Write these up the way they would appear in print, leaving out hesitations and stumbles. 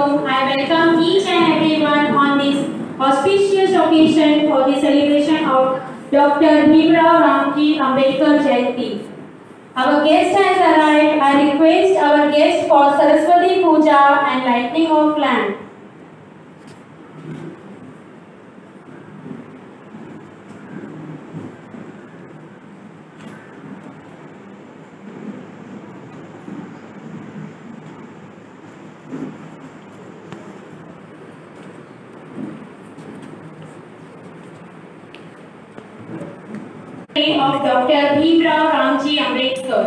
afternoon. I welcome each and everyone on this auspicious occasion for the celebration of Dr. Bhimrao Ramji Ambedkar Jayanti. Our guest has arrived. I request our guest for Saraswati Puja and lighting of lamp. Of Dr. Bhimrao Ramji Ambedkar.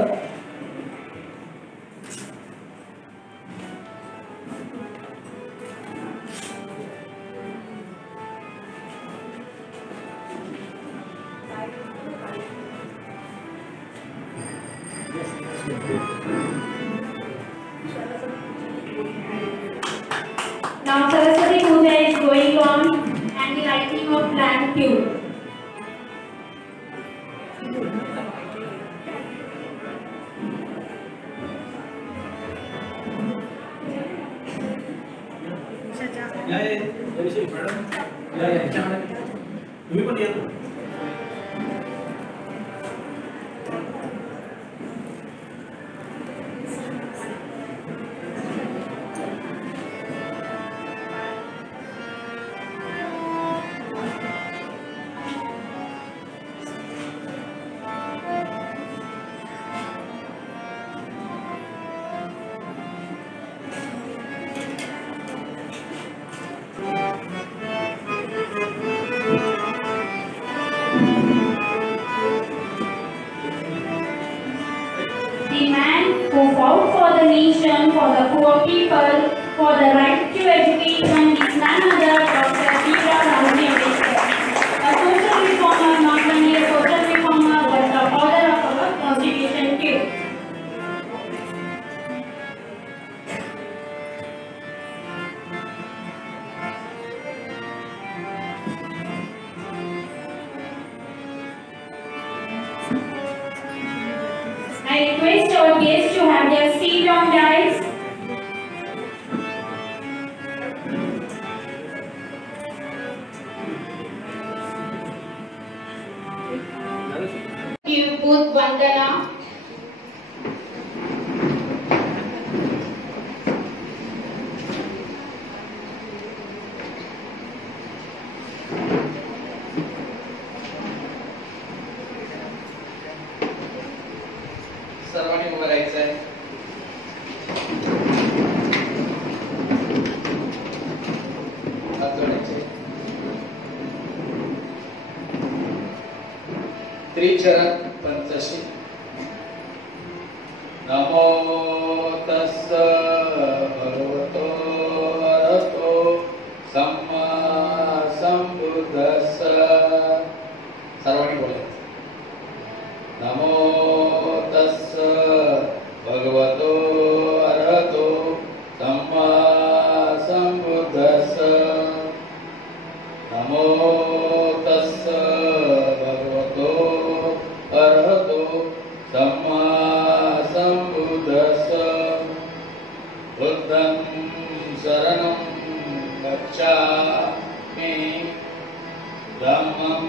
Now Saraswati Puja is going on and the lighting of lamp tube. The man who fought for the nation, for the poor people, for the right to education is none other Dr. Bhimrao Ramji Ambedkar. A social reformer, not only a social reformer, but the author of our constitution too. I request our guests to have their seat on dais. Give Bud Vandana. सर्वांनी उभं राहायचं आहे. हात जोडायचे. त्रिचरण पंचशी. नमो तस्स भगवतो अरहतो सम्मा संबुद्धस्स. सर्वांनी बोलायचं. नमो तस्स भगवतो अरहतो सम्मा संबुद्धस्स. नमो तस्स भगवतो अरहतो सम्मा संबुद्धस्स. बुद्धं शरणं गच्छामि. धम्मं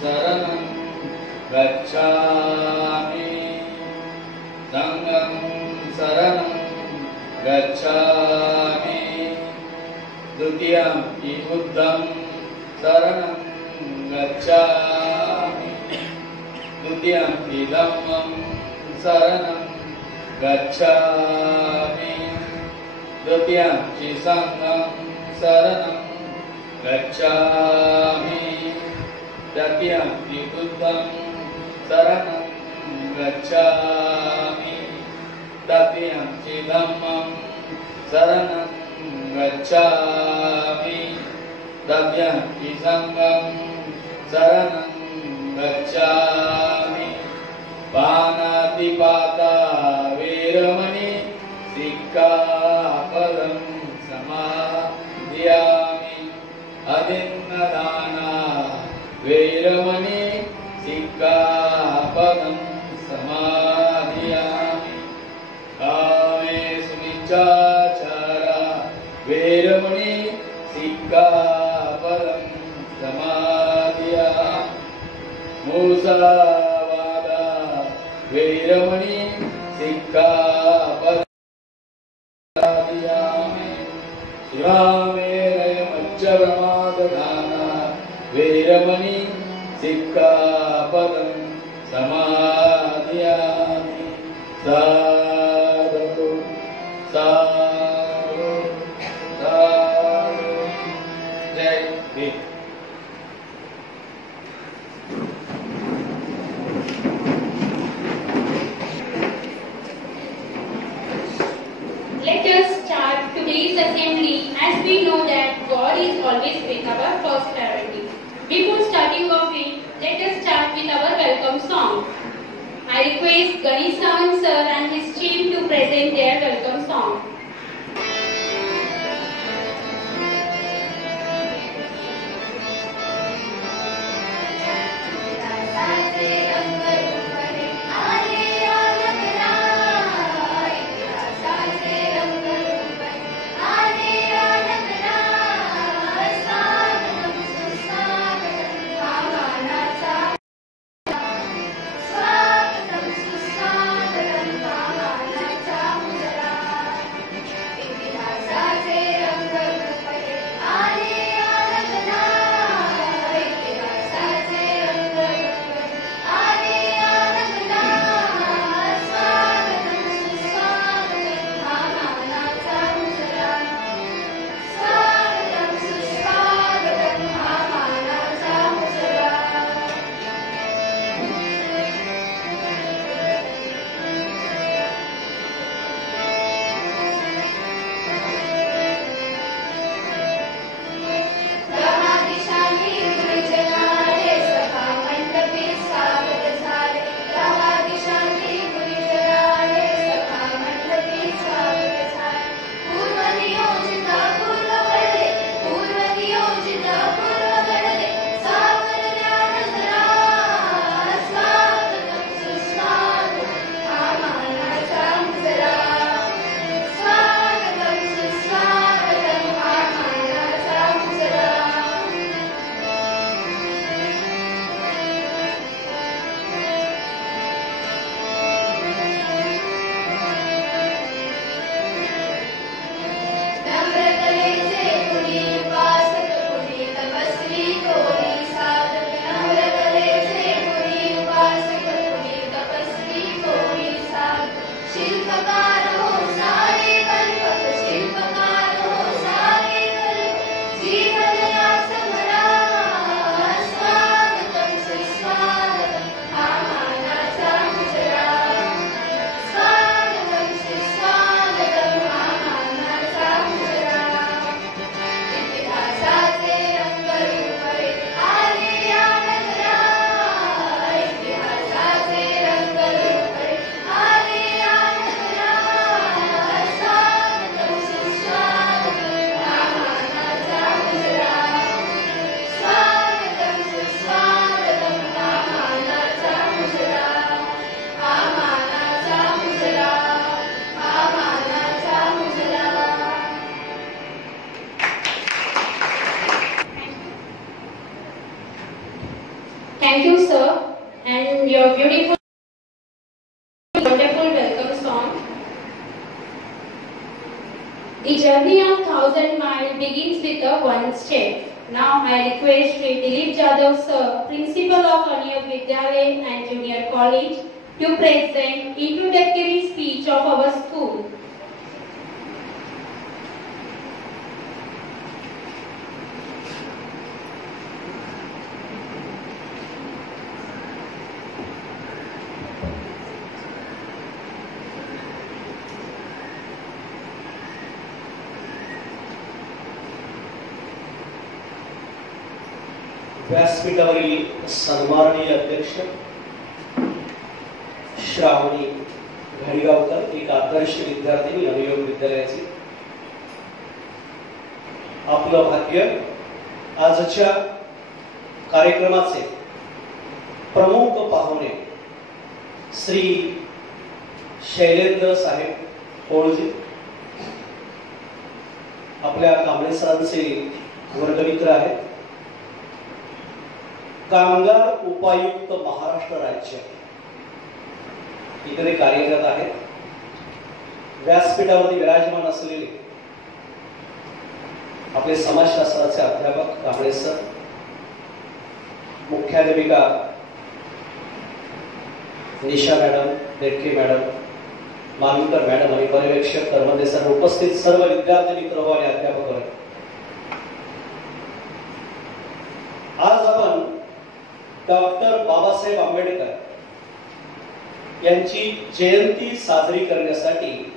शरणं गच्छामि. संघं शरणं गच्छामि. द्वितीयंपि बुद्धं शरणं गच्छामि. द्वितीयंपि धम्मं शरणं गच्छामि. द्वितीयंपि संघं शरणं गच्छामि. तृतीयंपि बुद्धं शरणं गच्छामि. तृतीयंपि धम्मं शरणं गच्छामि. तृतीयंपि संघं शरणं गच्छामि. पानातिपाता वेरमणि सिक्खापदं समादियामि. अदिन्नदाना वेरमणि सिक्खापदं समादियामि. कामेषु मिच्छाचारा वे मुसावादा वेरमणि सिक्खापदं समादियामि शिवामेरयमच्चप्रमाददाना वेरमणि सिक्खापदं समादियामि साधु साधु साधु जय Bhim. Let us start today's assembly as we know that God is always with our first priority. Before starting off it, let us start with our welcome song. I request Ganesh Sawant sir and his team to present their welcome song. Thank you, sir, and your beautiful, wonderful welcome song. The journey of 1,000 miles begins with a one step. Now I request Sri Dilip Jadhav, sir, Principal of Aniyog Vidyalaya and Junior College, to present introductory speech of our school. व्यासपीठावरील सन्माननीय अध्यक्ष श्रावणी घाडीगावकर, एक आदर्श विद्यार्थिनी अनियोग विद्यालयाची, आपलं भाग्य आजच्या कार्यक्रमाचे प्रमुख पाहुणे श्री शैलेंद्र साहेब ओळजी, आपल्या कांबळे सरांचे वर्गमित्र आहेत. कामगार उपायुक्त महाराष्ट्र राज्य इकडे कार्यरत आहेत. व्यासपीठावरती विराजमान असलेले आपले समाजशास्त्राचे अध्यापक कांबळे सर, मुख्याध्यापिका निशा मॅडम, देडके मॅडम, मालुंकर मॅडम आणि पर्यवेक्षक कर्मदे सर, उपस्थित सर्व विद्यार्थी मित्र आणि अध्यापक वर्ग, आज आपण डॉक्टर बाबासाहेब आंबेडकर यांची जयंती साजरी करण्यासाठी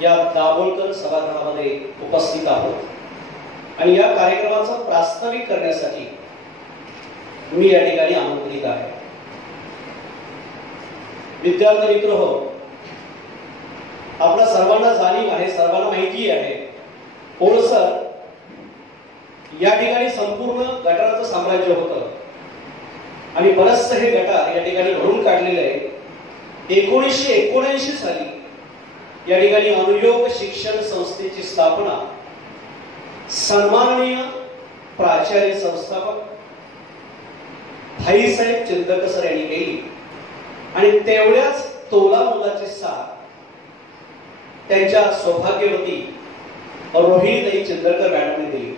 या दाभोळकर सभागृहामध्ये उपस्थित आहोत आणि या कार्यक्रमाचं प्रास्ताविक करण्यासाठी मी या ठिकाणी आमंत्रित आहे. विद्यार्थी मित्र हो, आपल्या सर्वांना जाणीव आहे, सर्वांना माहिती आहे, पोळसर या ठिकाणी संपूर्ण गटाराचं साम्राज्य होतं आणि बरचसे हे गटार या ठिकाणी भरून काढलेले आहे. 1979 साली या ठिकाणी अनुयोग शिक्षण संस्थेची स्थापना सन्माननीय प्राचार्य संस्थापक भाईसाहेब चिंदकर सर यांनी केली आणि तेवढ्याच तोला मोलाची साथ त्यांच्या सौभाग्यवती रोहिणीताई चिंदकर मॅडमने दिली.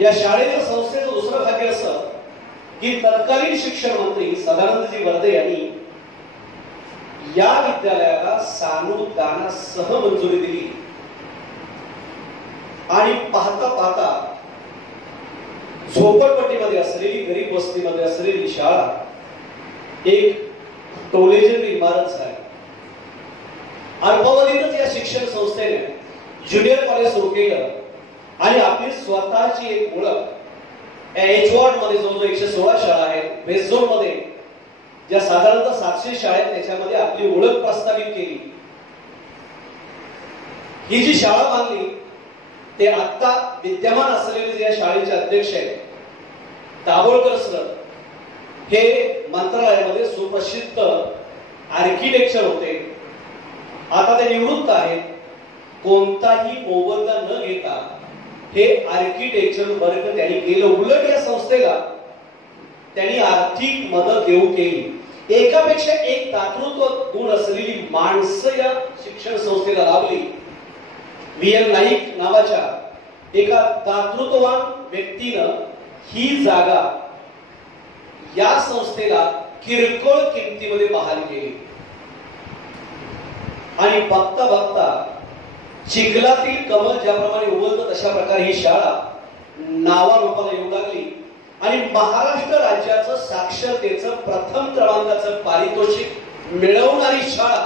या शाळेच्या संस्थेचं दुसरं भाग्य असं की तत्कालीन शिक्षण मंत्री सदानंदजी वर्दे यांनी या विद्यालयाला सानुदानासह मंजुरी दिली आणि पाहता पाहता झोपडपट्टीमध्ये असलेली, गरीब वस्तीमध्ये असलेली शाळा एक टोलेजन इमारत झाली. अल्पावधीतच या शिक्षण संस्थेने ज्युनियर कॉलेज सुरू केलं आणि आपली स्वतःची एक ओळख एचवॉर्ड मध्ये जो 116 शाळा आहेत, वेस्ट झोन मध्ये ज्या साधारणतः 700 शाळा आहेत त्याच्यामध्ये आपली ओळख प्रस्थापित केली. ही जी शाळा बांधली ते आता विद्यमान असलेले जे या शाळेचे अध्यक्ष आहेत दाभोळकर सर, हे मंत्रालयामध्ये सुप्रसिद्ध आर्किटेक्चर होते. आता ते निवृत्त आहेत. कोणताही मोबदला न घेता हे आर्किटेक्चर वर्क त्यांनी केलं. उलट या संस्थेला त्यांनी आर्थिक मदत देऊ केली. एकापेक्षा एक दातृत्व गुण असलेली माणसं या शिक्षण संस्थेला लाभली. व्ही.एल. नाईक नावाच्या एका दातृत्ववान व्यक्तीनं ही जागा या संस्थेला किरकोळ किमतीमध्ये बहाल केली आणि बघता बघता चिखलातील कमळ ज्याप्रमाणे उगवतं तशा प्रकारे ही शाळा नावारूपाला येऊ लागली आणि महाराष्ट्र राज्याचं साक्षरतेचं प्रथम क्रमांकाचं पारितोषिक मिळवणारी शाळा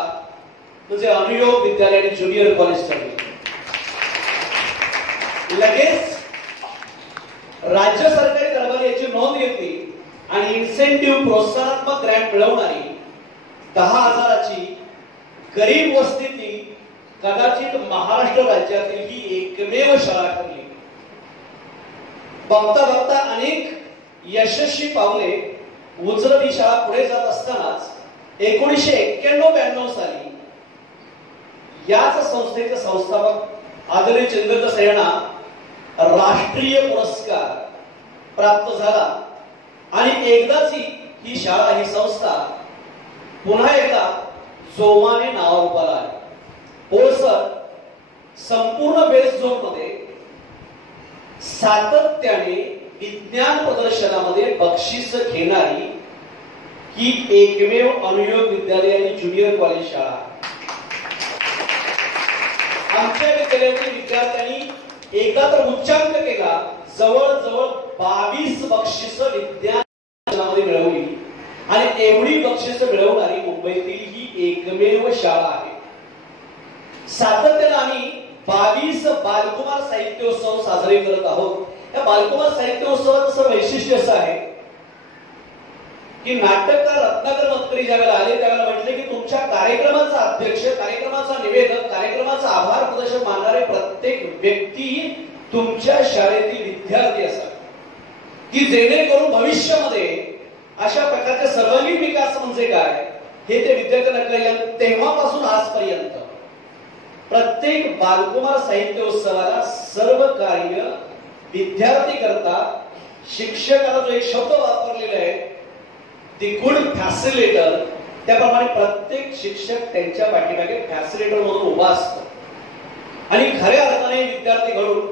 म्हणजे अनुयोग विद्यालय आणि ज्युनियर कॉलेज ठरली. लगेच राज्य सरकारी दरबारी याची नोंद घेतली आणि इन्सेंटिव्ह प्रोत्साहनात्मक ग्रँट मिळवणारी 10,000ची गरीब वस्तीतील कदाचित महाराष्ट्र राज्यातील ही एकमेव शाळा ठरली. बघता बघता अनेक यशस्वी पावले उचलत ही शाळा पुढे जात असतानाच 1991-92 साली याच संस्थेचे संस्थापक आदरणीय चिंदकर सर यांना राष्ट्रीय पुरस्कार प्राप्त झाला आणि एकदाच ही शाळा, ही संस्था पुन्हा एकदा जोमाने नावारूपाला आली. पोळसर संपूर्ण वेस्ट झोन मध्ये सातत्याने विज्ञान प्रदर्शनामध्ये बक्षीस घेणारी ही एकमेव अनुयोग विद्यालय आणि ज्युनियर कॉलेज शाळा. आमच्या विद्यालयातील विद्यार्थ्यांनी एकदा तर उच्चांक केला, जवळजवळ 22 बक्षिस विज्ञानामध्ये मिळवली आणि एवढी बक्षिस मिळवणारी मुंबईतील ही एकमेव शाळा आहे. सातत्याने आम्ही 22 बालकुमार साहित्योत्सव साजरे करत आहोत. या बालकुमार साहित्योत्सवाचं वैशिष्ट्य असं आहे की नाटककार रत्नाकर मतकरी ज्यावेळेला आले त्यावेळेला म्हटले की तुमच्या कार्यक्रमाचा अध्यक्ष, कार्यक्रमाचा निवेदक, कार्यक्रमाचा आभार प्रदर्शन मानणारे प्रत्येक व्यक्ती तुमच्या शाळेतील विद्यार्थी असावे की जेणेकरून भविष्यामध्ये अशा प्रकारचे सर्वांगीण विकास म्हणजे काय हे ते विद्यार्थ्यांना कळेल. तेव्हापासून आजपर्यंत प्रत्येक बालकुमार साहित्योत्सवाला सर्व कार्य विद्यार्थी करता शिक्षकाला जो एक शब्द वापरलेला आहे दी गुड फॅसिलिटेटर, त्याप्रमाणे प्रत्येक शिक्षक त्यांच्या पाठीमागे फॅसिलिटेटर म्हणून उभा असतो आणि खऱ्या अर्थाने विद्यार्थी घडून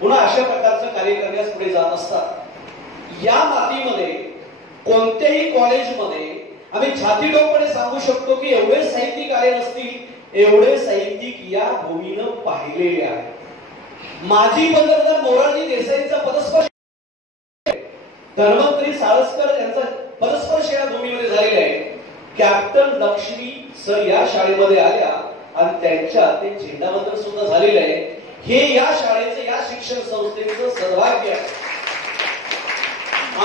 पुन्हा अशा प्रकारचं कार्य करण्यास पुढे जात असतात। या मातीमध्ये कोणत्याही कॉलेजमध्ये आम्ही छातीठोकपणे सांगू शकतो की एवढे साहित्यिक आले नसतील, एवढे साहित्यिक या भूमीनं पाहिलेले आहेत। माजी पंतप्रधान मोरारजी देसाईंचा पदस्पर्श, धर्मपुरी साळसकर यांचा पदस्पर्श या भूमीमध्ये झालेला आहे। कॅप्टन लक्ष्मी सर या शाळेमध्ये आल्या आणि त्यांच्या ते झेंडावंदन सुद्धा झालेलं आहे। हे या शाळेचं, या शिक्षण संस्थेचं सद्भाग्य आहे।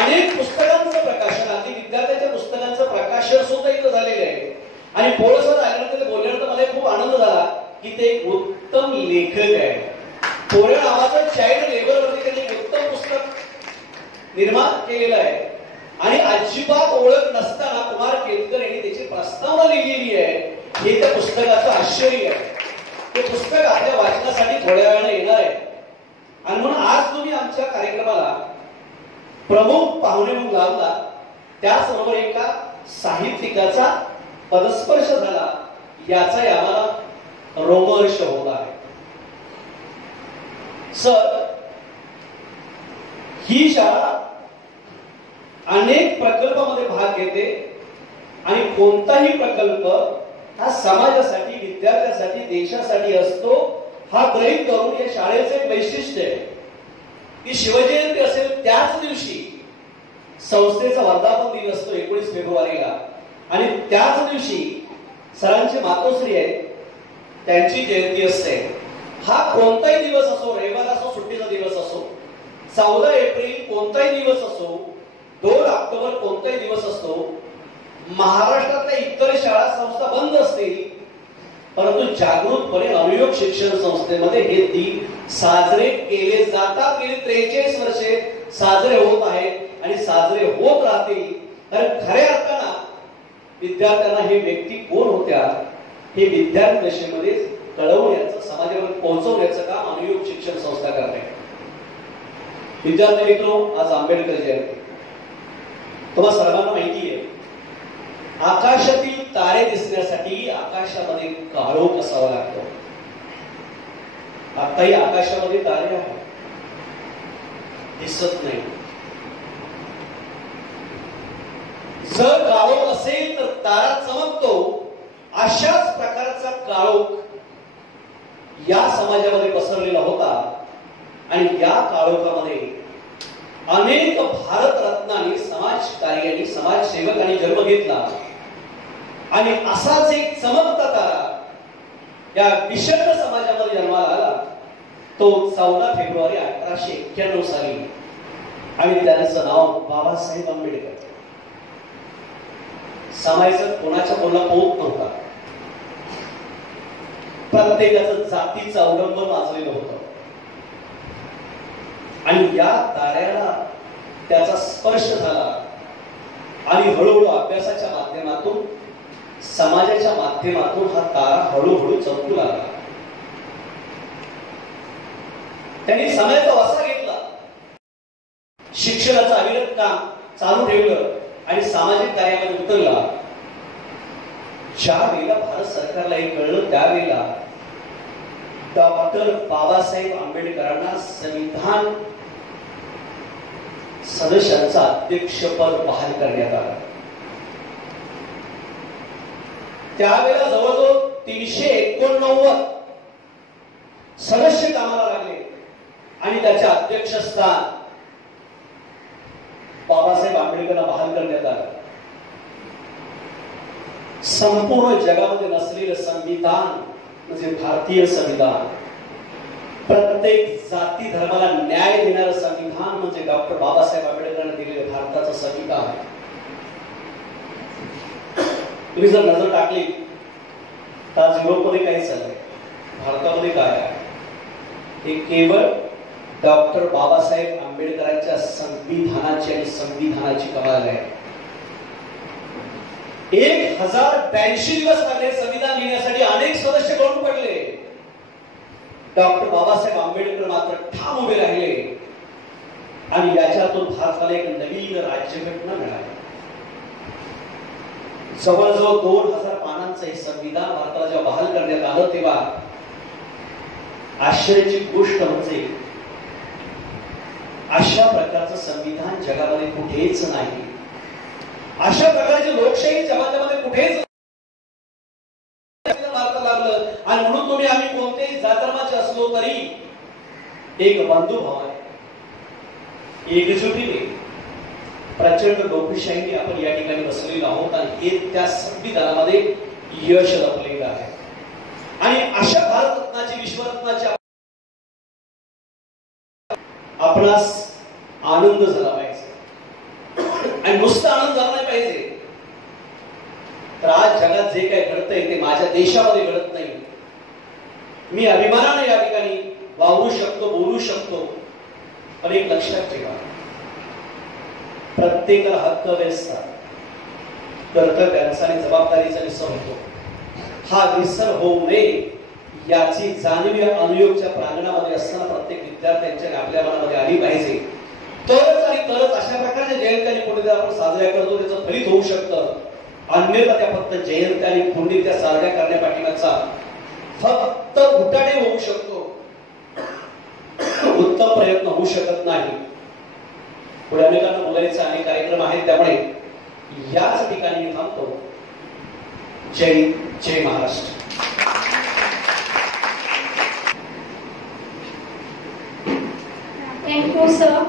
अनेक पुस्तकांचं प्रकाशन, अगदी विद्यार्थ्यांच्या पुस्तकांचं प्रकाशन सुद्धा इथं झालेलं आहे। आणि पोळसर आल्यानंतर बोलल्यानंतर मला खूप आनंद झाला की ते एक उत्तम लेखक आहे। पोळ्या नावाचं चाइल्ड लेबरवरती त्यांनी उत्तम पुस्तक निर्माण केलेलं आहे आणि अजिबात ओळख नसताना कुमार केतकर यांनी त्याची प्रस्तावना लिहिलेली आहे। हे त्या पुस्तकाचं आश्चर्य आहे। ते पुस्तक आपल्या वाचनासाठी थोड्या वेळाने येणार आहे आणि म्हणून आज तुम्ही आमच्या कार्यक्रमाला प्रमुख पाहुणे म्हणून लावला, त्याचबरोबर एका साहित्यिकाचा पदस्पर्श झाला, याचा आम्हाला रोमहर्ष होत आहे। सर, ही शाळा अनेक प्रकल्पामध्ये भाग घेते आणि कोणताही प्रकल्प हा समाजासाठी, विद्यार्थ्यांसाठी, देशासाठी असतो हा गृहीत करून या शाळेचं एक वैशिष्ट्य आहे की शिवजयंती असेल त्याच दिवशी संस्थेचा वर्धापन दिन असतो 19 फेब्रुवारीला आणि त्याच दिवशी सरांची मातोश्री आहे त्यांची जयंती असते। हा कोणताही दिवस असो, रविवार असो, सुट्टीचा दिवस असो, 14 एप्रिल कोणताही दिवस असो, 2 ऑक्टोबर कोणताही दिवस असतो, महाराष्ट्रातल्या इतर शाळा संस्था बंद असतील परंतु जागृतपणे अनुयोग शिक्षण संस्थेमध्ये हे दिन साजरे केले जातात। गेली 43 वर्षे साजरे होत आहेत आणि साजरे होत राहतील। कारण खऱ्या अर्थानं विद्यार्थ्यांना हे व्यक्ती कोण होत्या हे विद्यार्थी दशेमध्ये कळवण्याचं, समाजामध्ये पोहोचवण्याचं काम अनुयोग शिक्षण संस्था करते। विद्यार्थी मित्रो, आज आंबेडकर जयंती, तुम्हाला सर्वांना माहिती आहे आकाशातील तारे दिसण्यासाठी आकाशामध्ये काळोख असावा लागतो। आताही आकाशामध्ये तारे आहेत, दिसत नाही। जर काळोख असेल तर तारा चमकतो, अशाच प्रकारचा काळोख या समाजामध्ये पसरलेला होता आणि या काळोखामध्ये अनेक भारतरत्नांनी, समाजकार्यांनी, समाजसेवकांनी जन्म घेतला आणि असाच एक चमकता तारा या विषण्ण समाजामध्ये जन्माला आला तो 14 फेब्रुवारी 1891 साली आणि त्याचं नाव बाबासाहेब आंबेडकर। समाजाचं कोणाच्या कोणाला पोत नव्हता, प्रत्येकाचं जातीचं अवलंबन वाचलेलं होतं आणि या ताऱ्याला त्याचा स्पर्श झाला आणि हळूहळू अभ्यासाच्या माध्यमातून, समाजाच्या माध्यमातून हा तारा हळूहळू चमकू लागला। त्यांनी समाजाचा वसा घेतला, शिक्षणाचं अविरत काम चालू ठेवलं आणि सामाजिक कार्यामध्ये उतरला। ज्या वेळेला भारत सरकारला हे कळलं त्यावेळेला डॉक्टर बाबासाहेब आंबेडकरांना संविधान सदस्यांचं अध्यक्षपद बहाल करण्यात आलं। त्यावेळेला जवळजवळ 389 सदस्य कामाला लागले आणि त्याचे अध्यक्षस्थान बाबासाहेब आंबेडकरांना बहाल करण्यात आलं। संपूर्ण जगामध्ये नसलेलं संविधान म्हणजे भारतीय संविधान, प्रत्येक जाती धर्माला न्याय देणारं संविधान म्हणजे डॉक्टर बाबासाहेब आंबेडकरांनी दिलेलं भारताचं संविधान। तुम्ही जर नजर टाकली तर आज युरोपमध्ये काय चाललंय, भारतामध्ये काय आहे, हे केवळ डॉक्टर बाबासाहेब आंबेडकरांच्या संविधानाची आणि संविधानाची कमाल आहे। 1082 दिवस लागले संविधान लिहिण्यासाठी, अनेक सदस्य गळून पडले, डॉक्टर बाबासाहेब आंबेडकर मात्र ठाम उभे राहिले आणि याच्यातून भारताला एक नवीन राज्यघटना मिळाली. जवळजवळ 2000 पानांचं हे संविधान भारताला जेव्हा बहाल करण्यात आलं तेव्हा आश्चर्याची गोष्ट म्हणजे अशा प्रकारचं संविधान जगामध्ये कुठेच नाही. अशा प्रकारची लोकशाही जगामध्ये कुठेच भारताला लागलं. आणि म्हणून तुम्ही आम्ही कोणत्याही जातधर्माचे असलो तरी एक बंधुभाव आहे, एकजुटीने प्रचंड लोकशाहीने आपण या ठिकाणी बसलेलो आहोत आणि हे त्या संविधानामध्ये यश लपलेलं आहे. आणि अशा भारतरत्नाची विश्वरत्नाची आपणास आनंद झाला पाहिजे आणि नुसता आनंद झाला नाही पाहिजे. तर आज जगात जे काही घडतंय ते माझ्या देशामध्ये घडत नाही. मी अभिमानाने या ठिकाणी वावरू शकतो, बोलू शकतो. पण एक लक्षात ठेवा, प्रत्येकाला हक्क असतात, कर्तव्यांचा आणि जबाबदारीचा विसर होतो. हा विसर होऊ नये याची जाणीव अनुयोगच्या प्रांगणामध्ये असताना प्रत्येक विद्यार्थ्यांच्या आपल्या मनामध्ये आली पाहिजे. तरच आणि तरच अशा प्रकारच्या जयंती आणि पुण्यतिथी आपण साजऱ्या करतो त्याचं फलित होऊ शकतं. अन्यथा त्या फक्त जयंती आणि पुण्यतिथी साजऱ्या करण्यापाठीमागचा फक्त उठाणे होऊ शकतो, उत्तम प्रयत्न होऊ शकत नाही. पुढे अनेकांना बोलायचे अनेक कार्यक्रम आहेत, त्यामुळे याच ठिकाणी मी थांबतो. जय जय Maharashtra. Thank you, sir.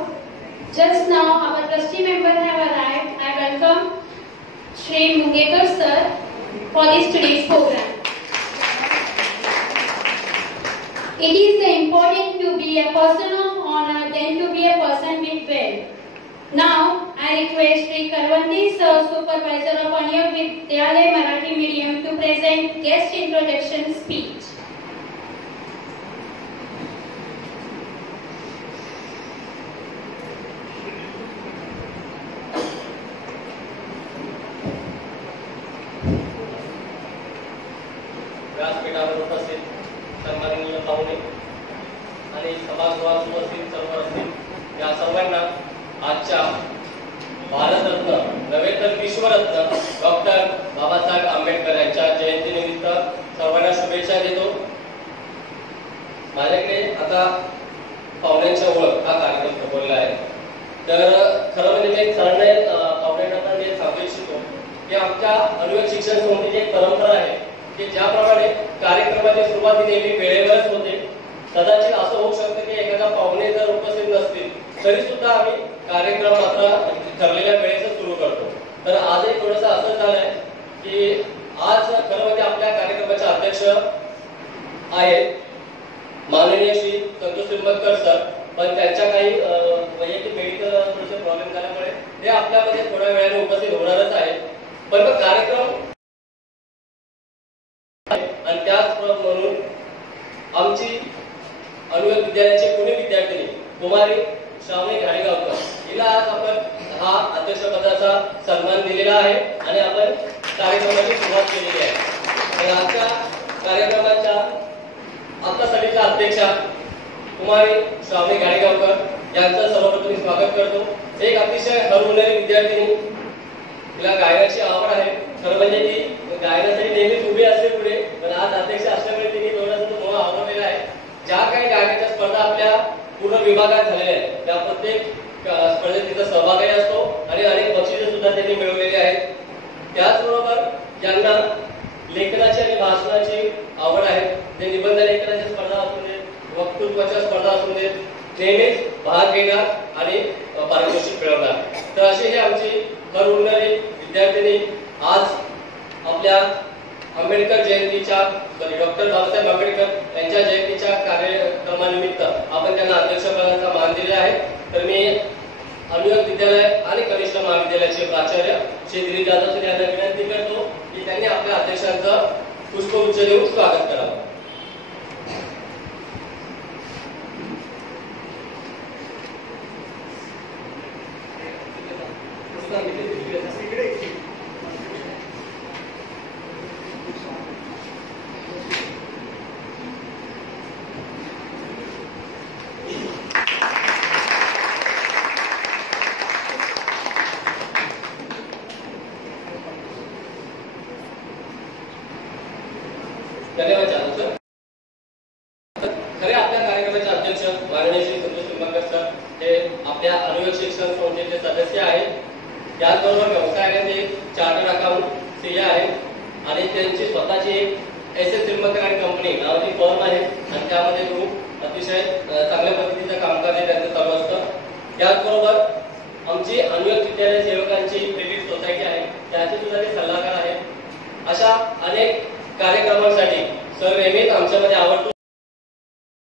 Just now, our trustee members have arrived. I welcome Shri Mungekar sir for this today's program. It is important to be a person of honor than to be a person with wealth. Now, I request Shri Karwandi sir, supervisor of Aniyog Vidyalaya Marathi Medium, to present guest introduction speech. व्यासपीठावर उपस्थित सन्माननीय पाहुणे आणि सभागृहात उपस्थित सर्व असतील या सर्वांना आजच्या भारतरत्न नव्हे तर विश्वरत्न डॉक्टर बाबासाहेब आंबेडकर यांच्या जयंतीनिमित्त सर्वांना शुभेच्छा देतो. माझ्याकडे आता पाहुण्यांच्या ओळख हा कार्यक्रम ठेवलेला आहे. तर खरं म्हणजे मी सरांना पाहुण्यांना पण मी सांगू इच्छितो की आमच्या अनुयोग शिक्षण समितीची एक परंपरा आहे की ज्याप्रमाणे कार्यक्रमाची सुरुवात ही नेहमी वेळेवरच होते. कदाचित असं होऊ शकतं की एखादा पाहुणे जर उपस्थित नसतील तरी सुद्धा आम्ही कार्यक्रम मात्र ठरलेल्या वेळेतच सुरू करतो. तर आजही थोडंसं असं झालंय की आज खरं म्हणजे आपल्या कार्यक्रमाचे अध्यक्ष आहेत माननीय श्री संतोष त्रिंबककर सर, पण त्यांच्या काही वैयक्तिक मेडिकल थोडेसे प्रॉब्लेम झाल्यामुळे ते आपल्यामध्ये थोड्या वेळाने उपस्थित होणारच आहेत. पण मग कार्यक्रम आणि त्याच म्हणून आमची अनुयोग विद्यालयाची पुणे विद्यार्थिनी कुमारी श्रावणी घाडेगावकर हिला आज आपण हा अध्यक्षपदाचा सन्मान दिलेला आहे आणि आपण कार्यक्रमाची सुरुवात केलेली आहे. आणि आजच्या कार्यक्रमाच्या आत्तासाठीच्या अध्यक्षा कुमारी श्रावणी घाडेगावकर यांचं सर्वप्रथम स्वागत करतो. एक अतिशय हरहुन्नरी विद्यार्थिनी, तिला गायनाची आवड आहे. खरं म्हणजे ती गायनासाठी नेहमीच उभी असते पुढे, पण आज अध्यक्ष असल्यामुळे तिने थोडासा मोह आवडलेला आहे. ज्या काही गायनाच्या स्पर्धा आपल्या पूर्ण विभागात झालेल्या आहेत त्या प्रत्येक स्पर्धेत तिचा सहभागी असतो आणि अनेक बक्षिसे सुद्धा त्यांनी मिळवलेली आहेत. त्याचबरोबर ज्यांना लेखनाची आणि भाषणाची आवड आहे, ते निबंध लेखनाच्या स्पर्धा असू देत, वक्तृत्वाच्या स्पर्धा असू देत, नेहमीच भाग घेणार आणि पारितोषिक मिळवणार. तर अशी ही आमची हरहुन्नरी विद्यार्थिनी आज आपल्या आंबेडकर जयंतीच्या डॉक्टर बाबासाहेब आंबेडकर यांच्या जयंतीच्या कार्यक्रमानिमित्त आपण त्यांना अध्यक्षपदाचा मान दिले आहे. तर मी अनुयोग विद्यालय आणि कनिष्ठ महाविद्यालयाचे प्राचार्य श्री दिलीप जाधव सर यांना विनंती करतो की त्यांनी आपल्या अध्यक्षांचं पुष्पगुच्छ देऊन स्वागत करावं. धन्यवाद चालू सर. खरे आपल्या कार्यक्रमाचे अध्यक्ष माननीय श्री संतोष निंबाळकर सर हे आपल्या अनुयोग शिक्षण संस्थेचे सदस्य आहेत. त्याचबरोबर व्यवसायाने ते चार्टर्ड अकाउंट सीए आहेत आणि त्यांची स्वतःची SS निंबाळकर आणि कंपनी नावाची फर्म आहे आणि त्यामध्ये खूप अतिशय चांगल्या पद्धतीचं कामकाज आहे त्यांचं चालू असतं. त्याचबरोबर आमची अनुयोग विद्यालय सेवकांची क्रेडिट सोसायटी आहे त्याचे सुद्धा ते सल्लागार आहेत. अशा अनेक कार्यक्रमांसाठी सर नेहमीच आमच्यामध्ये आवडतो.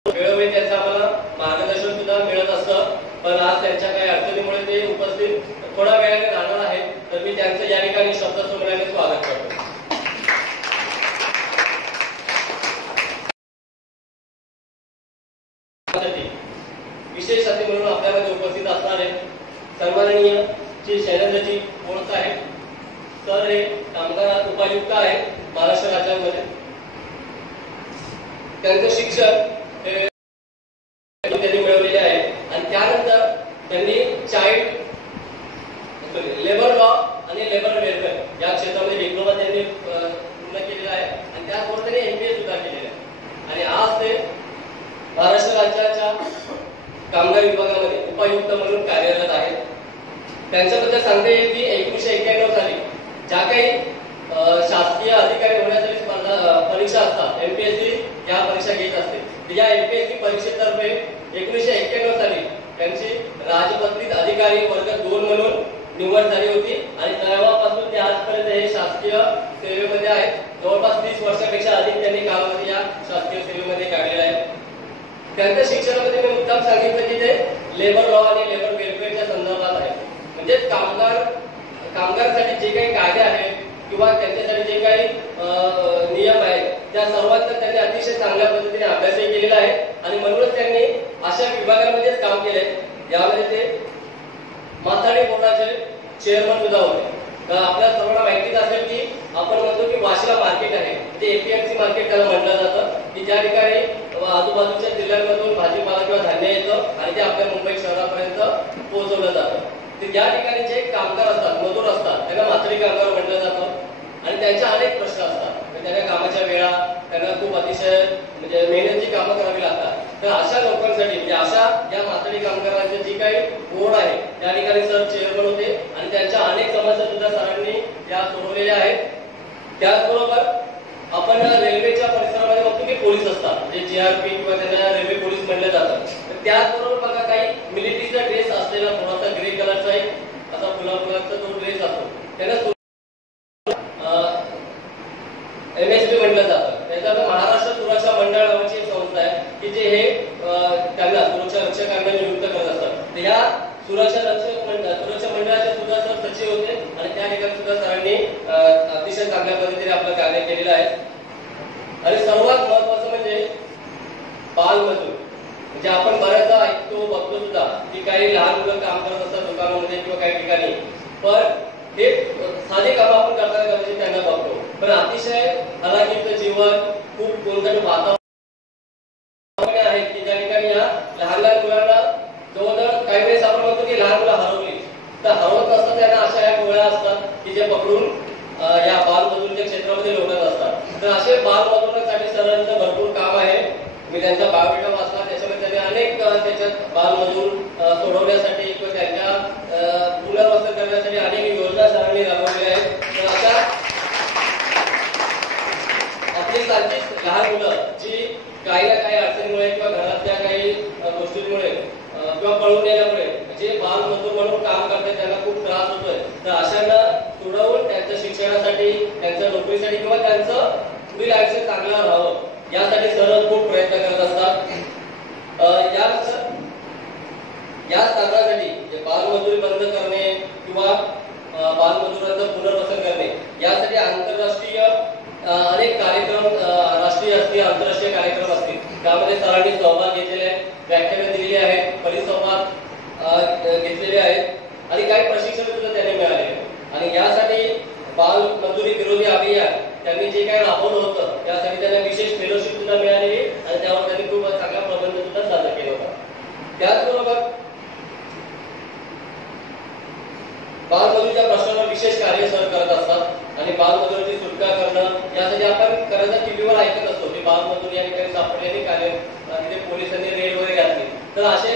वेळोवेळी त्यांचं आम्हाला मार्गदर्शन सुद्धा मिळत असतं. पण आज त्यांच्या काही अडचणीमुळे ते उपस्थित थोड्या वेळाने राहणार आहेत. तर मी त्यांचं या ठिकाणी शब्दसमूहाने स्वागत करतो. विशेष अतिथी म्हणून आपल्यामध्ये उपस्थित असणारे सन्माननीय श्री शैलेंद्रजी बोळकर आहेत. सर हे कामगार उपायुक्त आहेत महाराष्ट्र राज्यामध्ये. त्यांचं शिक्षण हे त्यांनी मिळवलेले आहे आणि त्यानंतर त्यांनी चाइल्ड लेबर लॉ आणि लेबर वेलफेअर या क्षेत्रामध्ये डिप्लोमा त्यांनी पूर्ण केलेला आहे आणि त्याचबरोबर त्यांनी MBA सुद्धा केलेला आहे आणि आज ते महाराष्ट्र राज्याच्या कामगार विभागामध्ये उपायुक्त म्हणून कार्यरत आहेत. त्यांच्याबद्दल सांगता येईल की 1991 साली ज्या काही शासकीय अधिकारी होण्यासाठी परीक्षा असतात MPSC या परीक्षा घेत असते. या MPSC परीक्षेतर्फे 1991 साली त्यांची राजपत्रित अधिकारी वर्ग 2 म्हणून निवड झाली होती आणि तेव्हापासून ते आजपर्यंत हे शासकीय सेवेमध्ये आहेत. जवळपास 30 वर्षापेक्षा अधिक त्यांनी कालावधी या शासकीय सेवेमध्ये काढलेला आहे. त्यांच्या शिक्षणामध्ये मी मुद्दाम सांगितलं की ते लेबर लॉ आणि लेबर वेलफेअरच्या संदर्भात आहे. म्हणजे कामगारांसाठी जे काही कायदे आहेत किंवा त्यांच्यासाठी जे काही नियम आहेत त्या सर्वांचा त्यांनी अतिशय चांगल्या पद्धतीने अभ्यासही केलेला आहे आणि म्हणूनच त्यांनी अशा विभागांमध्येच काम केले. यामध्ये ते माथाडी बोर्डाचे चेअरमन सुद्धा होते. तर आपल्या सर्वांना माहितीच असेल की आपण म्हणतो की वाशिला मार्केट आहे ते APMC मार्केट त्याला म्हटलं जातं की ज्या ठिकाणी आजूबाजूच्या जिल्ह्यांमधून भाजीपाला किंवा धान्य येतं आणि ते आपल्या मुंबई शहरापर्यंत पोहोचवलं जातं. तर या ठिकाणी जे कामगार असतात मजूर असतात त्यांना माथाडी कामगार म्हटलं जातं आणि त्यांच्या अनेक प्रश्न असतात. त्यांना कामाच्या वेळा त्यांना खूप अतिशय म्हणजे मेहनतीची कामं करावी लागतात. तर अशा लोकांसाठी म्हणजे अशा या माथाडी कामगारांची जी काही बोर्ड आहे त्या ठिकाणी सर चेअरमन होते आणि त्यांच्या अनेक समस्या सुद्धा सरांनी या सोडवलेल्या आहेत. त्याचबरोबर आपण रेल्वेच्या परिसरामध्ये बघतो की पोलीस असतात म्हणजे GRP किंवा त्यांना रेल्वे पोलीस म्हणलं जातं. त्याचबरोबर बघा काही मिलिटरीचा ड्रेस असलेला थोडासा ग्रे कलरचा एक असा फुलाचा तो ड्रेस असतो त्यांना MSP म्हटलं जातं. त्याच्यात महाराष्ट्र सुरक्षा मंडळ नावाची एक संस्था आहे की जे हे त्यांना सुरक्षा रक्षकांना नियुक्त करत असतात. तर या सुरक्षा मंडळाचे सुद्धा सर सचिव होते आणि त्या ठिकाणी सुद्धा सरांनी अतिशय चांगल्या पद्धतीने आपलं कार्य केलेलं आहे. आणि सर्वात महत्वाचं म्हणजे बालमजूर. म्हणजे आपण बऱ्याचदा ऐकतो बघतो सुद्धा की काही लहान मुलं काम करत असतात दुकानामध्ये किंवा काही ठिकाणी पण हे साधे काम आपण करताना कदाचित त्यांना बघतो पण अतिशय हलाखीचं जीवन खूप कोणतं वातावरण आहे की ज्या ठिकाणी या लहान लहान मुलांना जवळजवळ काही वेळेस आपण म्हणतो की लहान मुलं हरवली तर हरवत नसतात. त्यांना अशा या गोळ्या असतात की जे पकडून या बालमजुरीच्या क्षेत्रामध्ये लोटत असतात. तर असे बालमजुरांसाठी सरांचं भरपूर काम आहे. मी त्यांचा बायोडेटा वाचला त्याच्यामध्ये त्यांनी अनेक त्याच्यात बालमजूर सोडवण्यासाठी किंवा त्यांच्या पुनर्वसन करण्यासाठी अनेक योजना सरांनी राबवलेल्या आहेत. तर अशा आपली सारखीच लहान मुलं जी काही ना काही अडचणीमुळे किंवा घरातल्या काही गोष्टींमुळे किंवा पळून गेल्यामुळे जे बालमजूर म्हणून काम करतात त्यांना खूप त्रास होतोय. तर अशांना सोडवून त्यांच्या शिक्षणासाठी त्यांच्या नोकरीसाठी किंवा त्यांचं पुढील आयुष्य चांगलं राहावं यासाठी सर खूप प्रयत्न करत असतात. या कारणासाठी बालमजुरी बंद करणे किंवा बालमजुरांचं पुनर्वसन करणे यासाठी आंतरराष्ट्रीय अनेक कार्यक्रम राष्ट्रीय असतील आंतरराष्ट्रीय कार्यक्रम असतील त्यामध्ये सरांनी सहभाग घेतलेले आहेत. व्याख्याने दिलेली आहेत परिसंवाद घेतलेले आहेत आणि काही प्रशिक्षण सुद्धा त्यांनी मिळाले. आणि यासाठी बालमजुरी विरोधी अभियान त्यांनी जे काही राबवलं होतं त्यासाठी त्यांना विशेष फेलोशिप सुद्धा मिळालेली आणि त्यावर त्यांनी खूप चांगला प्रबंध सुद्धा सादर केला होता. त्याचबरोबर बालमजुरीच्या प्रश्नावर विशेष कार्य सर करत असतात आणि बालमजुरीची सुटका करणं यासाठी आपण खरं टीव्हीवर ऐकत असतो होती, बालमजूर या ठिकाणी सापडले आणि तिथे पोलिसांनी रेड वगैरे घातली. तर असे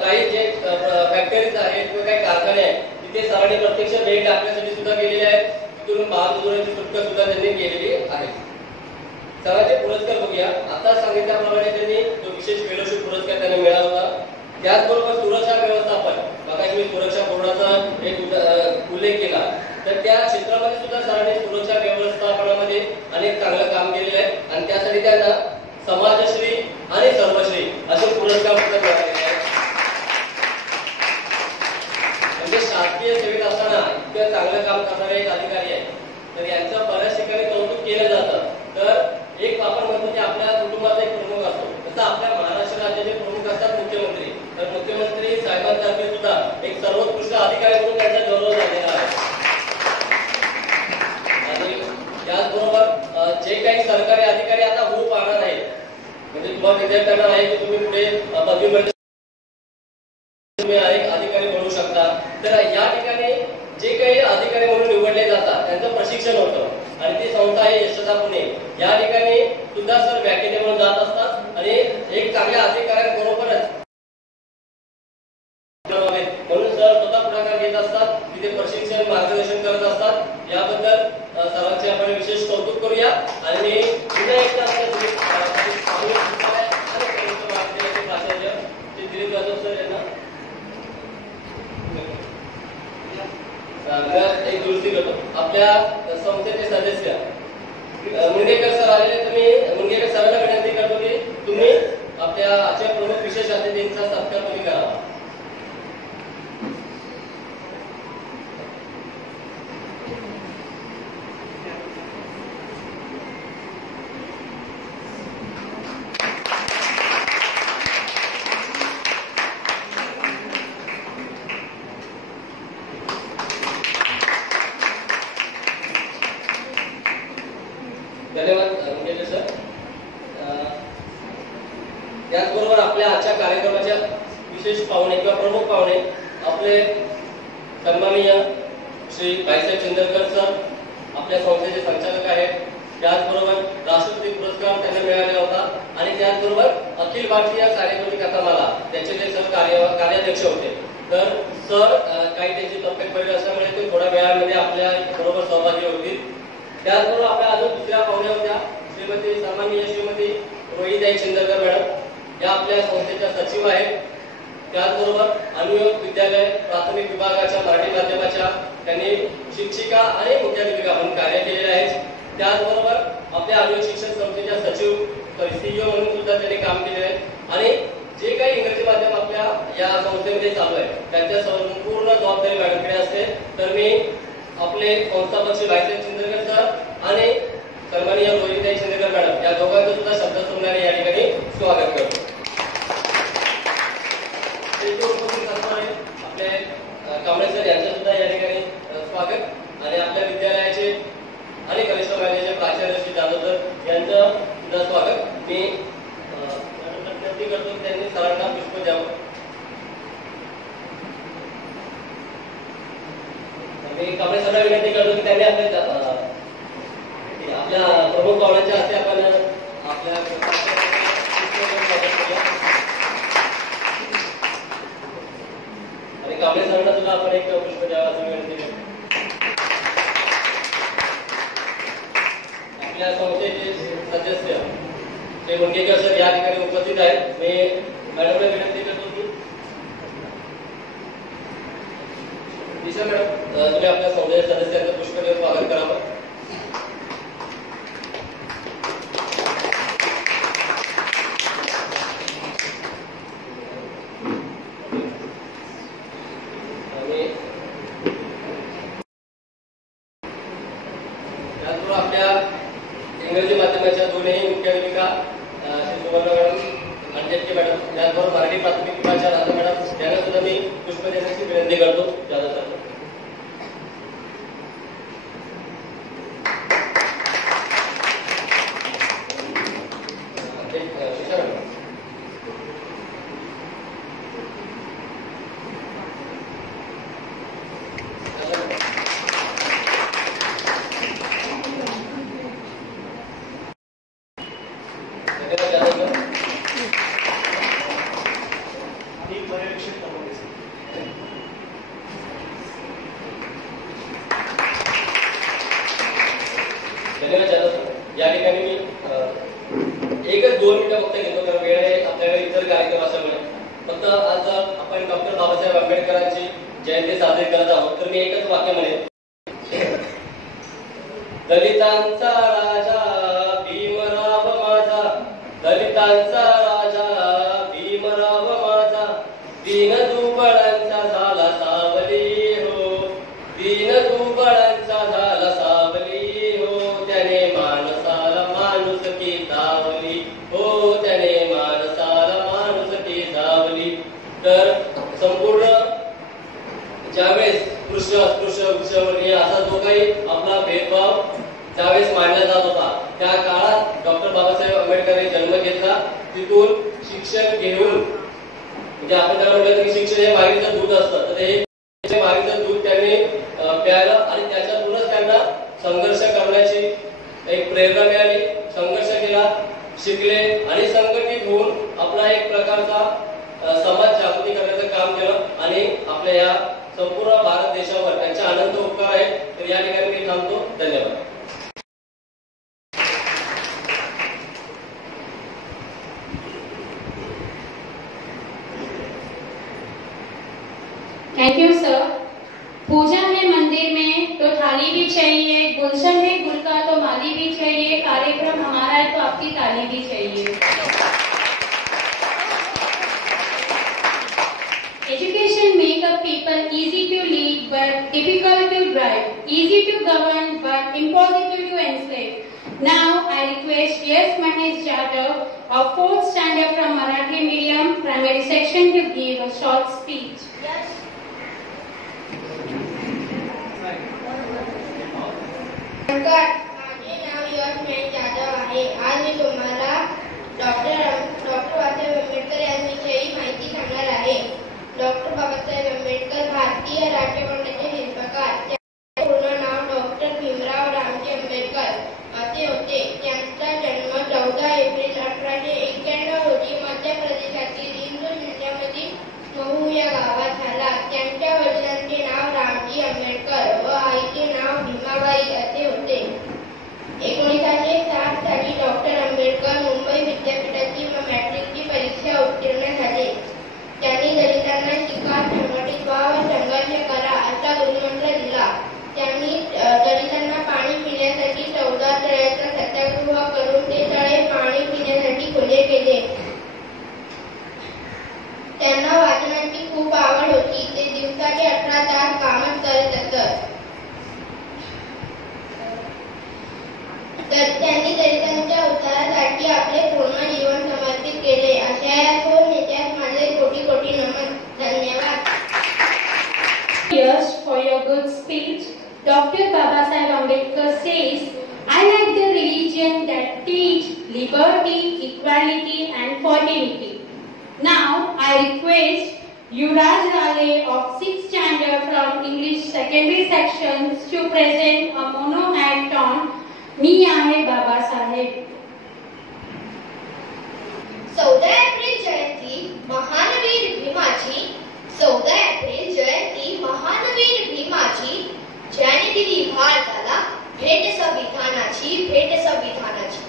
काही जे फॅक्टरीज आहेत किंवा काही कारखाने आहेत तिथे सरांनी प्रत्यक्ष रेड टाकण्यासाठी सुद्धा गेलेले आहेत. तिथून बालमजुरांची सुटका सुद्धा त्यांनी केलेली आहे. सरांचे पुरस्कार बघूया. आता सांगितल्याप्रमाणे त्यांनी तो विशेष फेलोशिप पुरस्कार त्यांना मिळाला होता. त्याचबरोबर सुरक्षा व्यवस्थापन, मगाशी मी सुरक्षा बोर्डाचा एक उल्लेख केला, तर त्या क्षेत्रामध्ये सुद्धा सरांनी सुरक्षा व्यवस्थापनामध्ये अनेक चांगलं काम केलेलं आहे आणि त्यासाठी त्यांना समाजश्री आणि सर्वश्री असे पुरस्कार सुद्धा मिळालेले आहेत. म्हणजे शासकीय सेवेत असताना इतकं चांगलं काम करणारे एक अधिकारी आहेत, तर यांचं बऱ्याच ठिकाणी कौतुक केलं जातं. तर एक आपण म्हणतो की आपल्या कुटुंबाचा एक प्रमुख असतो, तसं आपल्या महाराष्ट्र राज्याचे प्रमुख असतात मुख्यमंत्री. तर मुख्यमंत्री साहेबांतर्फे सुद्धा एक सर्वोत्कृष्ट अधिकारी म्हणून त्यांचा गौरव झालेला आहे. आणि त्याचबरोबर जे काही सरकारी अधिकारी आता होऊ पाहणार आहेत, म्हणजे तुम्हाला रिझल्ट करणार आहे की तुम्ही पुढे पदवी तुम्ही एक अधिकारी बनू शकता. तर या ठिकाणी जे काही अधिकारी म्हणून निवडले जातात त्यांचं प्रशिक्षण होतं आणि ती संस्था आहे यशदा पुणे. या ठिकाणी सुद्धा सर व्याख्याने म्हणून जात असतात आणि एक चांगल्या अधिकाऱ्यांबरोबरच म्हणून सर स्वतः पुढाकार घेत असतात, तिथे प्रशिक्षण मार्गदर्शन करत असतात. याबद्दल सर्वांचे आपण विशेष कौतुक करूया. आणि मी पुन्हा एकदा प्राचार्य श्री दिलीप जाधव सर यांना एक दुरुस्ती करतो. आपल्या संस्थेचे सदस्य मुंगेकर सर आलेले, तुम्ही मुंगेकर सरांना विनंती करतो की तुम्ही आपल्या आजच्या प्रमुख विशेष अतिथींचा सत्कार तुम्ही करावा. धन्यवाद मुंगेकर सर. त्याचबरोबर आपल्या आजच्या कार्यक्रमाच्या विशेष पाहुणे किंवा प्रमुख पाहुणे आपले सन्माननीय श्री भाईसाहेब चंद्रकर सर, आपल्या संस्थेचे संचालक आहेत. त्याचबरोबर राष्ट्रपती पुरस्कार त्यांना मिळाला होता आणि त्याचबरोबर अखिल भारतीय कार्यक्रमिक कथामाला त्याचे जे सर कार्याध्यक्ष होते. तर सर काही त्यांची तब्येत पडली असल्यामुळे ते थोड्या वेळामध्ये आपल्या बरोबर सहभागी होतील. त्याचबरोबर आपल्या अजून दुसऱ्या पाहुण्या होत्या श्रीमती सन्माननीय श्रीमती रोहिताई चंद्रकर मॅडम, या आपल्या संस्थेच्या सचिव आहेत. त्याचबरोबर अनुयोग विद्यालय प्राथमिक विभागाच्या मराठी माध्यमाच्या त्यांनी शिक्षिका आणि मुख्याध्यापिका म्हणून कार्य केलेले आहेत. त्याचबरोबर आपल्या अनुयोग शिक्षण संस्थेच्या सचिव सीईओ म्हणून सुद्धा त्यांनी काम केले आहे. आणि जे काही इंग्रजी माध्यम आपल्या या संस्थेमध्ये चालू आहे त्यांच्या संपूर्ण जबाबदारी मॅडमकडे असते. तर मी आपले संस्थापक श्री भाईसाहेब चंद्रकर सर आणि सन्माननीय रोहिताई चंद्रकर मॅडम या दोघांचं सुद्धा शब्दसंज्ञाने या ठिकाणी स्वागत करतो. आपले कांबळे सर यांचं सुद्धा या ठिकाणी स्वागत आणि आपल्या विद्यालयाचे आणि कनिष्ठ विद्यालयाचे प्राचार्य श्री जाधव सर यांचं सुद्धा स्वागत. मी विनंती करतो की त्यांनी सरांना पुष्प द्यावं. मी कांबळे सरांना विनंती करतो की त्यांनी आपल्या प्रमुख पाहुण्यांच्या हस्ते आपण आपल्या आणि कांबळे सरांना सुद्धा आपण एक पुष्प द्यावं असं विनंती करतो. आपल्या संस्थेचे सदस्य श्री मुंगेकर सर या ठिकाणी उपस्थित आहेत. मी मॅडमला विनंती करतो की दिशा मॅडम तुम्ही आपल्या संस्थेच्या सदस्यांचं पुष्प देऊन स्वागत करावं. आपल्या इंग्रजी माध्यमाच्या दोन्ही मुख्याध्यापिका श्री सुवर्ण मॅडम आणि जेटके मॅडम, त्याचबरोबर मराठी प्राथमिक विभागाच्या राधा मॅडम यांना सुद्धा मी पुष्प देण्याची विनंती करतो. जाधव सर धन्यवाद जाधव सर. आणि पर्यवेक्षक तमाम धन्यवाद जाधव सर. या ठिकाणी मी एकच 2 मिनिटं फक्त घेतो, कारण वेळ आहे आपल्याकडे इतर कार्यक्रम असल्यामुळे. फक्त आज आपण डॉक्टर बाबासाहेब आंबेडकरांची जयंती साजरी करत आहोत, तर मी एकच वाक्य म्हणेन. दलितांचा राजा भीमराव माझा, दलितांचा राजा भीमराव माझा, दीन दुबळांचा झाला सावली हो, दीन दुबळांचा झाला सावली हो, त्याने माणसाला माणुसकी दावली हो, त्याने माणसाला माणुसकी दावली. तर संपूर्ण ज्यावेळेस कृष्ण अस्पृश्य वृक्षवर्णीय असा जो काही आपला भेदभाव ज्यावेळेस मांडला जात होता, त्या काळात डॉक्टर बाबासाहेब आंबेडकरांनी जन्म घेतला. तिथून शिक्षण घेऊन, म्हणजे आपण त्याला म्हणतो की शिक्षण हे बाहेरचं दूध असतं, तर हे बाहेरचं दूध त्यांनी प्यायलं आणि त्याच्यातूनच त्यांना संघर्ष करण्याची एक प्रेरणा मिळाली. संघर्ष केला, शिकले आणि संघटित होऊन आपला एक प्रकारचा समाज जागृती करण्याचं काम केलं आणि आपल्या या संपूर्ण भारत देशावर त्यांचे अनंत उपकार आहेत. तर या ठिकाणी मी थांबतो. धन्यवाद. Thank you sir. पूजा है मंदिर में तो थाली भी चाहिए, गुलशन है गुल का तो माली भी चाहिए, कार्यक्रम हमारा है तो आपकी ताली भी चाहिए. Education make up people easy to lead but difficult to drive, easy to govern but impossible to enslave. Now I request Yes Mahesh Jadhav of 4th standard from Marathi medium primary section to give a short speech. Yes. नमस्कार, माझे नाव यश महेश जाधव आहे. आज मी तुम्हाला doctor Babasaheb Ambedkar यांविषयी माहिती सांगणार आहे. Doctor Babasaheb Ambedkar भारतीय राज्यघटनेचे निर्माता. त्यांचे पूर्ण नाव डॉक्टर भीमराव रामजी आंबेडकर असे होते. त्यांचा जन्म 14 एप्रिल 1891 रोजी मध्य प्रदेशातील इंदूर जिल्ह्यामधील महू या गावात झाला. त्यांच्या वडिलांचे नाव रामजी आंबेडकर व आईचे नाव भीमाबाई असे होते. 1960 साली डॉक्टर आंबेडकर मुंबई विद्यापीठाची व मॅट्रिकची परीक्षा उत्तीर्ण झाले. त्यांनी दलितांना शिका, संघटित व्हा व संघर्ष करा असा गुरुमंत्र दिला. त्यांनी दलितांना पाणी पिण्यासाठी 14 तळ्याचा सत्याग्रह करून ते तळे पाणी पिण्यासाठी खुले केले. त्यांना वाचनाची खूप आवड होती. ते दिवसाचे 18 तास कामच करत असत. तर त्यांनी दलितांच्या उद्धारासाठी आपले पूर्ण जीवन समर्पित केले. अशा या थोर नेत्यास माझे कोटी कोटी नमन. धन्यवाद. Yes, for your good speech. Dr. Babasaheb Ambedkar says, I like the religion that teach liberty, equality and fraternity. Now I request Yuvraj Rale of 6th standard from English secondary sections to present a mono act on मी आहे Babasaheb. 14 April जयंती महानवीर भीमाची. 14 April जयंती महानवीर भीमाची. ज्याने दिली भारताला भेट संविधानाची, भेट संविधानाची.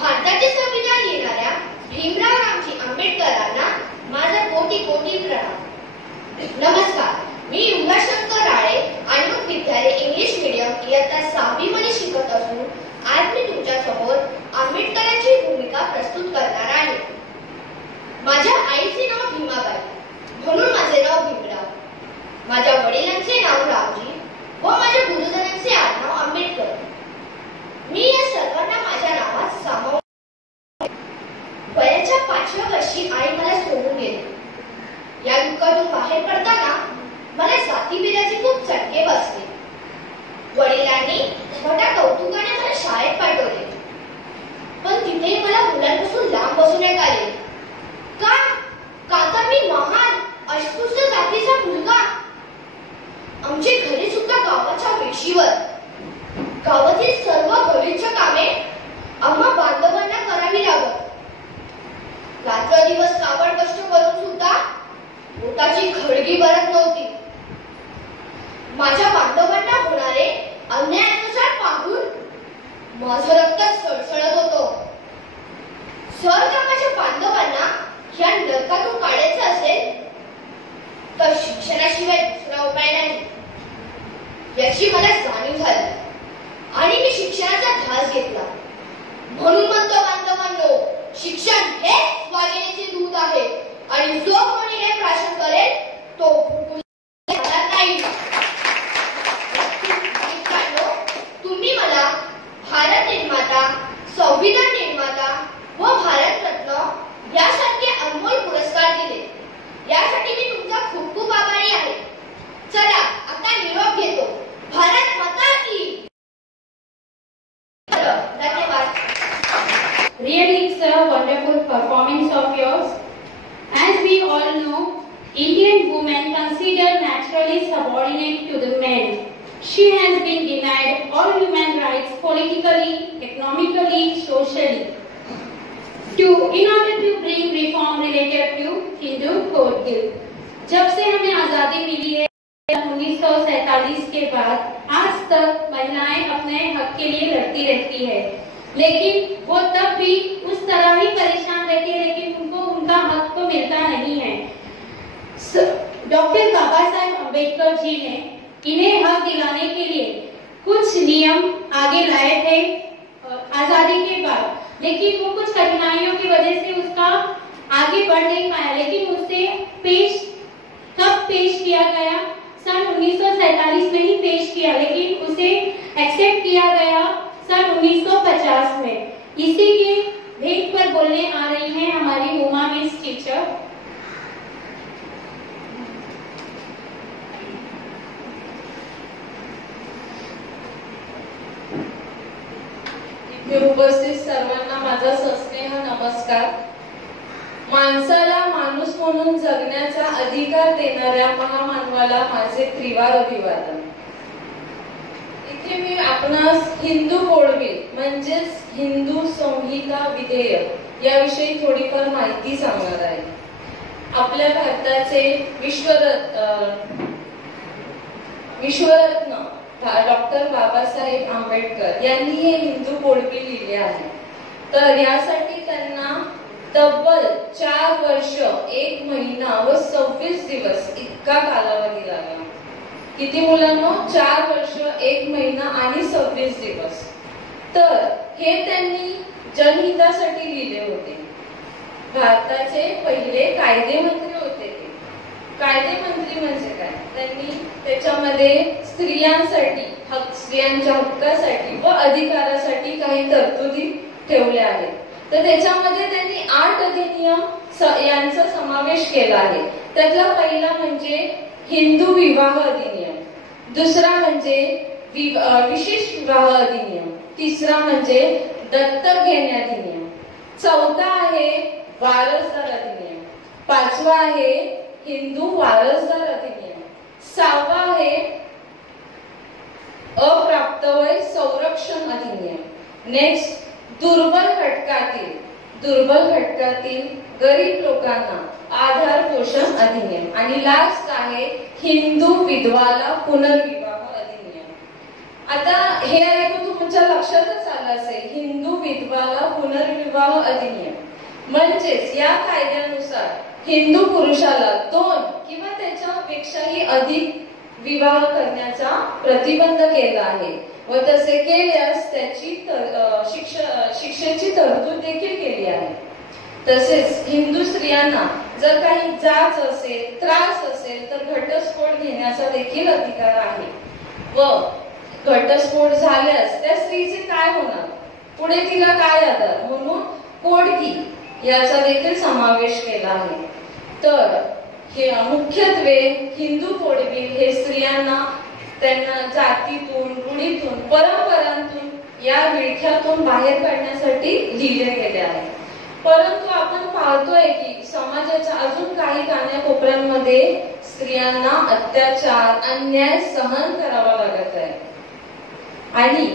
भारताचे संविधान लिहिणाऱ्या भीमराव रामजी आंबेडकरांना माझा कोटी कोटी प्रणाम. नमस्कार, मी उमाशंकर राळे आणि विद्यालय इंग्लिश मीडियम इयत्ता 6वी मध्ये शिकत असून आज मी तुमच्या समोर आंबेडकरांची भूमिका प्रस्तुत करणार आहे. माझ्या आईचे नाव भीमाबाई म्हणून माझे नाव भीमराव. माझ्या वडिलांचे नाव रामजी व माझ्या गुरुजनांचे आडनाव आंबेडकर. मी या सर्वांना माझ्या नावात सामावून. वयाच्या 5व्या वर्षी आई मला सोडून गेली. या दुःखातून बाहेर पडताना मला जातीभेदाचे खूप चटके बसले. वडिलांनी मोठ्या कौतुकाने मला शाळेत पाठवले, पण तिथे मला मुलांपासून लांब बसवण्यात आले. का? तर मी महान अस्पृश्य जातीचा मुलगा. आमचे घरी सुद्धा गावाच्या वेशीवर. गावातील सर्व गलिच्छ कामे आम्हा बांधवांना करावी लागत. सहकामाच्या बांधवांना या नरकातून काढायचं असेल तर शिक्षणाशिवाय दुसरा उपाय नाही याची मला जाणीव झाली आणि मी शिक्षणाचा ध्यास घेतला. म्हणून म्हणतो बांधवांनो, शिक्षण हे स्वागिनीचे दूत आहे आणि जो कोणी हे प्राशन करेल तो होणार नाही. तुम्ही मला भारत निर्माता, संविधान निर्माता व भारतरत्न यासारखे अनमोल पुरस्कार दिले. यासाठी मी तुमचा खूप खूप आभारी आहे. चला आता निरोप घेतो. भारत माता की. धन्यवाद. Really, it's a wonderful performance of yours. As we all know, Indian women considered naturally subordinate to the men. She has been denied all human rights politically, economically, socially. In order to bring reform related to Hindu Code Bill. जब से हमें आजादी milli है 1947 के बाद आज तक महिलाएं अपने हक के लिए लड़ती रहती है, लेकिन वो तब भी उस तरह ही परेशान रहती है, लेकिन उनको उनका हक तो मिलता नहीं है. डॉक्टर बाबा साहेब अम्बेडकर जी ने इन्हें हक दिलाने के लिए कुछ नियम आगे लाए थे आजादी के बाद, लेकिन वो कुछ कठिनाइयों की वजह से उसका आगे बढ़ नहीं पाया. लेकिन उसे कब पेश किया गया? सन 1947 में ही पेश किया, लेकिन उसे एक्सेप्ट किया गया सन 1950 में. इसी के भेद पर बोलने आ रही हैं हमारी उमा मिस टीचर. उपस्थित सर्वांना माझा सस्नेह नमस्कार. माणसाला माणूस म्हणून जगण्याचा अधिकार देणाऱ्या महामानवाला माझे त्रिवार अभिवादन. इथे मी आपणास हिंदू कोड बिल म्हणजेच हिंदू संहिता विधेयक याविषयी थोडीफार माहिती सांगणार आहे. आपल्या भारताचे विश्वरत्न डॉक्टर बाबासाहेब आंबेडकर यांनी हे हिंदू कोड बिल लिहिले आहे. तर यासाठी त्यांना तब्बल 4 वर्ष 1 महिना व 26 दिवस इतका कालावधी लागला. किती मुलांना? 4 वर्ष 1 महिना आणि 26 दिवस. तर हे त्यांनी जनहितासाठी लिहिले होते. भारताचे पहिले कायदे मंत्री होते ते. कायदे मंत्री म्हणजे काय? त्यांनी त्याच्यामध्ये स्त्रियांच्या हक्कासाठी व अधिकारासाठी काही तरतुदी ठेवल्या आहेत. तर त्याच्यामध्ये त्यांनी 8 अधिनियम यांचा समावेश केला आहे. त्यातला पहिला म्हणजे हिंदू विवाह अधिनियम, दुसरा म्हणजे विशेष विवाह अधिनियम, तिसरा म्हणजे दत्तक घेणे अधिनियम, चौथा आहे वारसदार अधिनियम, पाचवा आहे हिंदू वारसदार अधिनियम, 6वा आहे अप्राप्तवय संरक्षण अधिनियम. नेक्स्ट दुर्बल घटकातील गरीब लोकांना आधार पोषण अधिनियम आणि लास्ट आहे हिंदू विधवाला पुनर्विवाह अधिनियम. आता हे ऐकून तुमच्या लक्षातच आलं असेल, हिंदू विधवाला पुनर्विवाह अधिनियम म्हणजेच या कायद्यानुसार हिंदू पुरुषाला 2 किंवा त्याच्यापेक्षाही अधिक विवाह करण्याचा प्रतिबंध केला आहे व तसे केल्यास त्याची शिक्षेची तरतूद देखील केली आहे. तसेच हिंदू स्त्रियांना जर काही जाच असेल, त्रास असेल तर घटस्फोट घेण्याचा देखील अधिकार आहे व घटस्फोट झाल्यास त्या स्त्रीचे काय होणार, पुढे तिला काय आधार, म्हणून कोडगी याचा देखील समावेश केला आहे. तर हे मुख्यत्वे हिंदू कोड बिल हे स्त्रियांना त्यांना जातीतून, रूढीतून, परंपरांतून या विळख्यातून बाहेर काढण्यासाठी लिहिले गेले आहे. परंतु आपण पाहतोय की समाजाच्या अजून काही कानाकोपऱ्यांमध्ये स्त्रियांना अत्याचार, अन्याय सहन करावा लागत आहे. आणि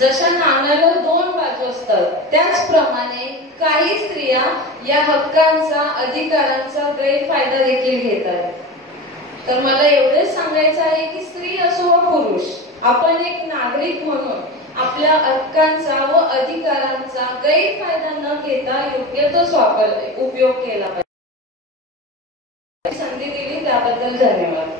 जशा नाण्याला 2 बाजू असतात त्याचप्रमाणे काही स्त्रिया या हक्कांचा, अधिकारांचा गैरफायदा देखील घेत आहेत. तर मला एवढेच सांगायचं आहे की स्त्री असो व पुरुष, आपण एक नागरिक म्हणून आपल्या हक्कांचा व अधिकारांचा गैरफायदा न घेता योग्य तोच उपयोग केला पाहिजे. संधी दिली त्याबद्दल धन्यवाद.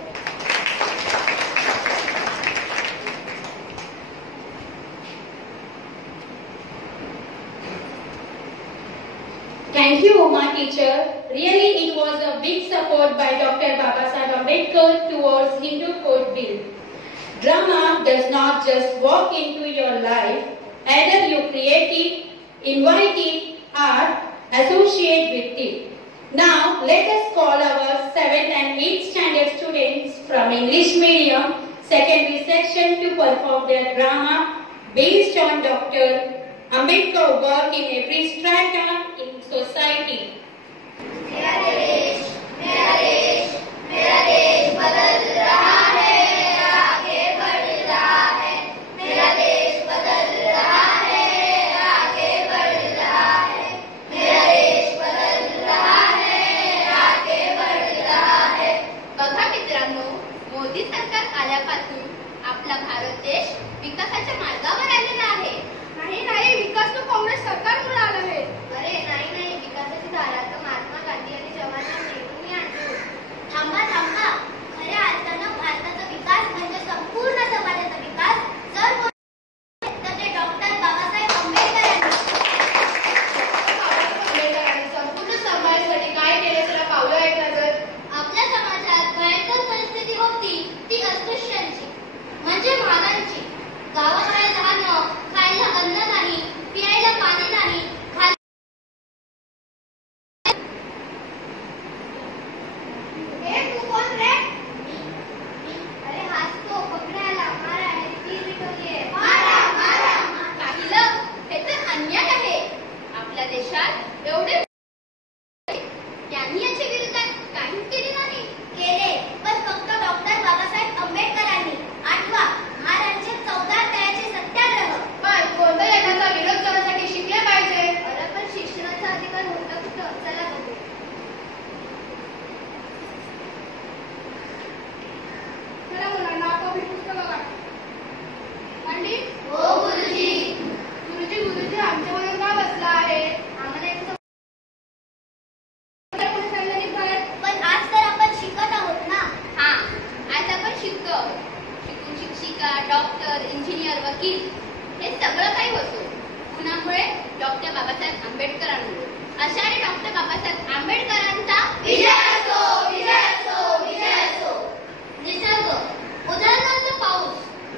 Thank you, Uma teacher. Really, it was a big support by Dr. Babasaheb Ambedkar towards Hindu Code Bill. Drama does not just walk into your life. Either you create it, invite it, or associate with it. Now, let us call our 7th and 8th standard students from English medium secondary section to perform their drama based on Dr. Ambedkar work in every strata in society. मेरा देश बदल रहा है, आगे बढ़ रहा है. मेरा देश बदल रहा है, आगे बढ़ रहा है. मेरा देश बदल रहा है, आगे बढ़ रहा है. बघा मित्रांनो, मोदी सरकार आल्यापासून आपला भारत देश विकासाच्या मार्गावर आलेला आहे. नाही, विकास तो काँग्रेस सरकारमुळे आला आहे. अरे नाही, विकासाची धारा तर महात्मा गांधी आणि जवाहरलाल नेहरूंनी आणली. थांबा, खऱ्या अर्थानं भारताचा विकास म्हणजे संपूर्ण समाजाचा विकास जर तर ते डॉक्टर बाबासाहेब आंबेडकर यांनी. संपूर्ण समाजासाठी काय केले त्याला पावलं आहेत ना. जर आपल्या समाजात भयंकर परिस्थिती होती ती अस्पृश्यांची म्हणजे मागांची. गावाबाहेर राहणं, खायला अन्न नाही, पियायला पाणी नाही. तू कोण रे? अरे हाच तो पकडायला मारा आहे, ती विटवली आहे. मारा. पाहिलं, हे तर अन्याय आहे. आपल्या देशात एवढे त्यांनी याच्या विरोधात काहीच केले नाही. केले, पण फक्त डॉक्टर बाबासाहेब आंबेडकरांनी. आठवा, महाराष्ट्राचे 14 तळ्याचे सत्याग्रह. पण कोणत्या जगाचा विरोध करण्यासाठी शिकले पाहिजे. अरे पण शिक्षणाचा अधिकार होता कुठं? चला बघू. चला मुलांना आपण पुस्तकं काढू. आणि हो गुरुजी. गुरुजी आमच्याबरोबर का बसला आहे? आम्हाला एक पण आज तर आपण शिकत आहोत ना. हा, आज आपण शिकून शिक्षिका, डॉक्टर, इंजिनियर, वकील हे सगळं काही होतो कुणामुळे? डॉक्टर बाबासाहेब आंबेडकरांमुळे. अशाने डॉक्टर बाबासाहेब आंबेडकरांचा विजय असो. निसर्ग, उदाहरणार्थ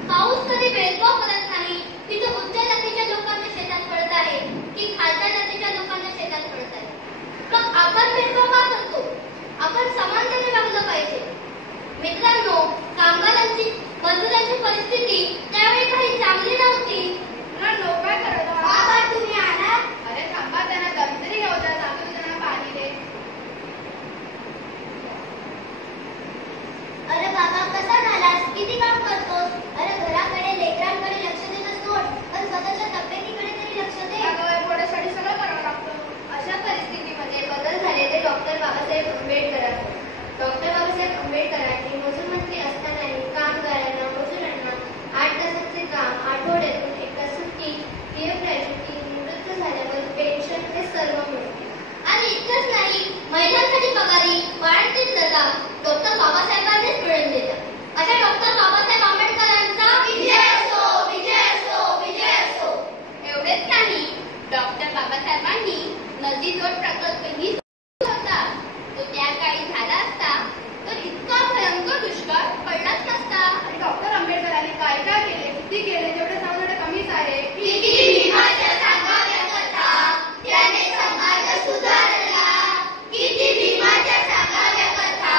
पाऊस कधी भेदभाव करत नाही की तो उच्च जातीच्या लोकांच्या शेतात पडत आहे की खालच्या जातीच्या लोकांच्या शेतात पडत आहे. मग आपण भेदभाव का करतो? आपण समानतेने वागलं पाहिजे. मित्रांनो, कामगारांची, मजुरांची परिस्थिती त्यावेळी काही चांगली नव्हती. लोक काय करत बाबा तुम्ही आला. अरे थांबा, त्यांना दम तरी घेऊ द्या. जातो त्यांना पाणी दे. अरे बाबा कसा झालास? किती काम करतोस? अरे घराकडे, लेकरांकडे लक्ष देणं सोड, पण स्वतःच्या तब्येतीकडे तरी लक्ष दे. पोटासाठी सगळं करावं लागतं. अशा परिस्थितीमध्ये बदल झाले ते डॉक्टर बाबासाहेब आंबेडकरांनी. डॉक्टर बाबासाहेब आंबेडकरांनी मजूर मंत्री असतानाही कामगारांना, मजुरांना 8 तासाचे काम, आठवड्यातून एकदा सुट्टी, ग्रॅज्युटी, निवृत्त झाल्यावर पेन्शन हे सर्व मिळते. आणि इतकंच नाही, महिलांसाठी पगारी, बाळंतीण लता डॉक्टर बाबासाहेबांनीच मिळवून दिला. अशा डॉक्टर बाबासाहेब आंबेडकरांचा विजय असो. एवढेच नाही, डॉक्टर बाबासाहेबांनी नदीजोड प्रकल्पही होता. तो त्या काळी झाला असता तर इतका भयंकर दुष्काळ पडलाच नसता. आणि डॉक्टर आंबेडकरांनी काय केले, किती केले तेवढे सांगणं कमीच आहे. किती भीमाच्या सांगाव्या कथा, त्याने समाज सुधारला. किती भीमाच्या सांगाव्या कथा,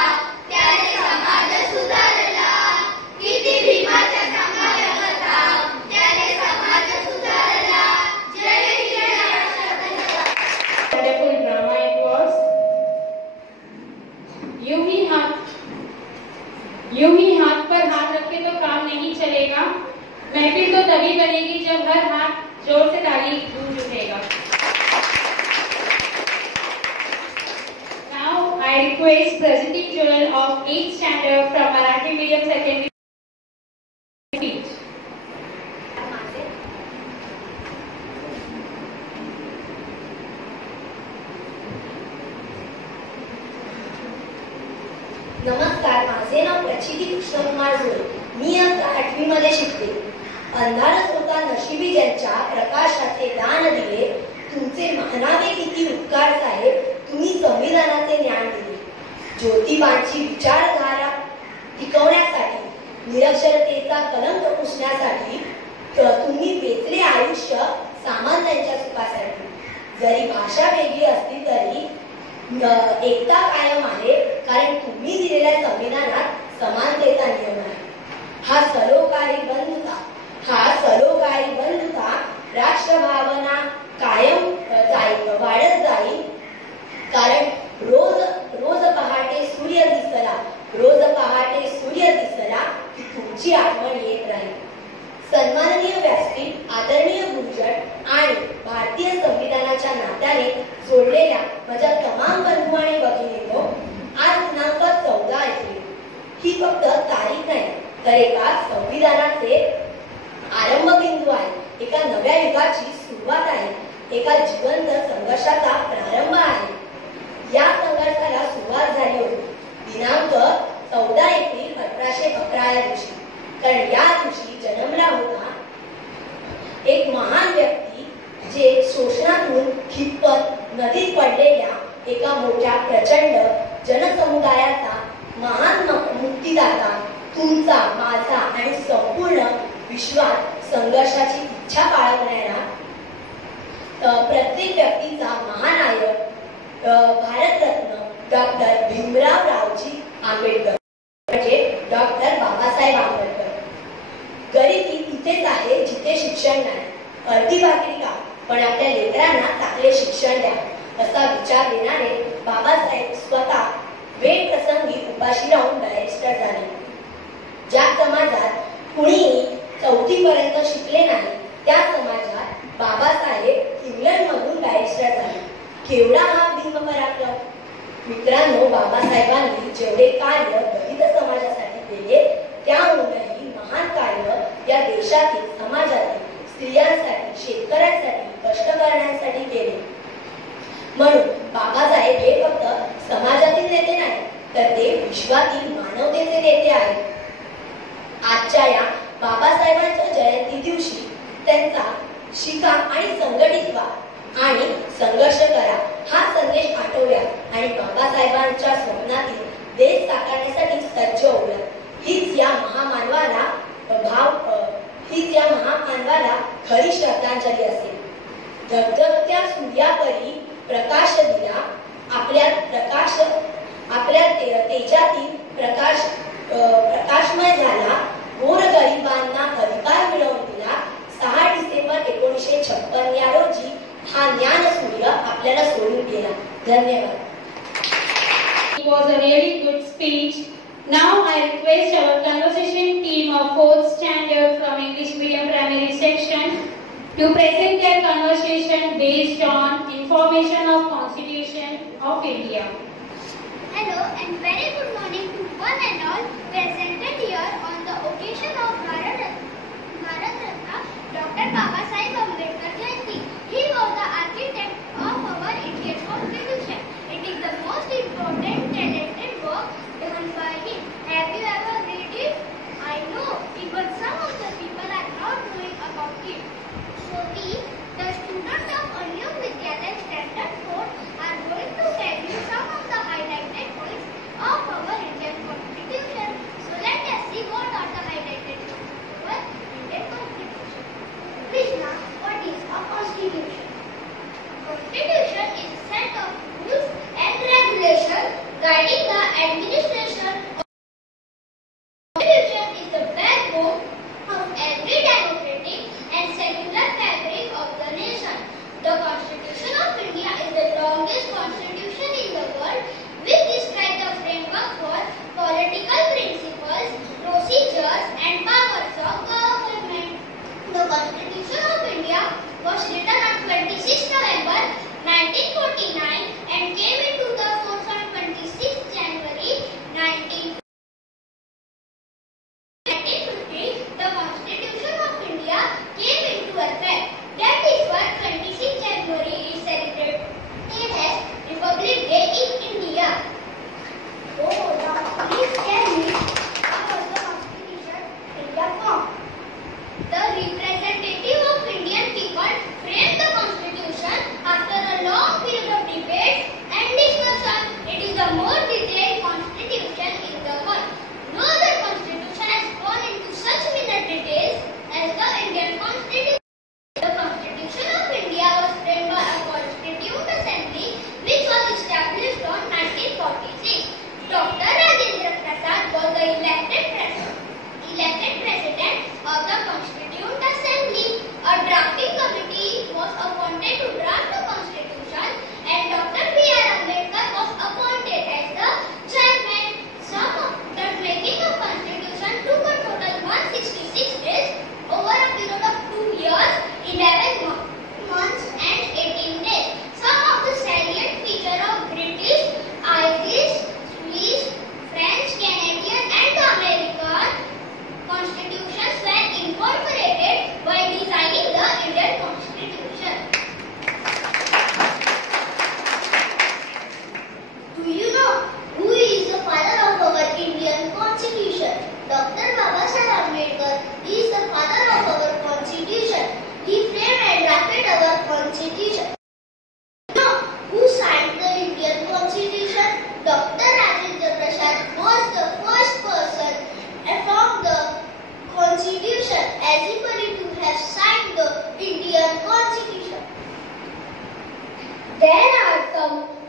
त्याने समाज सुधारला. किती भीमाच्या सांगाव्या कथा, त्याने समाज सुधारला. जय Wonderful drama it was. यूं ही हाथ पर हाथ रखे तो काम नहीं चलेगा. महफिल तो तभी बनेगी जब हर हाथ जोर से ताली गूंज उठेगा. Now I request Presenting Journal of 8th standard from Marathi Medium Secondary speech. नमस्कार, माझे नाव प्रचिती कृष्णकुमार जोळे. मी इयत्ता 8वी मध्ये शिकते. अंधारच होता नशिबी ज्यांच्या प्रकाशाचे दान दिले, तुमचे मानावे किती उपकार साहेब, तुम्ही संविधानाचे ज्ञान दिले. ज्योतिबांची विचारधारा टिकवण्यासाठी, निरक्षरतेचा कलंक पुसण्यासाठी तुम्ही वेचले आयुष्य सामान्यांच्या सुखासाठी. जरी भाषा वेगळी असली तरी एकता कायम आहे, कारण तुम्ही दिलेल्या संविधानात समानतेचा नियम आहे. हा सलोकारी बंधुता राष्ट्रभावना कायम वाढत जाईल, कारण रोज पहाटे सूर्य दिसला की तुमची आठवण येत राहील. सन्माननीय व्यासपीठ, आदरणीय गुरुजन आणि भारतीय संविधानाच्या नात्याने जोडलेल्या माझ्या तमाम बंधू आणि भगिनींनो, आज दिनांक 14 एप्रिल ही फक्त तारीख नाही, तर एका संविधानाचे आरंभ बिंदू आहे. एका नव्या युगाची सुरुवात आहे. एका जिवंत संघर्षाचा प्रारंभ आहे. या संघर्षाला सुरुवात झाली होती दिनांक 14 एप्रिल 1811 या दिवशी. कारण या दिवशी जन्मला होता एक महान व्यक्ती, जे शोषणातून खिप्पत नदीत पडलेल्या एका मोठ्या प्रचंड जनसमुदायाचा महान मुक्तीदाता, तुमचा, माझा आणि संपूर्ण विश्वात संघर्षाची इच्छा बाळगणारा प्रत्येक व्यक्तीचा महानायक भारतरत्न डॉक्टर भीमराव रावजी आंबेडकर, म्हणजे डॉक्टर बाबासाहेब आंबेडकर. गरिबी तिथेच आहे जिथे शिक्षण नाही. अर्धी भाकरी का, पण आपल्या लेकरांना चांगले शिक्षण द्या, असा विचार देणारे बाबासाहेब स्वतः वेळ प्रसंगी उपाशी राहून बॅरिस्टर झाले. ज्या समाजात कुणीही 4थी पर्यंत शिकले नाही, त्या समाजात बाबासाहेब इंग्लंडमधून बॅरिस्टर झाले. केवढा हा भीमपराक्रम! मित्रांनो, बाबासाहेबांनी जेवढे कार्य दलित समाजासाठी केले, त्याहूनही महान कार्य या देशातील, समाजातील स्त्रियांसाठी, शेतकऱ्यांसाठी, कष्टकर्त्यांसाठी केले. म्हणून बाबासाहेब हे फक्त समाजातील नेते नाही, तर ते विश्वातील मानवतेचे नेते आहेत. आजच्या या बाबासाहेबांच्या जयंती दिवशी त्यांचा शिका आणि संघटित व्हा आणि संघर्ष करा हा संदेश आठवूया आणि बाबासाहेबांच्या स्वप्नातील देश साकारण्यासाठी सज्ज होऊया. हीच या महामानवाला खरी श्रद्धांजली असेल. धगधगत्या सूर्यापरी प्रकाश दिला, आपल्या तेजातील प्रकाशमय झाला, गोरगरिबांना अधिकार मिळवून दिला. 6 डिसेंबर 1956 या रोजी हा ज्ञान सूर्य आपल्याला सोडून गेला. धन्यवाद. It was a really good speech. Now I request our conversation team of 4th standard from English medium primary section to present their conversation based on information of Constitution of India. Hello and very good morning to one and all presented here on the occasion of Bharat Ratna Dr. Babasaheb Ambedkar Jayanti. He was the architect of our Indian Constitution. It is the most important talented work done by him. Have you ever read it? I know even some of the people are not knowing about it. So we, the students of Anyam Vidyalaya Standard 4, are going to tell you some of the highlighted points of our Indian Constitution. So let us see what are the highlighted points of our Indian Constitution. Krishna, what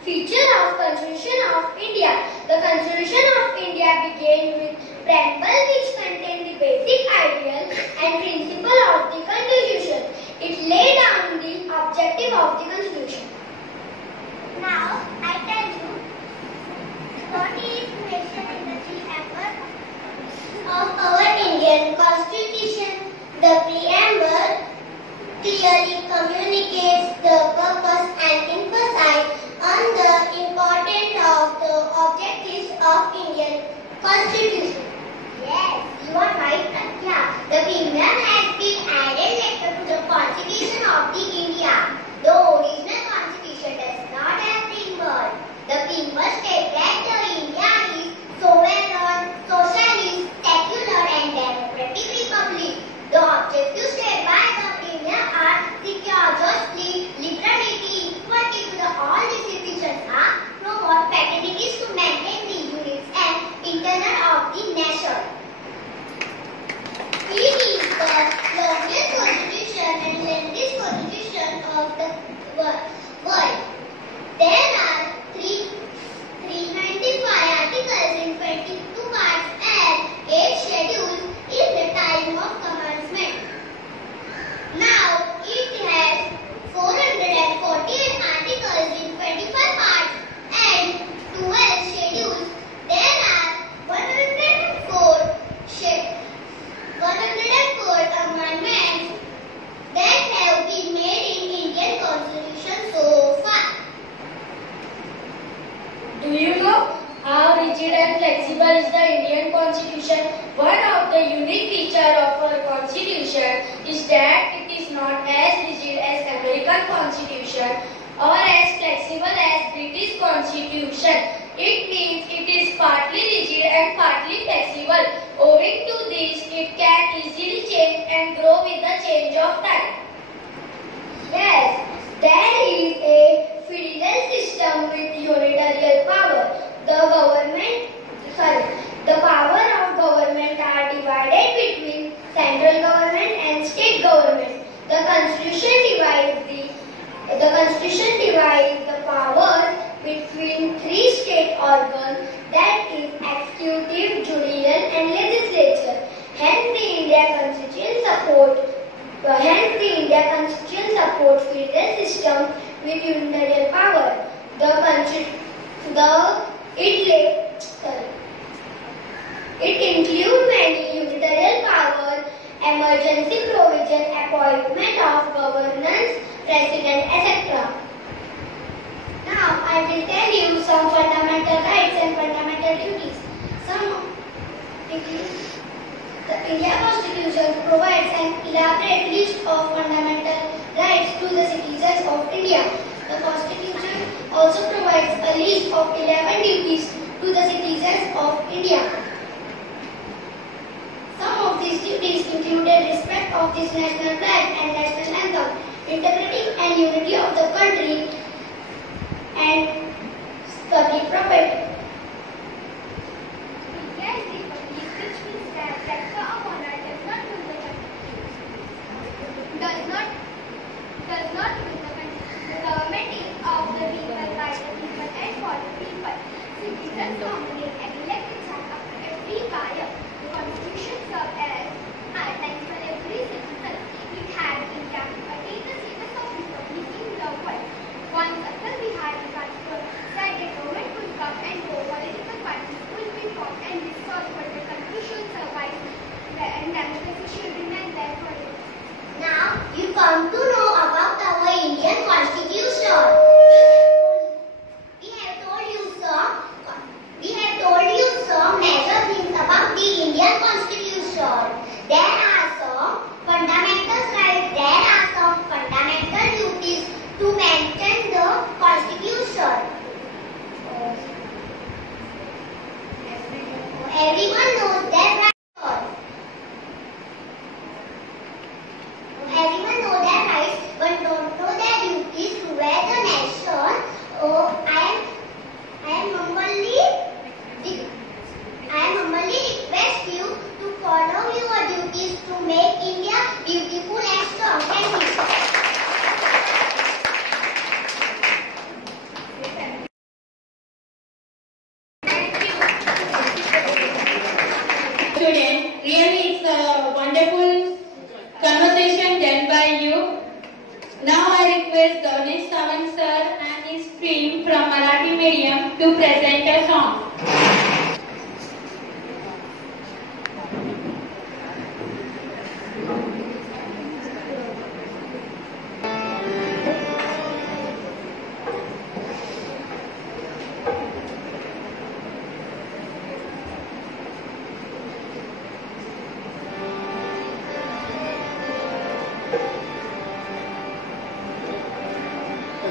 Feature of Constitution of India. The Constitution of India began with preamble which contained the basic ideal and principle of the Constitution. It laid down the objective of the Constitution. Now I tell you what is mentioned in the preamble of our Indian Constitution. The preamble clearly communicates the purpose and emphasizes on the importance of the objectives of Indian Constitution. Yes, you are right, Katya. The preamble has been added later to the Constitution of the India. The original Constitution does not have preamble. The preamble states that the India is sovereign, socialist, secular and democratic republic. The objectives set by the preamble are secure justice, liberty, equality to all the citizens, are promote fraternities to maintain the unity and internal of the nation. It is the longest constitution and lengthiest constitution of the world. There are 395 articles in 22 parts and 8 schedules in the time of commencement. Now it has 448 articles in 25 parts and 12 schedules. There are 104 amendments that have been made in Indian Constitution so far. Do you know how rigid and flexible is the Indian Constitution? One of the unique features of our Constitution is that it is not as rigid as American Constitution or as flexible as British Constitution. It means it is partly rigid and partly flexible. Owing to this, it can easily change and grow with the change of time. Yes, there is a federal system with unitarian power. The power of government are divided between central government and state government. The Constitution divides the power between 3 state organs, that is executive, judicial and legislature. Hence the Indian Constitution supports federal system with unitarian power. It includes many unitarian powers, emergency provision, appointment of governors, president, etc. Now I will tell you some fundamental rights and fundamental duties. The Indian Constitution provides an elaborate list of fundamental rights to the citizens of India. The Constitution also provides a list of 11 duties to the citizens of India. Some of these duties included respect of this national flag and national anthem, integrity and unity of the country, and public property. India is the republic, which means that sector of honor does not rule the country. Does not rule the country. The government is of the people, by the people, and for the people. Citizens nominate and elect its after every buyer. The Constitution serves as guidelines for every citizen. It has been attain the status of republic in the world. to present a song.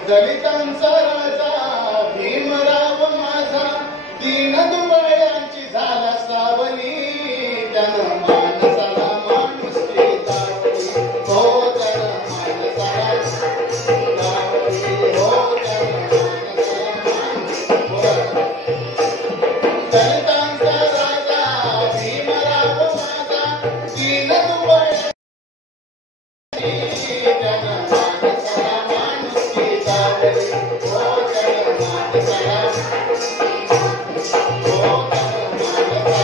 दलितांचा राजा भीमराव माझा दीन दुबळ्यांची झाला सावली त्यानं माणसाला माणुसकी दावली हो त्यानं माणसाला दावली हो त्यानं माणसाला दलितांचा राजा भीमराव माझा दीन दुबळ्यांची त्यानं माणसाला माणुसकी दावली हो त्यानं माणसाला हो त्यानं माणसाला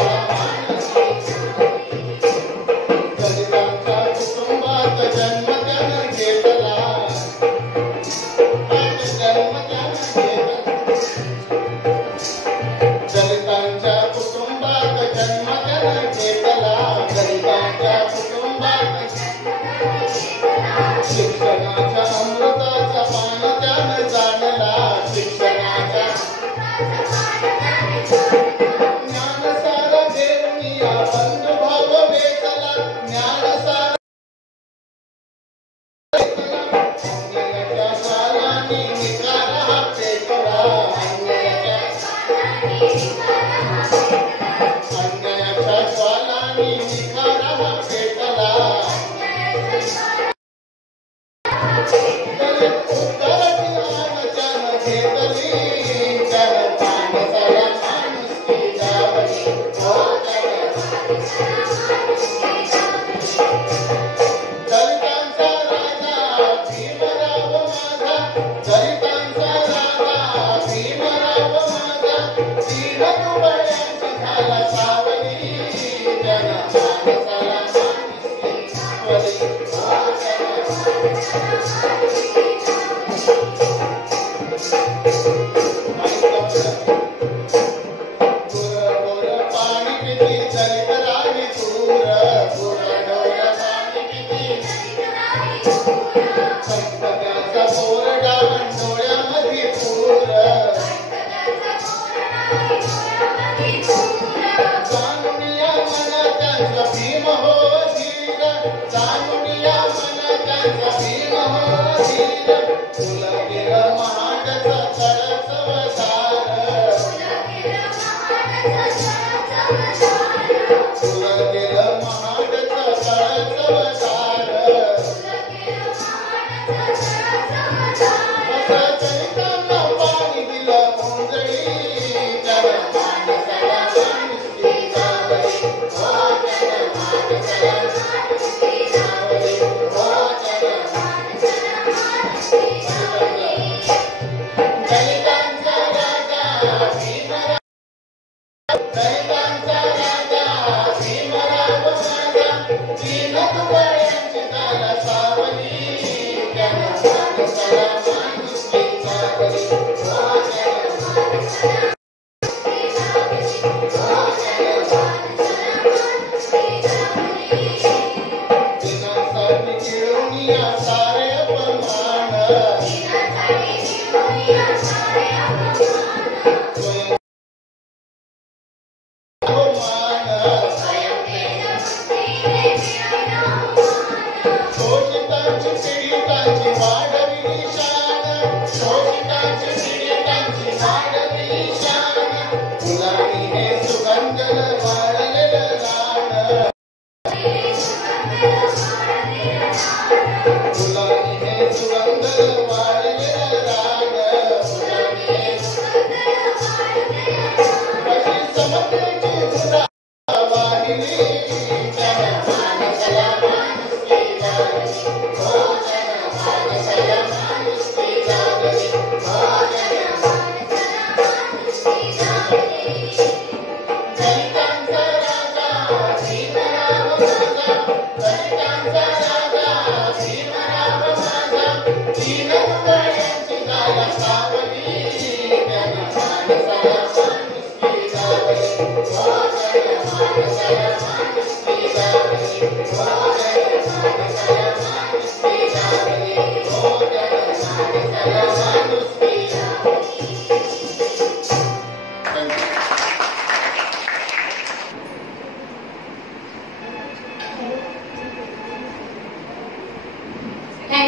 Thank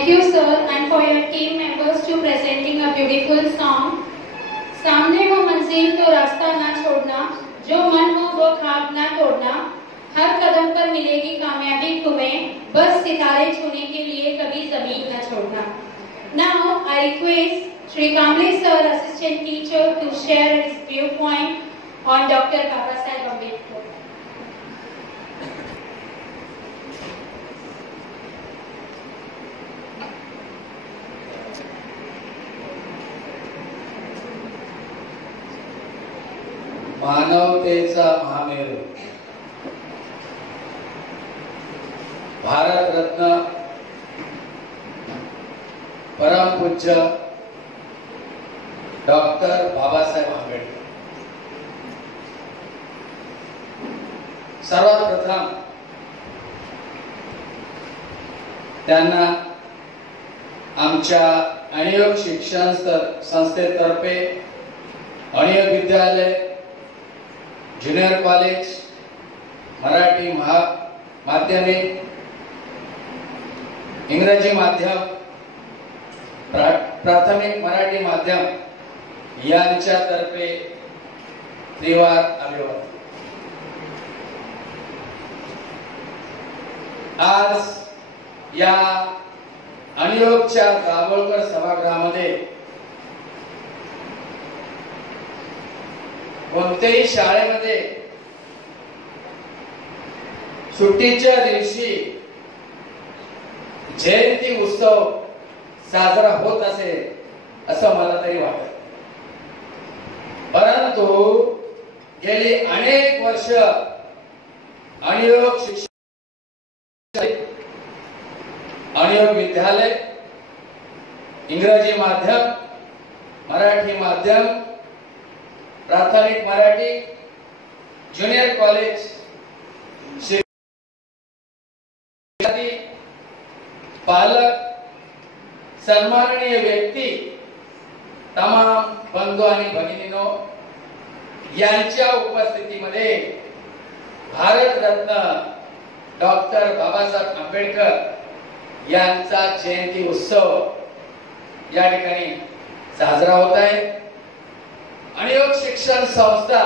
you, sir, and for your team members to presenting a beautiful song. सामने वो मंजिल तो रास्ता ना छोड़ना, जो मन हो वो ख्वाब ना तोड़ना, हर कदम पर मिलेगी कामयाबी तुम्हें, बस सितारे छूने के लिए कभी जमीन ना छोड़ना. Now I request Shri Kamble sir, assistant teacher, to share his viewpoint on Dr. Babasaheb Ambedkar. मानवतेचा महामेरू भारत रत्न परमपूज्य डॉक्टर बाबासाहेब आंबेडकर. सर्वात प्रथम त्यांना आमच्या अनियोग शिक्षण संस्थेतर्फे अनियोग विद्यालय, ज्युनियर कॉलेज, मराठी माध्यमिक, इंग्रजी माध्यम, प्राथमिक मराठी माध्यम यांच्यातर्फे त्रिवार अभिवादन. आज या अनियोगच्या दाभोळकर सभागृहामध्ये कोणत्याही शाळेमध्ये सुट्टीच्या दिवशी जयंती उत्सव साजरा होत असेल असं मला तरी वाटत. परंतु गेली अनेक वर्ष अनियोग शिक्षण, अनियोग विद्यालय, इंग्रजी माध्यम, मराठी माध्यम, प्राथमिक मराठी, ज्युनियर कॉलेज, पालक, सन्माननीय व्यक्ती, तमाम बंधू आणि भगिनींनो यांच्या उपस्थितीमध्ये भारतरत्न डॉक्टर बाबासाहेब आंबेडकर यांचा जयंती उत्सव या ठिकाणी साजरा होत आहे. अनियोग शिक्षण संस्था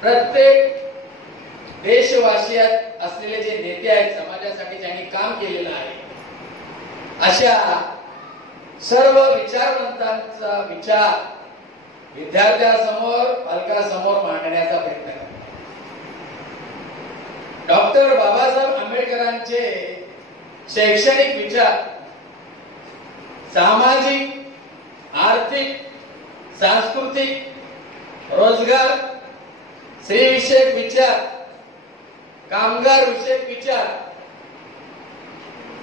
प्रत्येक देशवासियात असलेले जे नेते आहेत, समाजासाठी ज्यांनी काम केलेलं आहे, अशा सर्व विचारवंतांचा विचार विद्यार्थ्यांसमोर, पालकांसमोर मांडण्याचा प्रयत्न करतो. डॉक्टर बाबासाहेब आंबेडकरांचे शैक्षणिक विचार सामाजिक, आर्थिक, सांस्कृतिक, रोजगार, स्त्रीविषयक विचार, कामगार विषयक विचार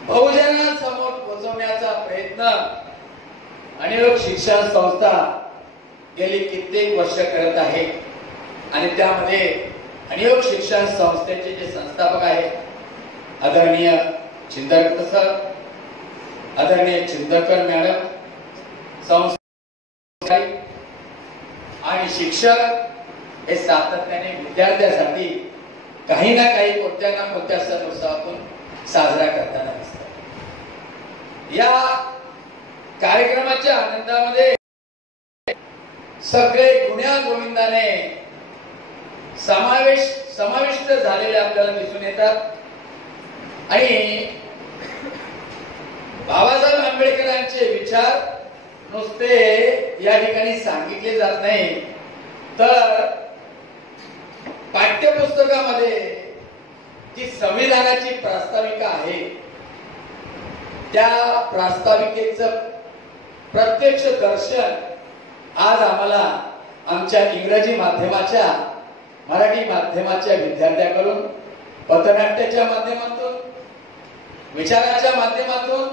बहुजनांसमोर पोहोचवण्याचा प्रयत्न अनियोग शिक्षण संस्था गेली कित्येक वर्ष करत आहे. आणि त्यामध्ये अनियोग शिक्षण संस्थेचे जे संस्थापक आहेत आदरणीय चिंतकर सर, आदरणीय चिंतकर मॅडम, संस्था आणि शिक्षक हे सातत्याने विद्यार्थ्यांसाठी काही ना काही, कोणत्या ना कोणत्या सण उत्सवातून साजरा करताना दिसतात. या कार्यक्रमाच्या आनंदामध्ये सगळे गुण्या गोविंदाने समाविष्ट झालेले आपल्याला दिसून येतात. आणि बाबासाहेब आंबेडकरांचे विचार नुसते या ठिकाणी सांगितले जात नाही, तर पाठ्यपुस्तकामध्ये जी संविधानाची प्रास्ताविका आहे त्या प्रास्ताविकेचं प्रत्यक्ष दर्शन आज आम्हाला आमच्या इंग्रजी माध्यमाच्या, मराठी माध्यमाच्या विद्यार्थ्यांकडून पथनाट्याच्या माध्यमातून, विचाराच्या माध्यमातून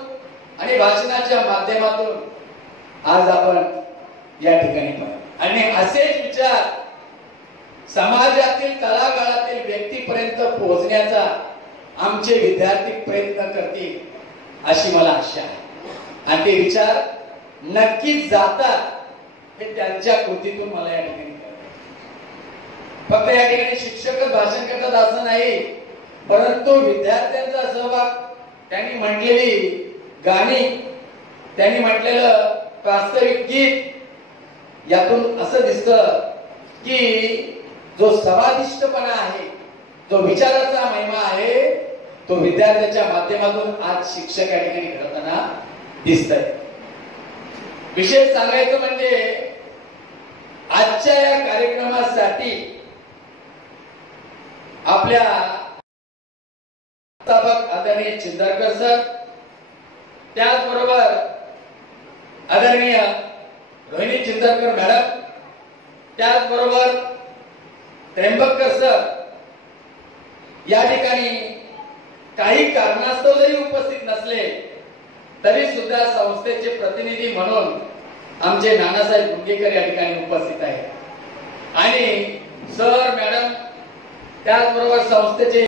आणि भाषणाच्या माध्यमातून आज आपण या ठिकाणी पाहिलं. आणि असेच विचार समाजातील तळागाळातील व्यक्तीपर्यंत पोहोचण्याचा आमचे विद्यार्थी प्रयत्न करतील अशी मला आशा आहे आणि ते विचार नक्कीच जातात हे त्यांच्या कृतीतून मला या ठिकाणी फक्त या ठिकाणी शिक्षकच भाषण करतात असं नाही, परंतु विद्यार्थ्यांचा सहभाग, त्यांनी म्हटलेली गाणी, त्यांनी म्हटलेलं वास्तविक गीत यातून असं दिसतं की जो समाधिष्टपणा आहे, जो विचाराचा महिमा आहे, तो विद्यार्थ्यांच्या माध्यमातून आज शिक्षक या ठिकाणी घडताना दिसतंय. विशेष सांगायचं म्हणजे आजच्या या कार्यक्रमासाठी आपल्या आदरणीय चिंदरकर सर, त्याचबरोबर आदरणीय रोहिणी चिंदरकर मॅडम, त्याचबरोबर त्र्यंबककर सर या ठिकाणी काही कारणास्तव जरी उपस्थित नसले तरी सुद्धा संस्थेचे प्रतिनिधी म्हणून आमचे नानासाहेब गुंगेकर या ठिकाणी उपस्थित आहेत आणि सर मॅडम त्याचबरोबर संस्थेचे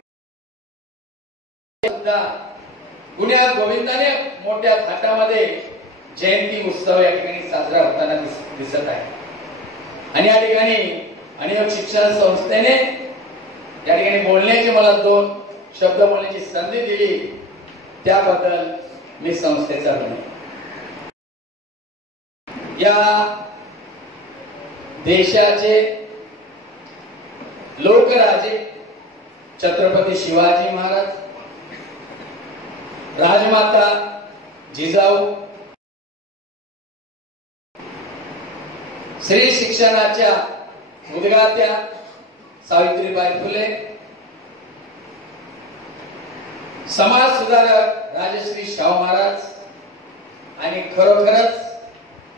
सुद्धा गुण्या गोविंदाने मोठ्या थाटामध्ये जयंती उत्सव या ठिकाणी साजरा होताना दिसत आहे आणि या ठिकाणी अनेक शिक्षण संस्थेने या ठिकाणी बोलण्याची मला 2 शब्द बोलण्याची संधी दिली, त्याबद्दल मी संस्थेचा ऋणी. या देशाचे लोकराजे छत्रपती शिवाजी महाराज, राजमाता जिजाऊ, स्त्री शिक्षणाच्या उद्गात्या सावित्रीबाई फुले, समाज सुधारक राजश्री शाहू महाराज आणि खरोखरच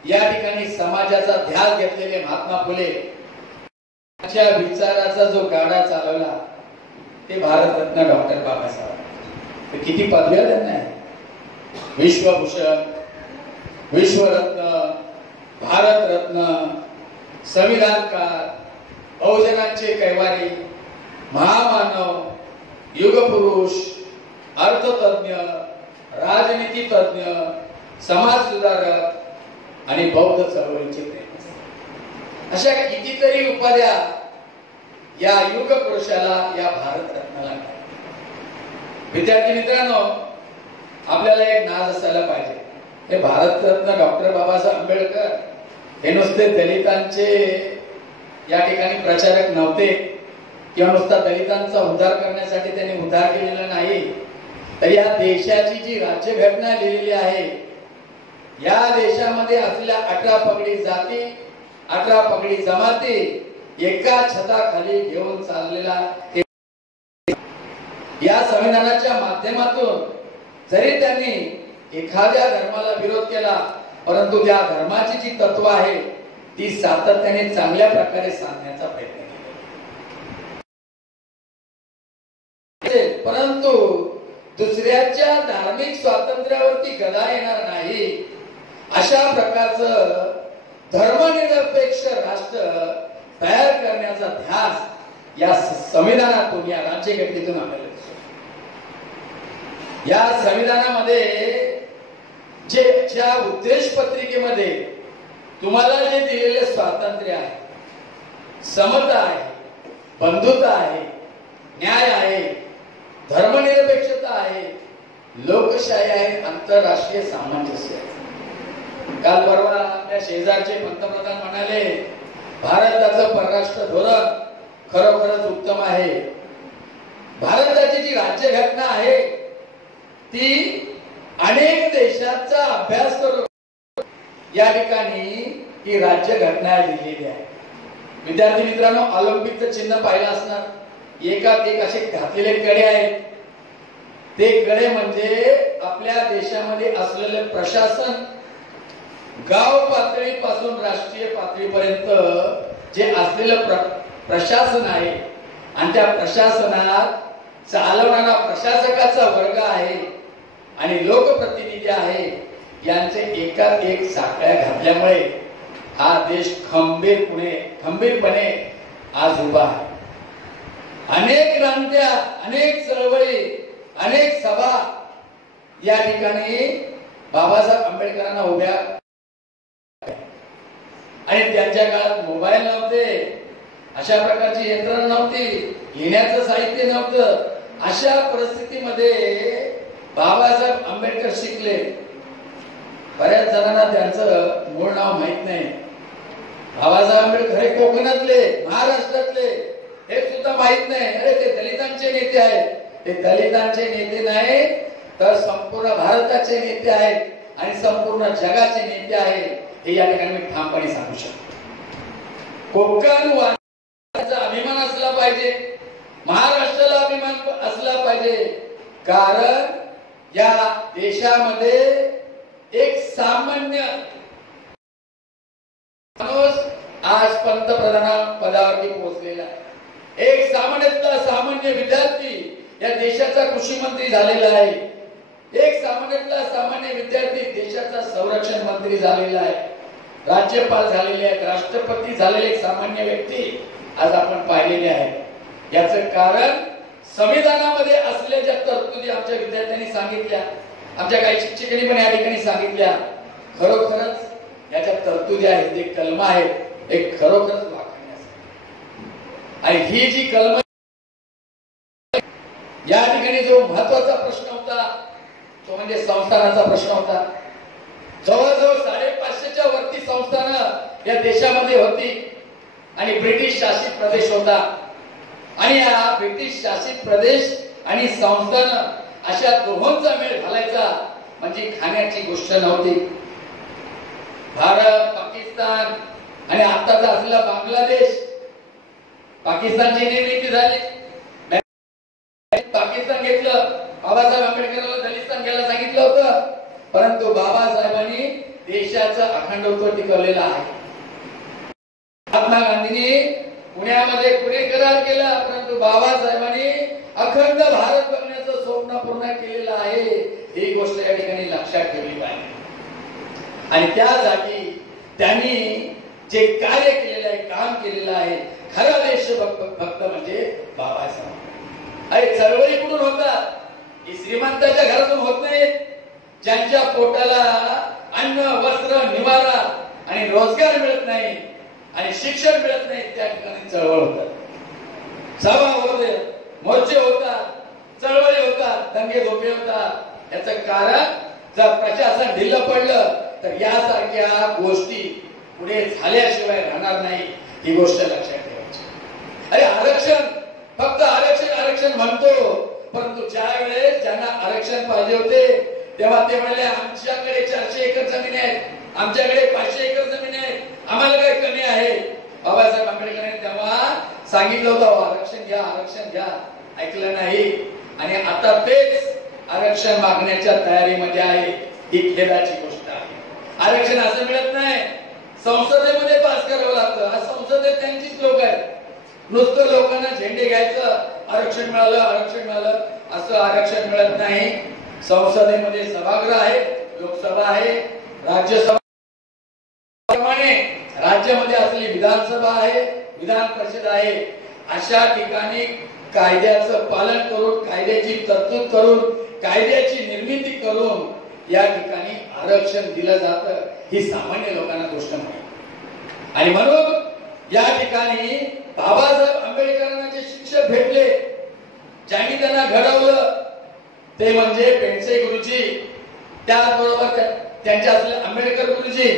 या ठिकाणी समाजाचा ध्यास घेतलेले महात्मा फुले यांच्या विचाराचा जो गाडा चालवला ते भारतरत्न डॉक्टर बाबासाहेब. किती पदव्या त्यांना आहे, विश्वभूषण, विश्वरत्न, भारतरत्न, संविधानकार, बहुजनांचे कैवारी, महामानव, युगपुरुष, अर्थतज्ञ, राजनीती तज्ञ, समाज सुधारक आणि बौद्ध चळवळीचे प्रेरक, अशा कितीतरी उपाध्या या युग पुरुषाला, या भारतरत्नाला. विद्यार्थी मित्रांनो, आपल्याला एक नाज असायला पाहिजे, हे भारतरत्न डॉक्टर बाबासाहेब आंबेडकर हे नुसते दलितांचे या ठिकाणी प्रचारक नव्हते किंवा नुसता दलितांचा उद्धार करण्यासाठी त्यांनी उद्धार केलेला नाही, तर या देशाची जी राज्यघटना लिहिलेली आहे, या देशामध्ये असलेल्या 18 पगडी जाती, 18 पगडी जमाती एका छताखाली घेऊन चाललेला या संविधानाच्या माध्यमातून जरी त्यांनी एखाद्या धर्माला विरोध केला, परंतु त्या धर्माची जी तत्व आहे ती सातत्याने चांगल्या प्रकारे सांगण्याचा प्रयत्न केला. परंतु दुसऱ्याच्या धार्मिक स्वातंत्र्यावरती गदा येणार नाही अशा प्रकारचं धर्मनिरपेक्ष राष्ट्र तयार करण्याचा ध्यास या संविधानातून, या राज्यघटनेतून आपल्याला दिसतो. या संविधानामध्ये ज्या उद्देश पत्रिकेमध्ये तुम्हाला जे दिलेले स्वातंत्र्य आहे, समता आहे, बंधुता आहे, न्याय आहे, धर्मनिरपेक्षता आहे, लोकशाही आहे, आंतरराष्ट्रीय सामंजस्य आहे. काल परवा आपल्या शेजारचे पंतप्रधान म्हणाले भारताचं परराष्ट्र धोरण खरोखरच उत्तम आहे. भारताची जी राज्यघटना आहे ती अनेक देशांचा अभ्यास करून या ठिकाणी ही राज्यघटना लिहिलेली आहे. विद्यार्थी मित्रांनो, ऑलिम्पिकचं चिन्ह पाहिलं असणार, एकात एक असे घातलेले कडे आहेत. ते कडे म्हणजे आपल्या देशामध्ये असलेले प्रशासन, गाव पातळीपासून राष्ट्रीय पातळीपर्यंत जे असलेलं प्रशासन आहे आणि त्या प्रशासनात चालवणारा प्रशासकाचा वर्ग आहे आणि लोकप्रतिनिधी आहे, यांचे एकात एक साखळ्या घातल्यामुळे हा देश खंबीरपणे आज उभा आहे. अनेक क्रांत्या, अनेक चळवळी, अनेक सभा या ठिकाणी बाबासाहेब आंबेडकरांना उभ्या, आणि त्यांच्या काळात मोबाईल नव्हते, अशा प्रकारची यंत्रणा नव्हती, लिहिण्याचं साहित्य नव्हतं. अशा परिस्थितीमध्ये बाबासाहेब आंबेडकर शिकले. बऱ्याच जणांना त्यांचं मूळ नाव माहित नाही. बाबासाहेब आंबेडकर हे कोकणातले, महाराष्ट्रातले हे सुद्धा माहित नाही. अरे ते दलितांचे नेते आहेत. ते दलितांचे नेते नाही तर संपूर्ण भारताचे नेते आहेत आणि संपूर्ण जगाचे नेते आहेत, हे या ठिकाणी मी ठामपणे सांगू शकतो. कोकण वासियांचा अभिमान असला पाहिजे, महाराष्ट्राला अभिमान असला पाहिजे, कारण या देशामध्ये एक सामान्य माणूस आज पंतप्रधान पदावरती पोहोचलेला आहे. एक सामान्यातला सामान्य विद्यार्थी या देशाचा कृषी मंत्री झालेला आहे. एक सामान्यातला सामान्य विद्यार्थी देशाचा संरक्षण मंत्री झालेला आहे. राज्यपाल झालेले आहेत, राष्ट्रपती झालेले एक सामान्य व्यक्ती आज आपण पाहिलेले आहेत. याचं कारण संविधानामध्ये असलेल्या ज्या तरतुदी आमच्या विद्यार्थ्यांनी सांगितल्या, आमच्या काही शिक्षकांनी पण या ठिकाणी सांगितल्या, खरोखरच याच्या तरतुदी आहेत, ते कलम आहेत, एक खरोखरच वाखाणण्यासाठी. आणि ही जी कलम या ठिकाणी जो महत्वाचा प्रश्न होता तो म्हणजे संस्थानाचा प्रश्न होता. जवळजवळ 550च्या वरती संस्थानं या देशामध्ये होती आणि ब्रिटिश शासित प्रदेश होता. आणि या ब्रिटिश शासित प्रदेश आणि संस्थानं अशा दोहोंचा मेळ घालायचा म्हणजे खाण्याची गोष्ट नव्हती. भारत, पाकिस्तान आणि आताचा असलेला बांगलादेश, पाकिस्तानची निर्मिती झाली, पाकिस्तान घेतलं. बाबासाहेब आंबेडकरांना दलिस्तान घ्यायला सांगितलं होतं, परंतु बाबासाहेबांनी देशाचं अखंडत्व टिकवलेलं आहे. महात्मा गांधींनी पुण्यामध्ये पुणे करार केला, परंतु बाबासाहेबांनी अखंड भारत बनण्याचं स्वप्न पूर्ण केलेलं आहे. ही गोष्ट या ठिकाणी लक्षात ठेवली पाहिजे. आणि त्यासाठी त्यांनी जे कार्य केलेलं आहे, काम केलेलं आहे, खरा देशभक्त म्हणजे बाबासाहेब. अरे चळवळी कुठून होतात? ही श्रीमंताच्या घरातून होत नाहीत. ज्यांच्या पोटाला अन्न, वस्त्र, निवारा आणि रोजगार मिळत नाही आणि शिक्षण मिळत नाही, त्या ठिकाणी चळवळ होतात. सभा होते, मोर्चे होतात, चळवळी होतात, दंगे धोके होतात. याचं कारण जर प्रशासन ढिल्लं पडलं तर यासारख्या गोष्टी पुढे झाल्याशिवाय राहणार नाही. ही गोष्ट लक्षात ठेवायची. अरे आरक्षण, फक्त आरक्षण आरक्षण म्हणतो, परंतु ज्या वेळेस ज्यांना आरक्षण पाहिजे होते तेव्हा ते म्हणाले आमच्याकडे 400 एकर जमीन आहे, आमच्याकडे 500 एकर जमीन आहे, आम्हाला काय कमी आहे. बाबासाहेब आंबेडकरांनी तेव्हा सांगितलं होतं आरक्षण घ्या, आरक्षण घ्या. ऐकलं नाही आणि आता तेच आरक्षण मागण्याच्या तयारीमध्ये आहे. ही खेदाची गोष्ट आहे. आरक्षण असं मिळत नाही, संसदेमध्ये पास करावं लागतं. आज संसदेत त्यांचीच लोक आहेत. नुसतं लोकांना झेंडे घ्यायचं, आरक्षण मिळालं, आरक्षण मिळालं, असं आरक्षण मिळत नाही. संसदेमध्ये सभागृह आहे, लोकसभा आहे, राज्यसभा राज्यामध्ये असलेली विधानसभा आहे, विधान परिषद आहे. अशा ठिकाणी कायद्याचं पालन करून, कायद्याची तरतूद करून, कायद्याची निर्मिती करून या ठिकाणी आरक्षण दिलं जातं. ही सामान्य लोकांना गोष्ट नाही. आणि म्हणून या ठिकाणी बाबासाहेब आंबेडकरांना जे शिक्षक भेटले, ज्यांनी त्यांना घडवलं, ते म्हणजे पेंडसे गुरुजी, त्याचबरोबर त्यांच्या असलेले आंबेडकर गुरुजी,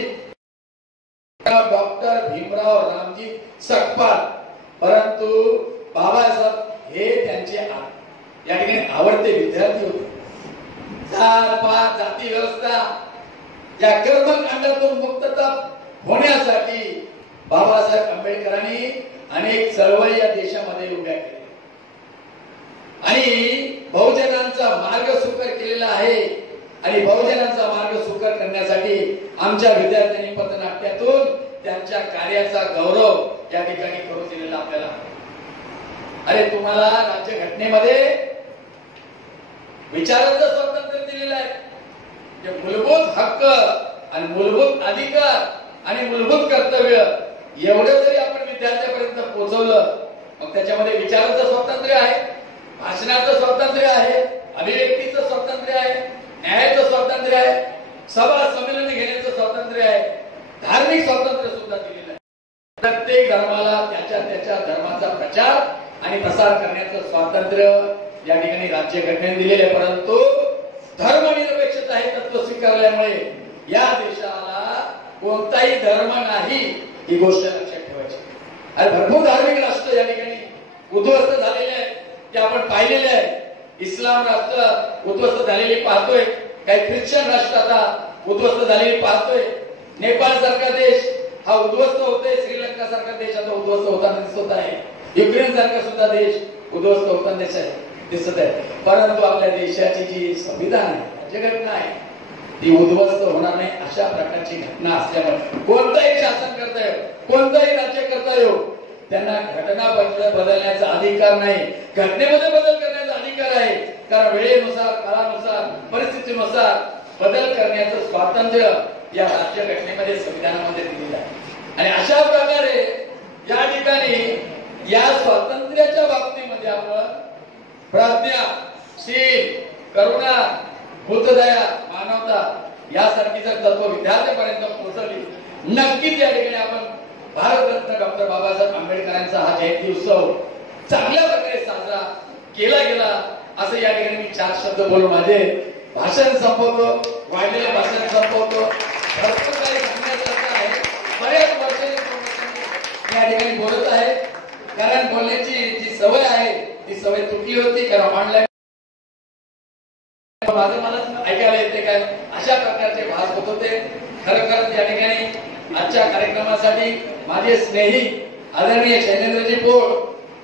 डॉक्टर भीमराव रामजी सकपाल. परंतु बाबासाहेब हे त्यांचे या ठिकाणी आवडते विद्यार्थी होते. जात पात जाती व्यवस्था या कर्मकांडातून मुक्तता होण्यासाठी बाबासाहेब आंबेडकरांनी अनेक चळवळी या देशामध्ये उभ्या केल्या आणि बहुजनांचा मार्ग सुकर केलेला आहे. आणि बहुजनांचा मार्ग सुकर करण्यासाठी आमच्या विद्यार्थ्यांनी पथनाट्यातून त्यांच्या कार्याचा गौरव या ठिकाणी करून दिलेला आपल्याला. अरे तुम्हाला राज्यघटनेमध्ये विचाराचं स्वातंत्र्य दिलेलं आहे. मूलभूत हक्क आणि मूलभूत अधिकार आणि मूलभूत कर्तव्य एवढं जरी आपण विद्यार्थ्यापर्यंत पोहोचवलं, मग त्याच्यामध्ये विचाराचं स्वातंत्र्य आहे, भाषणाचं स्वातंत्र्य आहे, अभिव्यक्तीचं स्वातंत्र्य आहे, न्यायाचं स्वातंत्र्य आहे, सभा संमेलन घेण्याचं स्वातंत्र्य आहे, धार्मिक स्वातंत्र्य सुद्धा दिलेलं आहे. प्रत्येक धर्माला त्याच्या धर्माचा प्रचार आणि प्रसार करण्याचं स्वातंत्र्य या ठिकाणी राज्यघटनेने दिलेले आहे. परंतु धर्मनिरपेक्षता हे तत्व स्वीकारल्यामुळे या देशाला कोणताही धर्म नाही ही गोष्ट लक्षात ठेवायची. आणि भरपूर धार्मिक राष्ट्र या ठिकाणी उद्ध्वस्त झालेले आहेत, ते आपण पाहिलेले आहे. इस्लाम राष्ट्र उद्ध्वस्त झालेली पाहतोय, काही ख्रिश्चन राष्ट्र आता उद्ध्वस्त झालेली पाहतोय. नेपाळ सारखा देश हा उद्ध्वस्त होतोय, श्रीलंका सारखा देश आता उद्ध्वस्त होताना दिसत आहे, युक्रेन सारखा सुद्धा देश उद्ध्वस्त होताना दिसत आहे. परंतु आपल्या देशाची जी संविधान आहे, राज्यघटना आहे, ती उद्ध्वस्त होणार नाही अशा प्रकारची घटना असल्यामुळे कोणताही शासन करता येईल, कोणताही राज्य करता येईल, त्यांना घटना बदलण्याचा अधिकार नाही, घटनेमध्ये बदल करण्याचा अधिकार आहे. कारण वेळेनुसार, काळानुसार, परिस्थितीनुसार बदल करण्याचं स्वातंत्र्य या राज्यघटनेमध्ये, संविधानामध्ये दिलेलं आहे. आणि अशा प्रकारे या ठिकाणी या स्वातंत्र्याच्या बाबतीमध्ये आपण प्रज्ञा, शील, करुणा, बुद्धदया, मानवता यासारखी जर तत्व विद्यार्थ्यापर्यंत पोहोचवली, नक्कीच या ठिकाणी आपण भारतरत्न डॉक्टर बाबासाहेब आंबेडकरांचा हा जयंती उत्सव चांगल्या प्रकारे साजरा केला गेला असं या ठिकाणी मी 4 शब्द बोलून माझे भाषण संपवतो, वाढलेले भाषण संपवतो. भरपूर काही सांगण्यासारखं आहे, बऱ्याच वर्षांनी या ठिकाणी बोलत आहे, कारण बोलण्याची जी सवय आहे ती सवय तुटली होती, कारण ऑनलाईन माझं मला ऐकायला येते काय अशा प्रकारचे भास होत होते. खरोखर या ठिकाणी आजच्या कार्यक्रमासाठी माझे स्नेही आदरणीय शैलेंद्रजी पोळ,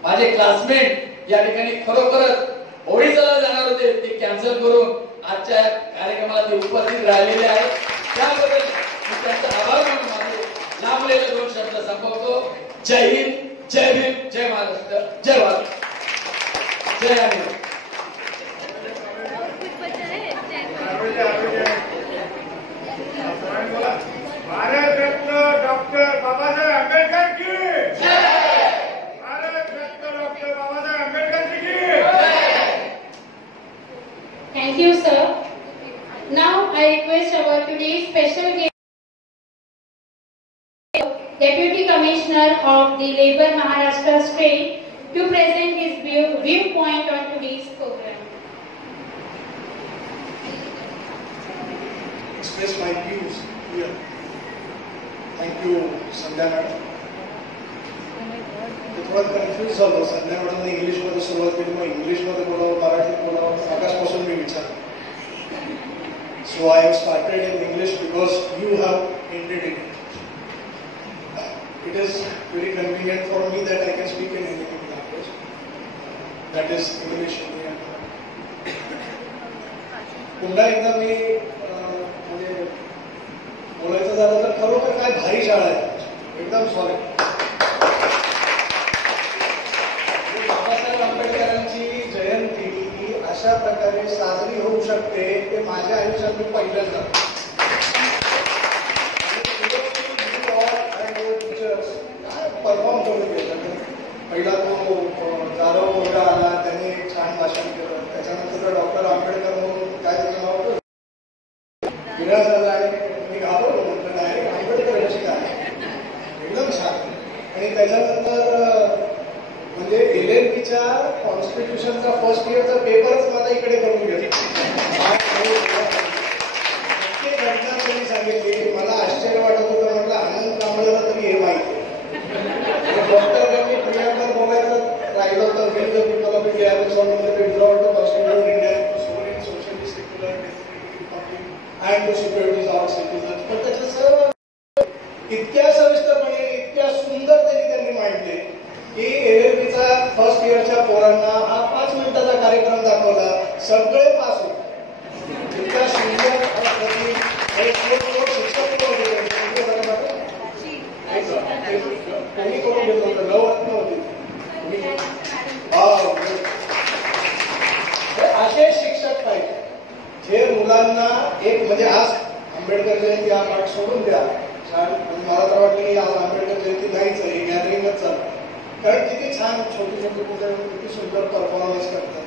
माझे क्लासमेट या ठिकाणी खरोखरच ओडिसाला जाणार होते, ते कॅन्सल करून आजच्या कार्यक्रमाला ते उपस्थित राहिलेले आहेत. त्याबद्दल मी त्यांचा आभार मानून माझे लांबलेले 2 शब्द संपवतो. जय हिंद, जय भीम, जय महाराष्ट्र, जय भारत, जय आनंद. भारत रत्न डॉक्टर बाबासाहेब आंबेडकर की जय. भारत रत्न डॉक्टर बाबासाहेब आंबेडकर की जय. Thank you, sir. Now I request our today's special guest, Deputy Commissioner of the Labour Maharashtra State, to present his viewpoint on today's program. Express my views here. Thank you, Sandhya madam. थोडं confuse झालो. संध्या मॅडमने इंग्लिशमध्ये सुरुवात केली, मग इंग्लिशमध्ये बोलावं, मराठीत बोलावं, आकाशपासून मी विचारलं. So I have started in English because you have ended in English. It is very convenient for me that I can speak in any language. That is English. पुन्हा एकदा मी म्हणजे बोलायचं झालं तर खरोखर काय भारी शाळा आहे, एकदम सॉरी. बाबासाहेब आंबेडकरांची जयंती ही अशा प्रकारे साजरी होऊ शकते ते माझ्या आयुष्यात मी पहिल्यांदा. परफॉर्म करून गेलं. पहिला तो जाधव मुलगा आला, त्यांनी छान भाषण केलं. त्याच्यानंतर डॉक्टर आंबेडकर म्हणून काय त्याचं नाव होतं, विराज झाला आणि मी घाबरलो, म्हटलं डायरेक्ट आंबेडकर कशी काय, एकदम छान. आणि त्याच्यानंतर म्हणजे LLBच्या कॉन्स्टिट्यूशनचा फर्स्ट इयरचा पेपरच मला इकडे करून घेतला. घटना त्यांनी सांगितली, मला आश्चर्य वाटत होतं. म्हटलं आनंद कांबळेला तरी हे माहिती. डॉक्टरांनी प्रियांकर बोलायचं राहिलं होतं, will the people of India withdraw to constitution India to sovereign socially secular and to securities of citizens. पण त्याचं सर्व इतक्या सविस्तरपणे, इतक्या सुंदरतेने त्यांनी मांडले की LLBचा फर्स्ट इयरच्या पोरांना हा 5 मिनिटाचा कार्यक्रम दाखवला, सगळे पास होते. इतक्या सुंदर कोणी करून घेतलं होतं, नवरत्न होती. असे शिक्षक पाहिजे जे मुलांना एक म्हणजे आज आंबेडकर जयंती हा पाठ सोडून द्या, छान. आणि मला तर वाटलं की आज आंबेडकर जयंती नाहीच आहे, गॅदरिंगच चालू. कारण किती छान छोटी छोटी मुलं किती सुंदर परफॉर्मन्स करतात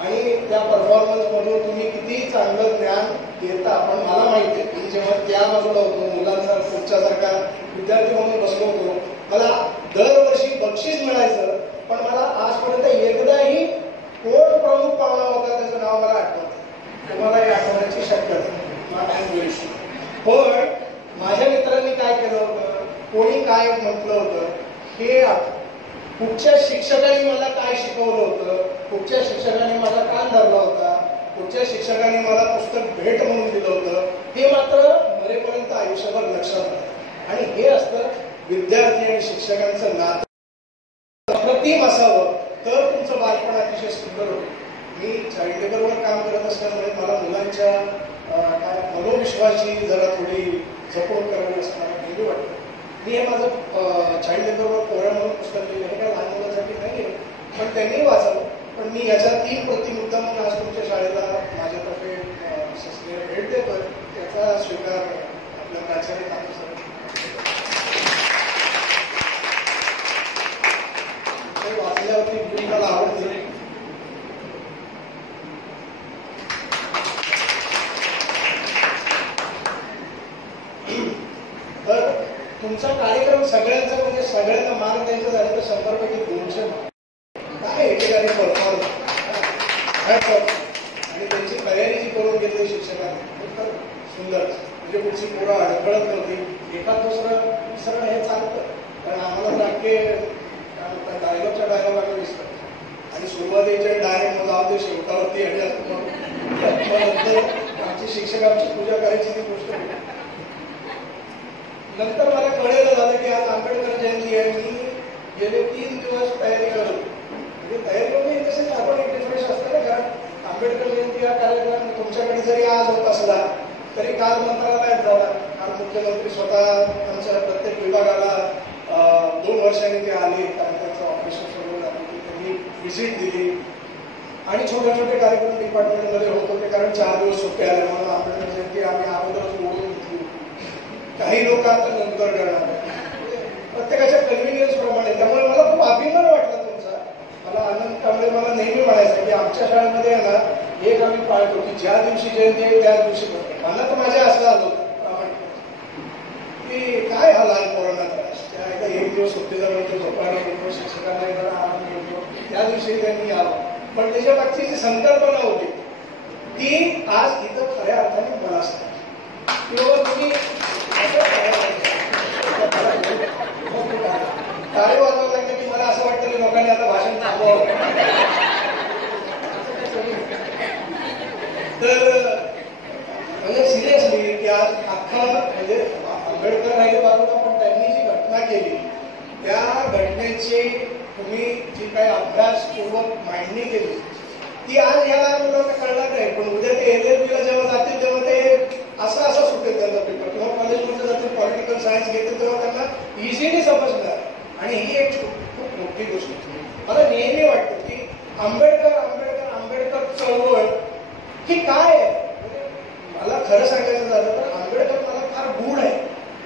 आणि त्या परफॉर्मन्समधून तुम्ही किती चांगलं ज्ञान घेता. पण मला माहिती आहे की जेव्हा त्या बाजूला होतो मुलांचा तुमच्यासारखा विद्यार्थी म्हणून बसलो होतो, मला दरवर्षी बक्षीस मिळायचं, पण मला आजपर्यंत एकदाही कोण प्रमुख पाहुणा होता त्याचं नाव मला आठवत. तुम्हाला हे आठवण्याची शक्यता. पण माझ्या मित्रांनी काय केलं होतं, कोणी काय म्हटलं होतं हे कुठच्या शिक्षकांनी मला काय शिकवलं होतं, कुठच्या शिक्षकांनी माझा कान धरला होता, कुठच्या शिक्षकांनी मला पुस्तक भेट म्हणून दिलं होतं, हे मात्र मरेपर्यंत आयुष्यभर लक्षात राहतं. आणि हे असतं विद्यार्थी आणि शिक्षकांचं नातं अप्रतिम असावं तर तुमचं बालपण अतिशय सुंदर होतं. मी चाइल्ड लेबरवर काम करत असल्यामुळे मला मुलांच्या काय मनोविश्वासाची जरा थोडी जपून करावी असताना नेहमी वाटतं. मी हे माझं चाइल्ड लेबरवर पोळ्या म्हणून पुस्तक लिहिलं, हे काय लहान मुलांसाठी नाही आहे, पण त्यांनी वाचावं. पण मी याच्या 3 प्रति मुद्दा म्हणून आज तुमच्या शाळेला माझ्यातर्फे भेट देतोय. त्याचा स्वीकार आपल्या प्राचार्य ठाकूर सर वाचल्यावरती भूमिकाला आवडते. तर तुमचा कार्यक्रम सगळ्यांचा म्हणजे सगळ्यांना मान द्यायचं झालं तर 100 पैकी 200 काय एकेकाने परफॉर्म आणि त्यांची तयारी जी करून घेतली शिक्षकांनी तर सुंदर. म्हणजे पुढची पोरं अडखळत नव्हती. एखाद दुसरं मिसरण हे चालतं, कारण आम्हाला नाट्य डायलॉगच्या डायलॉग दिसतं आणि सुरुवातीच्या डायरेक्ट मग जाऊ दे शेवटावरती आणि नंतर आमची शिक्षकांची पूजा करायची ती गोष्ट. नंतर मला कळलेलं झालं की आज आंबेडकर जयंती आहे. मी गेले 3 दिवस तयारी करत, म्हणजे तयारी म्हणजे तसेच आपण एक डिफरन्स असतं ना, कारण आंबेडकर जयंती हा कार्यक्रम तुमच्याकडे जरी आज होत असला तरी काल मंत्रालयात झाला. काल मुख्यमंत्री स्वतः आमच्या प्रत्येक विभागाला 2 वर्षांनी ते आले, कारण त्यांचं ऑपरेशन सुरू झालं, त्यांनी व्हिजिट दिली आणि छोटे छोटे कार्यक्रम डिपार्टमेंटमध्ये होत होते, कारण 4 दिवस सुट्ट्या आल्या. म्हणून आंबेडकर जयंती आम्ही अगोदरच ओढून घेतली. काही लोक आता नंतर करणार, प्रत्येकाच्या कन्व्हिनियन्स प्रमाणे. त्यामुळे मला खूप अभिमान वाटला तुमचा. मला आनंद कांबळे मला नेहमी म्हणायचं की आमच्या शाळेमध्ये आहे ना एक आम्ही पाळतो की ज्या दिवशी जयंती आहे त्याच दिवशी करतो. मला तर माझ्या असं आलं की काय हा लहान पोरांना त्रास, त्या एक दिवस सुट्टीचा मिळतो, झोपायला मिळतो, शिक्षकांना जरा आनंद मिळतो, त्या दिवशी त्यांनी यावं. पण त्याच्या मागची जी संकल्पना होती ती आज इथं खऱ्या अर्थाने मला असते. किंवा तुम्ही टाळे वाजवायला लागले की मला असं वाटतं की लोकांनी आता भाषण थांबवावं. तर म्हणजे सिरियसली की आज अख्खा म्हणजे आंबेडकर राहिले बाजूला, पण त्यांनी जी घटना केली त्या घटनेची तुम्ही जी काही अभ्यासपूर्वक मांडणी केली ती आज या मुलांना कळणार नाही. पण उद्या ते LLB ला जेव्हा जातील तेव्हा ते असं सुटेल त्यांना पेपर, किंवा कॉलेजमध्ये जातील पॉलिटिकल सायन्स घेतील तेव्हा त्यांना इझिली समजणार. आणि ही एक खूप मोठी गोष्ट. मला नेहमी वाटतं की आंबेडकर चळवळ ही काय आहे. मला खरं सांगायचं झालं तर आंबेडकर मला फार गूढ आहे.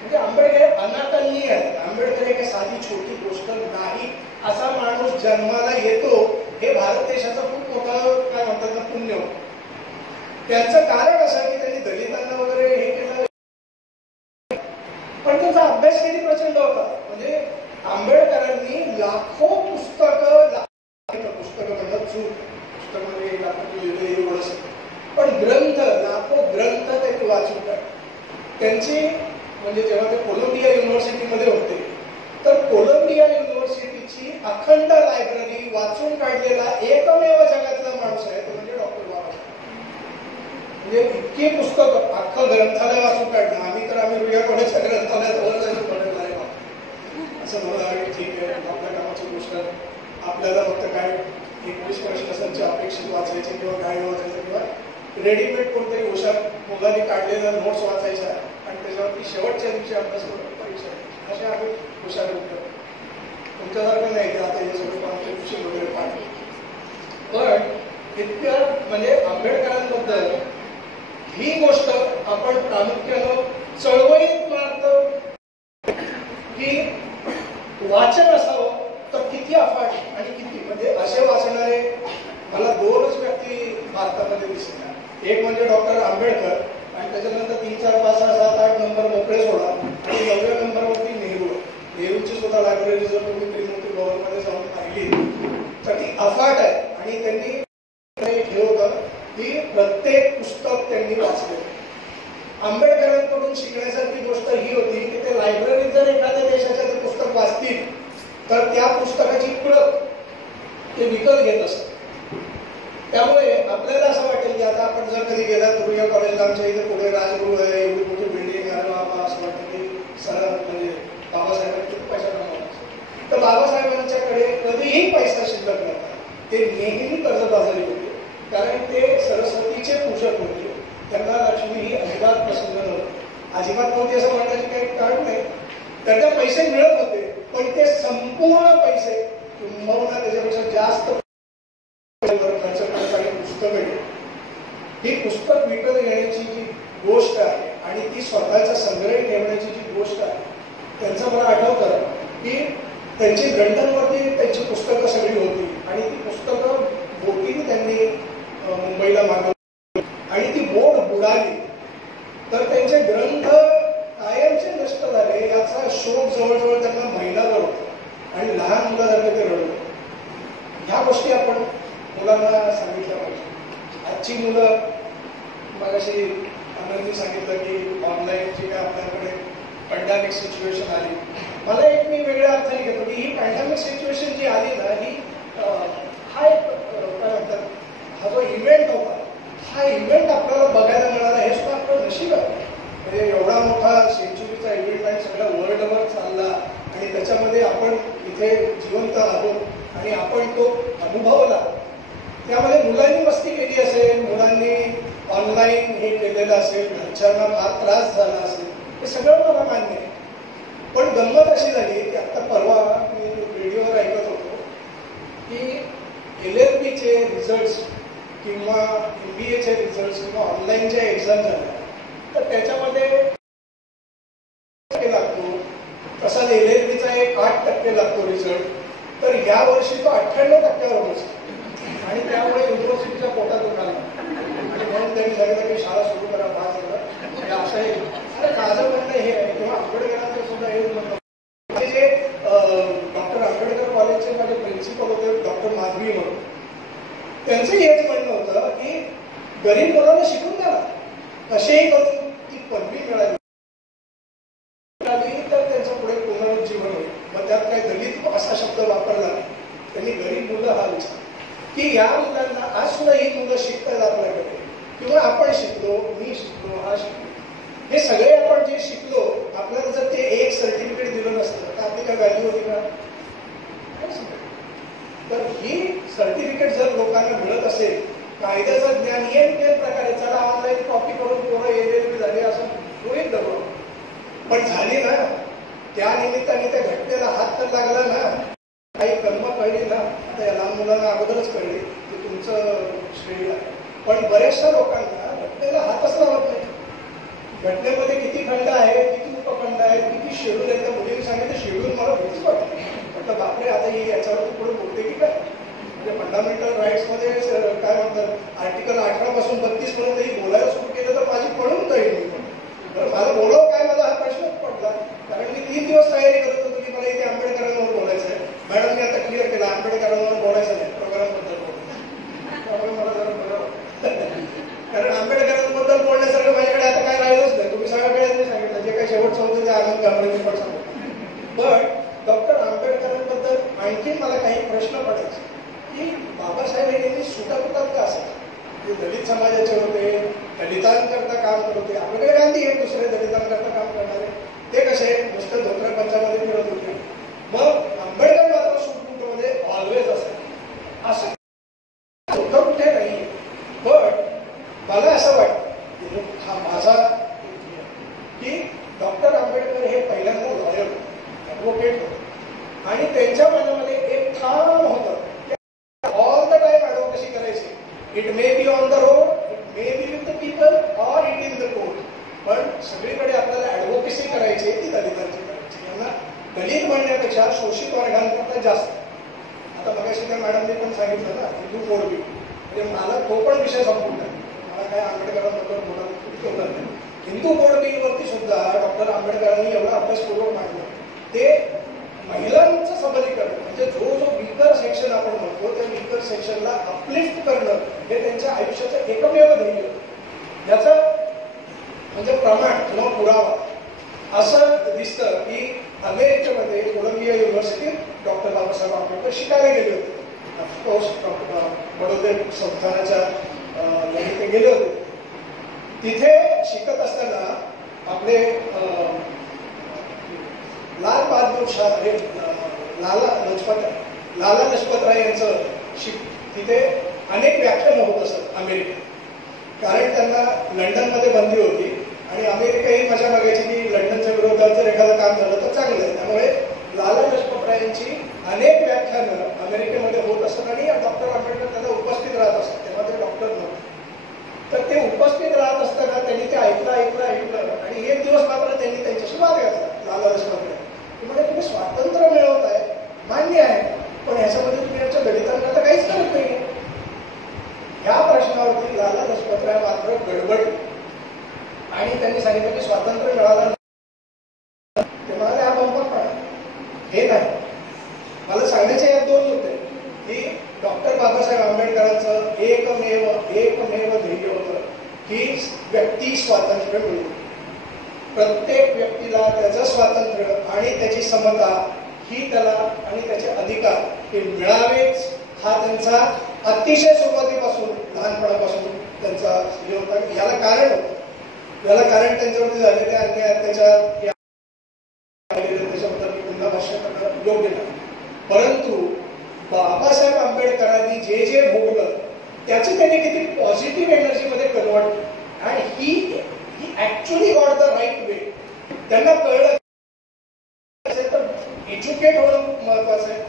म्हणजे आंबेडकर अनाकलनीय आहे. आंबेडकर एक साधी छोटी गोष्ट नाही. असा माणूस जन्माला येतो हे भारत देशाचं खूप मोठं काय म्हणतात ना पुण्य. त्यांचं कारण असं की त्यांनी दलितांना वगैरे हे केलं, पण त्यांचा अभ्यास किती प्रचंड होता. म्हणजे आंबेडकरांनी लाखो पुस्तकं म्हणतात चूक पुस्तकामध्ये लाखो पण ग्रंथ लाखो ग्रंथ त्यांनी वाचून काढले. त्यांची म्हणजे जेव्हा ते कोलंबिया युनिव्हर्सिटीमध्ये होते तर कोलंबिया युनिव्हर्सिटीची अखंड लायब्ररी वाचून काढलेला एकमेव जगातला माणूस आहे तो म्हणजे डॉक्टर बाबासाहेब. म्हणजे इतकी पुस्तकं अख्खं ग्रंथालय वाचून काढणं. आम्ही रुया कोणाच्या ग्रंथालयात असं म्हणून ठीक आहे आपल्या कामाची गोष्ट. आपल्याला फक्त काय 21 प्रश्नांची अपेक्षित वाचायचे किंवा काय वाचायचं किंवा रेडीमेड कोणतरी हुशार मुलांनी काढलेल्या नोट्स वाचायच्या आणि त्याच्यावरती शेवटच्या दिवशी अभ्यास करून परीक्षा असे आम्ही हुशार होतो. तुमच्यासारखं नाही की आता हे सगळं कॉन्ट्रिब्युशन वगैरे पाहिजे. पण इतकं म्हणजे आंबेडकरांबद्दल ही गोष्ट आपण प्रामुख्यानं चळवळीत मात्र वाचन असावं तर किती अफाट आणि किती, म्हणजे असे वाचणारे मला दोनच व्यक्ती भारतामध्ये दिसतात. एक म्हणजे डॉक्टर आंबेडकर आणि त्याच्यानंतर 3, 4, 5, 6, 7, 8 नंबर मोकळे सोडा आणि 9व्या नंबरवरती नेहरू. नेहरूची सुद्धा लायब्ररी जर तुम्ही त्रिमूर्ती भवनमध्ये जाऊन पाहिली तर ती अफाट आहे. आणि त्यांनी हे होतं की प्रत्येक पुस्तक त्यांनी वाचले. आंबेडकरांकडून शिकण्यासारखी गोष्ट ही होती की ते लायब्ररीत जर एखाद्या देशाचं ते पुस्तक वाचतील तर त्या पुस्तकाची प्रत ते विकत घेत असत. त्यामुळे आपल्याला असं वाटेल की आता आपण जर कधी गेला तुरुया कॉलेजला आमच्या इथे पुढे राजगृह आहे, एवढी मोठी बिल्डिंग आहे, बाबा असं वाटतं की सर म्हणजे बाबासाहेबांनी किती पैसा कमवला. तर बाबासाहेबांच्याकडे कधीही पैसा शिल्लक नव्हता. ते नेहमी कर्जबाजारी होते कारण ते सरस्वतीचे पूजक होते. त्यांना लक्ष्मी ही अजिबात पसंत नव्हती. अजिबात नव्हती असं म्हणण्याचे काही कारण नाही. त्यांना पैसे मिळत होते पण ते संपूर्ण पैसे किंबहुना त्याच्यापेक्षा जास्त खर्च करणारी पुस्तकं, ही पुस्तक विकत घेण्याची जी गोष्ट आहे आणि ती स्वतःचा संग्रह ठेवण्याची जी गोष्ट आहे, त्यांचं मला आठवतं की त्यांची लंडनवरती त्यांची पुस्तकं सगळी होती आणि ती पुस्तकं बोटीने त्यांनी मुंबईला मागवली आणि ती बोट बुडाली तर त्यांचे ग्रंथ कायमचे नष्ट झाले याचा शोक जवळजवळ त्यांना महिनाभर होता आणि लहान मुलासारखे ते रडले. ह्या गोष्टी आपण मुलांना सांगितल्या पाहिजे. आजची मुलं मगाशी आनंदनी सांगितलं की ऑनलाईनची काय आपल्याकडे पॅन्डेमिक सिच्युएशन आली. मला एक मी वेगळ्या अर्थाने घेतो की ही पॅन्डेमिक सिच्युएशन जी आली ना ही हा एक काय म्हणतात हा जो इव्हेंट होता हा इव्हेंट आपल्याला बघायला मिळाला हे सुद्धा आपलं नशीब आहे. म्हणजे एवढा मोठा सेंचुरीचा इव्हेंट आणि सगळ्या वर्ल्डवर चालला आणि त्याच्यामध्ये आपण इथे जिवंत आहोत आणि आपण तो अनुभवला. त्यामध्ये मुलांनी मस्ती केली असेल, मुलांनी ऑनलाईन हे केलेलं असेल, घरच्यांना फार त्रास झाला असेल, हे सगळं मला मान्य आहे. पण गंमत अशी झाली की आता परवा मी रेडिओवर ऐकत होतो की LLBचे रिझल्ट्स किंवा MBAचे रिझल्ट्स किंवा ऑनलाईन ज्या एक्झाम झाल्या तर त्याच्यामध्ये लागतो तसा LLBचा एक 8% लागतो रिझल्ट. तर या वर्षी तो 98% बसतो आणि त्यामुळे युनिव्हर्सिटीच्या पोटात उठाला आणि म्हणून त्यांनी सांगितलं की शाळा सुरू करा 5 झालं हे असं आहे. अरे माझं म्हणणं हे आहे किंवा आंबेडकरांचं सुद्धा हे म्हणणं जे डॉक्टर आंबेडकर कॉलेजचे माझे प्रिन्सिपल होते डॉक्टर माधवी म्हणून, त्यांचंही हेच म्हणणं होतं की गरीब मुलांना शिकून द्या ना, कसेही करून ती पदवी मिळाली तर त्यांचं पुढे पुनरुज्जीवन होईल. मग त्यात काही दलित असा शब्द वापरला नाही. त्यांनी गरीब मुलं हा विचार की या मुलांना आज सुद्धा ही मुलं शिकतात आपल्याकडे किंवा आपण शिकलो, मी शिकलो, हा शिकलो, हे सगळे आपण जे शिकलो आपल्याला जर ते एक सर्टिफिकेट दिलं नसतं तर आपली काय व्हॅल्यू होती का? तर ही सर्टिफिकेट जर लोकांना मिळत असेल, कायद्याचं ज्ञान येत प्रकारे चला ऑनलाईन कॉपी करून पोरं LLB झाली असं होईल दबाव पण झाली ना, त्या निमित्ताने त्या घटनेला हात तर लागला ना, काही कर्म कळली ना. आता या लहान मुलांना अगोदरच कळली की तुमचं श्रेय आहे पण बऱ्याचशा लोकांना घटनेला हातच लावत नाही. घटनेमध्ये किती खंड आहे, किती उपखंड आहेत, किती शेड्यूल आहेत. त्या मुलीने सांगितलं शेड्यूल मला भीतीच वाटते. म्हटलं बापरे आता ही याच्यावरती पुढे बोलते की काय. म्हणजे फंडामेंटल राईट्समध्ये काय म्हणतात आर्टिकल 18 पासून 32 पर्यंत ही बोलायला सुरू केलं तर माझी पळून जाईल. तर मला बोलावं काय माझा हा प्रश्नच पडला कारण मी 3 दिवस तयारी करत होतो की मला इथे आंबेडकरांवर बोलायचं आहे. मॅडमने आता क्लिअर केलं आंबेडकरांवर बोलायचं नाही, प्रोग्रामबद्दल बोलायचं. त्यामुळे मला जरा बरं कारण आंबेडकरांबद्दल बोलण्यासारखं माझ्याकडे आता काय राहिलंच नाही. तुम्ही सगळ्या वेळेस सांगितलं जे काही शेवटचं होतं ते आनंद गाभरे पण सांगितलं. पण डॉक्टर आंबेडकरांबद्दल आणखी मला काही प्रश्न पडायचे की बाबासाहेब यांनी सुटापुटात का असायचं. ते दलित समाजाचे होते, दलितांकरता काम करत होते. आपल्याकडे गांधी हे दुसरे दलितांकरता काम करणारे ते कसे नुसतं धोत्र्या पंचामध्ये फिरत होते. मग आंबेडकर मात्र सुटपुटमध्ये ऑलवेज असतात असं धोका कुठे नाही. पण मला असं वाटतं हा माझा की डॉक्टर आंबेडकर हे पहिल्यांदा लॉयर ॲडव्होकेट होते आणि त्यांच्या मनामध्ये एक काम होतं ऑल द टाइम ॲडव्होकेसी करायची. It may be on the road, it may be with the people or it in the court. पण सगळीकडे आपल्याला ॲडव्होकेसी करायची ती दलितांची करायची. यांना दलित म्हणण्यापेक्षा शोषित वर्गांकरता जास्त. आता मगाशी त्या मॅडमने पण सांगितलं ना, हिंदू मोडवी, म्हणजे मला तो पण विषय संपून नाही, मला काय आंबेडकरांबद्दल बोलत नाही. हिंदू बोर्ड बिलवरती सुद्धा डॉक्टर आंबेडकरांनी एवढा अभ्यासपूर्वक मांडलं. ते महिलांचं सबलीकरण, म्हणजे जो वीकर सेक्शन आपण म्हणतो त्या वीकर सेक्शनला अपलिफ्ट करणं हे त्यांच्या आयुष्याचं एकमेव ध्येय. याचं म्हणजे प्रमाण किंवा पुरावा असं दिसतं की अमेरिकेमध्ये कोलंबिया युनिव्हर्सिटीत डॉक्टर बाबासाहेब आंबेडकर शिकायला गेले होते. ऑफकोर्स बडोदे संस्थानाच्या ते गेले होते. तिथे शिकत असताना आपले लाल बहादूर शास्त्री, लाला लजपत राय यांचं तिथे अनेक व्याख्यान होत असत अमेरिकेत. कारण त्यांना लंडनमध्ये बंदी होती आणि अमेरिका ही मजा बघायची की लंडनच्या विरोधात जर एखादं काम झालं तर चांगलं आहे. त्यामुळे लाला लजपत रायांची अनेक व्याख्यानं अमेरिकेमध्ये होत असत आणि डॉक्टर आंबेडकर त्यांना उपस्थित राहत असत. तेव्हा ते डॉक्टर नव्हते. तर ते उपस्थित राहत असताना त्यांनी ते ऐकलं आणि एक दिवस मात्र त्यांनी त्यांच्याशी वाद घातला. लाला लजपत राय म्हणजे तुम्ही स्वातंत्र्य मिळवताय मान्य आहे, पण ह्याच्यामध्ये तुम्ही आमच्या दलितांना तर काहीच करत नाही. या प्रश्नावरती लाला लजपत राय मात्र गडबड आणि त्यांनी सांगितलं की स्वातंत्र्य मिळालं तेव्हा हा बंपर पडा. हे नाही, मला सांगायचे यात दोन मुद्दे की डॉक्टर बाबासाहेब आंबेडकरांचं एकमेव ध्येय होतं की व्यक्ती स्वातंत्र्य मिळवून, प्रत्येक व्यक्तीला त्याचं स्वातंत्र्य आणि त्याची समता ही त्याला आणि त्याचे अधिकार हे मिळावेच, हा त्यांचा अतिशय सुरुवातीपासून लहानपणापासून त्यांचा हे होता. याला कारण होतं, याला कारण त्यांच्यावरती झालेले अन्याय अत्याचार त्याच्याबद्दल मी पुन्हा भाष्य करणं योग्य नाही. परंतु बाबासाहेब आंबेडकरांनी जे जे भोगलं त्याचं त्यांनी किती पॉझिटिव्ह एनर्जीमध्ये कन्वर्ट केलं आणि he actually got the right way. त्यांना कळलं तर एज्युकेट होणं महत्वाचं आहे.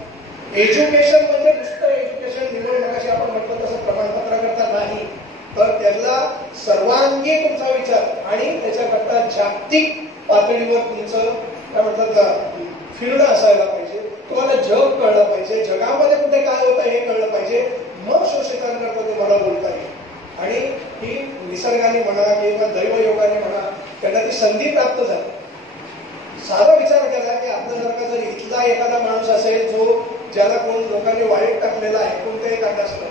एज्युकेशन म्हणजे नुसतं एज्युकेशन निवड मगाशी आपण म्हटलं तसं प्रमाणपत्र करता नाही, तर त्याला सर्वांगी तुमचा विचार आणि त्याच्याकरता जागतिक पातळीवर तुमचं काय म्हणतात फिरणं असायला पाहिजे. तुम्हाला जग कळलं पाहिजे, जगामध्ये कुठे काय होतं हे कळलं पाहिजे, मग शोषितांकरता तुम्हाला बोलता येईल. आणि ही निसर्गाने म्हणा किंवा दैवयोगाने म्हणा त्यांना ती संधी प्राप्त झाली. साधा विचार केला की आपल्यासारखा जर इथला एखादा माणूस असेल जो ज्याला कोण लोकांनी वाळीत टाकलेला आहे कोणत्याही कारणास्तव,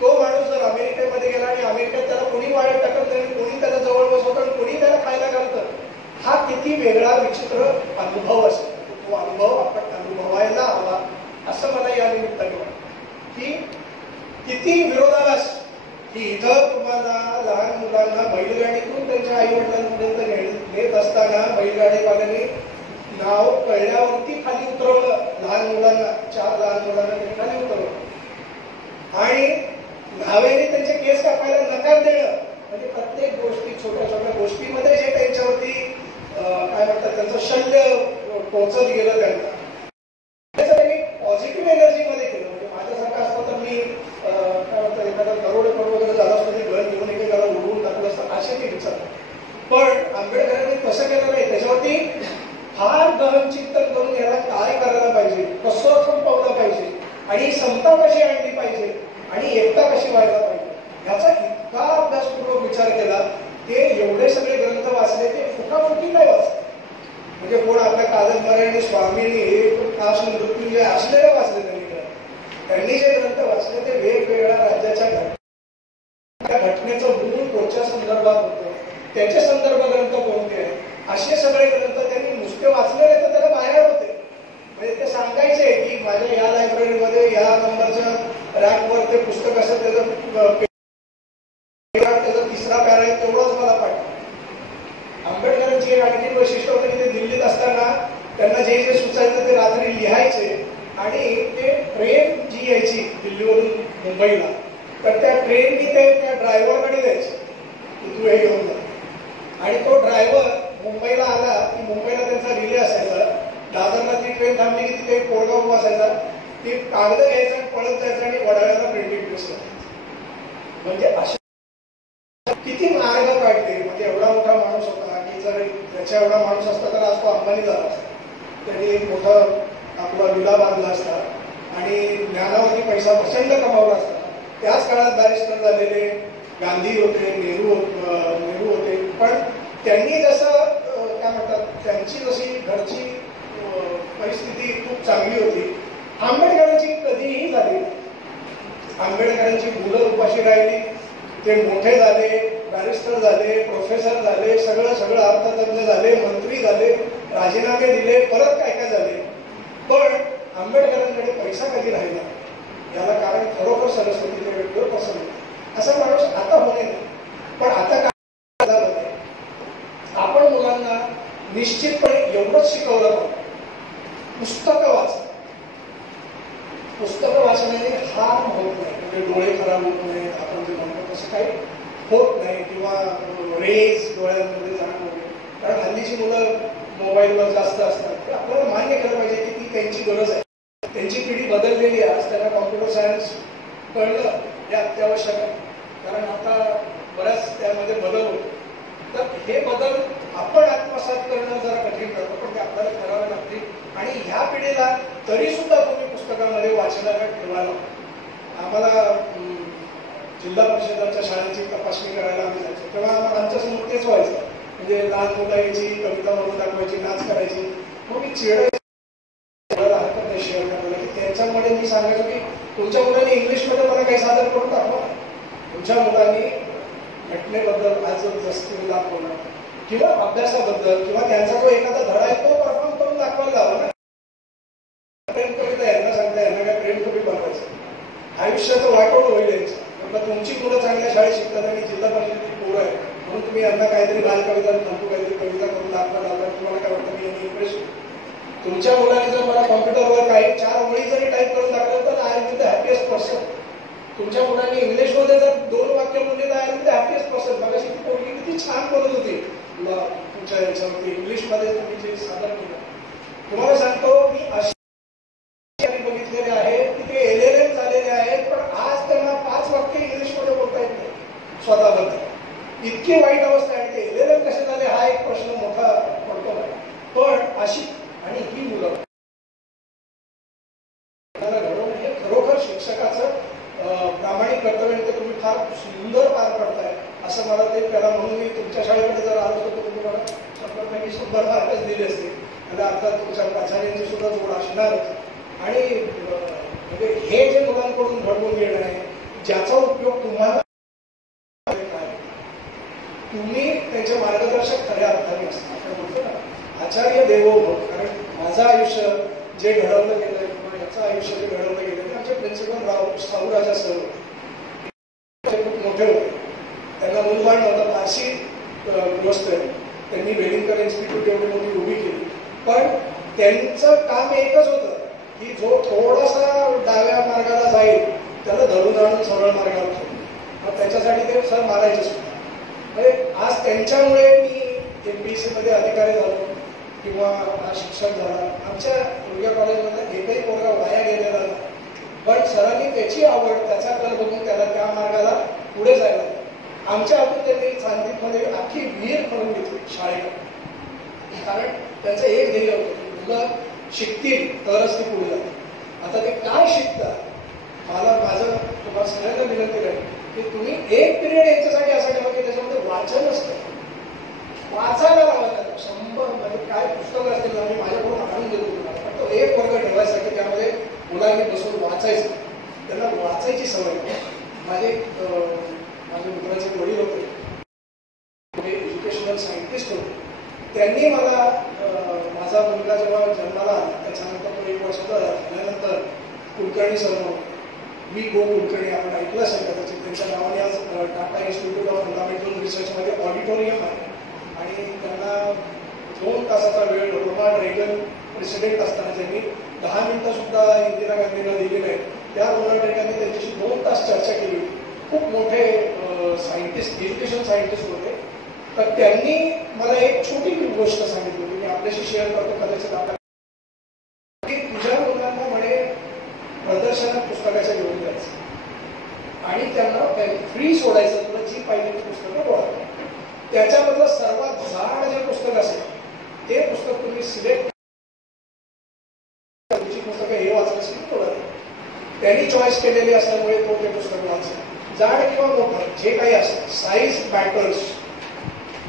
तो माणूस जर अमेरिकेमध्ये गेला आणि अमेरिकेत त्याला कोणी वाळीत टाकत नाही, कोणी त्याला जवळ बसवतं आणि कोणी त्याला खायला घालतं, हा किती वेगळा विचित्र अनुभव असेल. तो अनुभव आपण अनुभवायला हवा असं मला या निमित्ताने वाटतं. की किती विरोधाभास की इथं तुम्हाला लहान मुलांना बैलगाडीतून त्यांच्या आई वडिलांपर्यंत नेत असताना बैलगाडीवाल्यांनी नाव कळल्यावरती खाली उतरवलं लहान मुलांना, 4 लहान मुलांना त्यांनी खाली उतरवलं आणि न्हावेने त्यांचे केस कापायला नकार देणं. म्हणजे प्रत्येक गोष्टी छोट्या छोट्या गोष्टीमध्ये जे त्यांच्यावरती काय म्हणतात त्यांचं शल्य पोहोचत गेलं त्यांना, त्याचं त्यांनी पॉझिटिव्ह एनर्जीमध्ये केलं. म्हणजे माझ्यासारखं असतं तर मी काय म्हणतात एखादा करोड वगैरे झालं असतं ते घर घेऊन एकेकाला उडवून टाकलं असतं असे ते विचार. पण आंबेडकरांनी कसं केलं नाही, त्याच्यावरती फार गहन चिंतन करून याला काय करायला पाहिजे, कसं संपवलं पाहिजे आणि समता कशी आणली पाहिजे आणि एकता कशी व्हायला पाहिजे याचा इतका अभ्यासपूर्वक विचार केला. ते एवढे सगळे ग्रंथ वाचले, ते फुकाफुकी नाही वाचले. म्हणजे कोण आपल्या कादंबरी आणि स्वामींनी हे काश मृत्यूंजय असलेले वाचले त्यांनी जे ग्रंथ वाचले ते वेगवेगळ्या राज्याच्या घटनेचं मूळ कोणत्या संदर्भात होतं, त्याचे संदर्भ ग्रंथ कोणते आहेत, असे सगळे ग्रंथ त्यांनी नुसते वाचलेले तर त्याला बाहेर होते. म्हणजे ते सांगायचे की माझ्या या लायब्ररीमध्ये या नंबरच्या रॅकवर ते पुस्तक असं त्याचा 3रा पॅरा आहे तेवढंच मला पाठवा. आंबेडकरांची एक आणखी वैशिष्ट्य होतं की ते दिल्लीत असताना त्यांना जे जे सुचायचं ते रात्री लिहायचे आणि ते ट्रेन जी यायची दिल्लीवरून मुंबईला तर त्या ट्रेननी ते त्या ड्रायव्हरकडे द्यायचे की तू हे घेऊन जा. आणि तो ड्रायव्हर मुंबईला आला की मुंबईला त्यांचा रिले असायचा, दादरला ती ट्रेन थांबली की तिथे कोरगाव उभा असायचा, ती कागद घ्यायचं आणि पळत जायचं आणि वडाळ्याला प्रिंटिंग प्रेस करायचं. म्हणजे अशा किती मार्ग काढते. म्हणजे एवढा मोठा माणूस होता की जर त्याच्या एवढा माणूस असता तर आज तो अंबानी झाला असता. त्यांनी एक मोठं आपला विला बांधला असता आणि ज्ञानावरती पैसा प्रचंड कमावला असता. त्याच काळात बॅरिस्टर झालेले गांधी होते, नेहरू होते. पण त्यांनी जसं काय म्हणतात, त्यांची जशी घरची परिस्थिती खूप चांगली होती, आंबेडकरांची कधीही झाली नाही. आंबेडकरांची मुलं उपाशी राहिली, ते मोठे झाले, बॅरिस्टर झाले, प्रोफेसर झाले, सगळं अर्थतज्ञ झाले, मंत्री झाले, राजीनामे दिले, परत काय झाले. पण आंबेडकरांकडे पैसा कधी राहिला याला कारण खरोखर सरस्वतीच्या व्यक्तीवर पसंत. असा माणूस आता होणे नाही. पण आता काय झालं, आपण मुलांना निश्चितपणे एवढंच शिकवलं पाहिजे, पुस्तकं वाचण्याने हार्म होत नाही, म्हणजे डोळे खराब होत नाहीत, आपण जे म्हणतो तसं काही होत नाही, किंवा रेज डोळ्यांमध्ये जाणं वगैरे. कारण हल्लीची मुलं मोबाईलवर जास्त असतात. ते आपल्याला मान्य केलं पाहिजे की ती त्यांची गरज आहे. त्यांची पिढी बदललेली आहे. आज त्यांना कॉम्प्युटर सायन्स कळलं हे अत्यावश्यक आहे, कारण आता बऱ्याच त्यामध्ये बदल होतो. तर हे बदल आपण आत्मसात करणं जरा कठीण करतो, पण ते आपल्याला करावे लागतील. आणि ह्या पिढीला तरी सुद्धा तुम्ही पुस्तकामध्ये वाचनाला ठेवायला. आम्हाला जिल्हा परिषदाच्या शाळेची तपासणी करायला आम्ही जायचो, तेव्हा आमच्यासमोर तेच व्हायचं. म्हणजे लहान मुलं यायची, कविता म्हणून दाखवायची, नाच करायची. मग मी चिडायला हरकत नाही शेअर करायला की त्याच्यामध्ये मी सांगायचो की तुमच्या मुलांनी इंग्लिशमध्ये मला काही सादर करून दाखवा. तुमच्या मुलांनी घटनेबद्दल आज जसं तुम्ही दाखवलं, किंवा अभ्यासाबद्दल, किंवा त्यांचा जो एखादा धडा आहे तो परफॉर्म करून दाखवायला हवा ना. प्रेम कविता यांना सांगता, यांना काय प्रेम कवी बनवायचं, आयुष्याचं वाटोळ होईल यांचं. म्हटलं तुमची मुलं चांगल्या शाळेत शिकतात आणि जिल्हा परिषदेची पोरं आहे म्हणून तुम्ही यांना काहीतरी बालकविता म्हणतो, काहीतरी कविता करून दाखवायला हवा. तुम्हाला काय वाटतं मी यांनी इम्प्रेस. तुमच्या मुलांनी जर मला कॉम्प्युटरवर काही 4 ओळी जरी टाईप करून दाखवलं तर I am the happiest person. तुमच्या मुलांनी इंग्लिशमध्ये जर 2 वाक्य बोलले तर I am the happiest person. मगाशी ती पोरगी किती छान बोलत होती तुमच्या याच्यावरती इंग्लिशमध्ये तुम्ही जे सादर केलं. तुम्हाला सांगतो मी अशी बघितलेले आहेत की ते LLM झालेले आहेत, पण आज त्यांना 5 वाक्य इंग्लिशमध्ये बोलता येत नाही स्वतःबद्दल. इतकी वाईट अवस्था आहे. ते LLM कसे झाले हा एक प्रश्न मोठा पडतो. पण अशी आणि ही मुलं घडवणं हे खरोखर शिक्षकाचं प्रामाणिक कर्तव्य. ते तुम्ही फार सुंदर पार पडताय असं मला ते करा. म्हणून मी तुमच्या शाळेमध्ये जर आलो होतो तुम्ही मला 100 मार्कच दिले असते. आणि आता तुमच्या प्राचार्यांची सुद्धा जोड असणारच. आणि म्हणजे हे जे मुलांकडून घडवून घेणं आहे, ज्याचा उपयोग तुम्हाला तुम्ही त्यांचे मार्गदर्शक खऱ्या अर्थाने असतात. आपण म्हणतो ना आचार्य देवो भव. कारण माझं आयुष्य जे घडवलं गेलं किंवा याचं आयुष्य जे घडवलं गेलं ते आमचे प्रिन्सिपल साऊराजा सर खूप मोठे होते. त्यांना मुलबाळ नव्हतं, फारशी गोष्ट आहे. त्यांनी वेलिंगकर इन्स्टिट्यूट एवढी मोठी उभी केली. पण त्यांचं काम एकच होतं की जो थोडासा डाव्या मार्गाला जाईल त्याला धरून आणून सरळ मार्गावर ठेवलं. मग त्याच्यासाठी ते सर मारायचे सुद्धा. म्हणजे आज त्यांच्यामुळे मी MPSC मध्ये अधिकारी झालो किंवा शिक्षक झाला. आमच्या दुर्गा कॉलेजमधला एकही पोरगा वाया गेलेला नाही. पण सरांनी त्याची आवड, त्याचा कल बघून त्याला त्या मार्गाला पुढे जायला. आमच्या हातून त्यांनी चांदीमध्ये अख्खी विहीर करून घेतली शाळेला. कारण त्यांचं एक ध्येय होतं, मुलं शिकतील तरच ते पुढे जातील. आता ते काय शिकतात, माझं तुम्हाला सगळ्यांना विनंती आहे की तुम्ही एक पिरियड यांच्यासाठी असा ठेवा की त्याच्यामध्ये वाचन असतं. वाचायला लावा त्याला. 100 म्हणजे काय पुस्तकं असतील ना मी माझ्याकडून आणून देतो तुम्हाला. पण तो एक वर्ग ठेवायसाठी त्यामध्ये मुलांनी बसून वाचायचं, त्यांना वाचायची सवय. माझे मित्राचे वडील होते, एज्युकेशनल सायंटिस्ट होते. त्यांनी मला माझा मुलगा जेव्हा जन्माला आला त्याच्यानंतर तो 1 वर्षाचा झाल्यानंतर कुलकर्णी सर मी गो कुलकर्णी आपण ऐकलं असेल कदाचित. त्यांच्या नावाने आज टाटा इन्स्टिट्यूट ऑफ फंडामेंटल रिसर्चमध्ये ऑडिटोरियम आहे. आणि त्यांना 2 तासाचा वेळ रोनाल्ड रेगन प्रेसिडेंट असताना त्यांनी 10 मिनिटं सुद्धा इंदिरा गांधीला दिली नाही. त्या रोनाल्ड रेगनने त्यांच्याशी 2 तास चर्चा केली होती. खूप मोठे सायंटिस्ट, एज्युकेशन सायंटिस्ट होते. तर त्यांनी मला एक छोटी गोष्ट सांगितली होती, मी आपल्याशी शेअर करतो कदाचित आपण की तुझ्या मुलांना म्हणे प्रदर्शनात पुस्तकाच्या घेऊन जायचं आणि त्यांना फ्री सोडायचं, तुला जी पाहिजे ती पुस्तकं गोळा. त्याच्यामधलं सर्वात जाड जे पुस्तक असेल ते पुस्तक तुम्ही सिलेक्ट त्यांनी चॉईस केलेली असल्यामुळे तो ते पुस्तक वाचलं. जाड किंवा मोठं जे काही असतं, साईज मॅटर्स.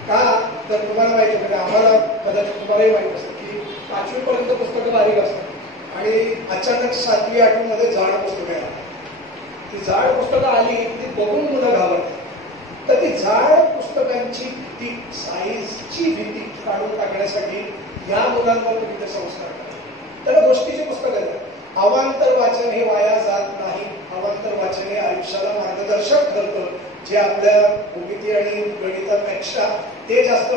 का तर तुम्हाला माहिती म्हणजे आम्हाला कदाचित तुम्हालाही माहित असतं की 5वी पर्यंत पुस्तकं बारीक असतात आणि अचानक 7वी 8वी मध्ये जाड पुस्तकं येतात. ती जाड पुस्तकं आली ती बघून मुलं घाबरतात. तर ती जाड पुस्तकांची भीती, साईजची भीती काढून टाकण्यासाठी या मुलांवर तुम्ही ते संस्कार करा. तर गोष्टीची पुस्तकं आहेत. अवांतर वाचन हे वाया जात नाही. अवांतर वाचन हे आयुष्याला मार्गदर्शक ठरतं, जे आपल्या भूमिती आणि गणितापेक्षा ते जास्त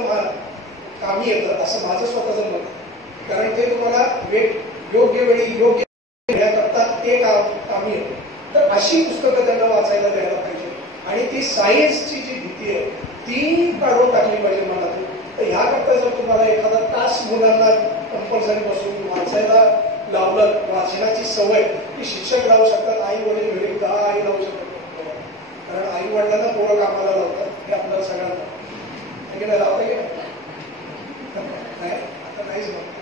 कामी येतं असं माझं स्वतःचं मत आहे. कारण ते तुम्हाला योग्य वेळी योग्य घेण्याकरता ते कामी येतं. तर अशी पुस्तकं त्यांना वाचायला द्यायला पाहिजे आणि ती सायन्सची जी भीती आहे ती काढून टाकली पाहिजे मनातून. तर ह्याकरता जर तुम्हाला एखादा तास मुलांना कंपल्सरी बसून वाचायला लावलं, वाचनाची सवय ती शिक्षक लावू शकतात, आई वडील घरी काही लावू शकतात. कारण आई वडिलांना पोरं कामाला लावतात हे आपल्याला सगळ्यांना लावता की नाही. आता नाहीच म्हणतात.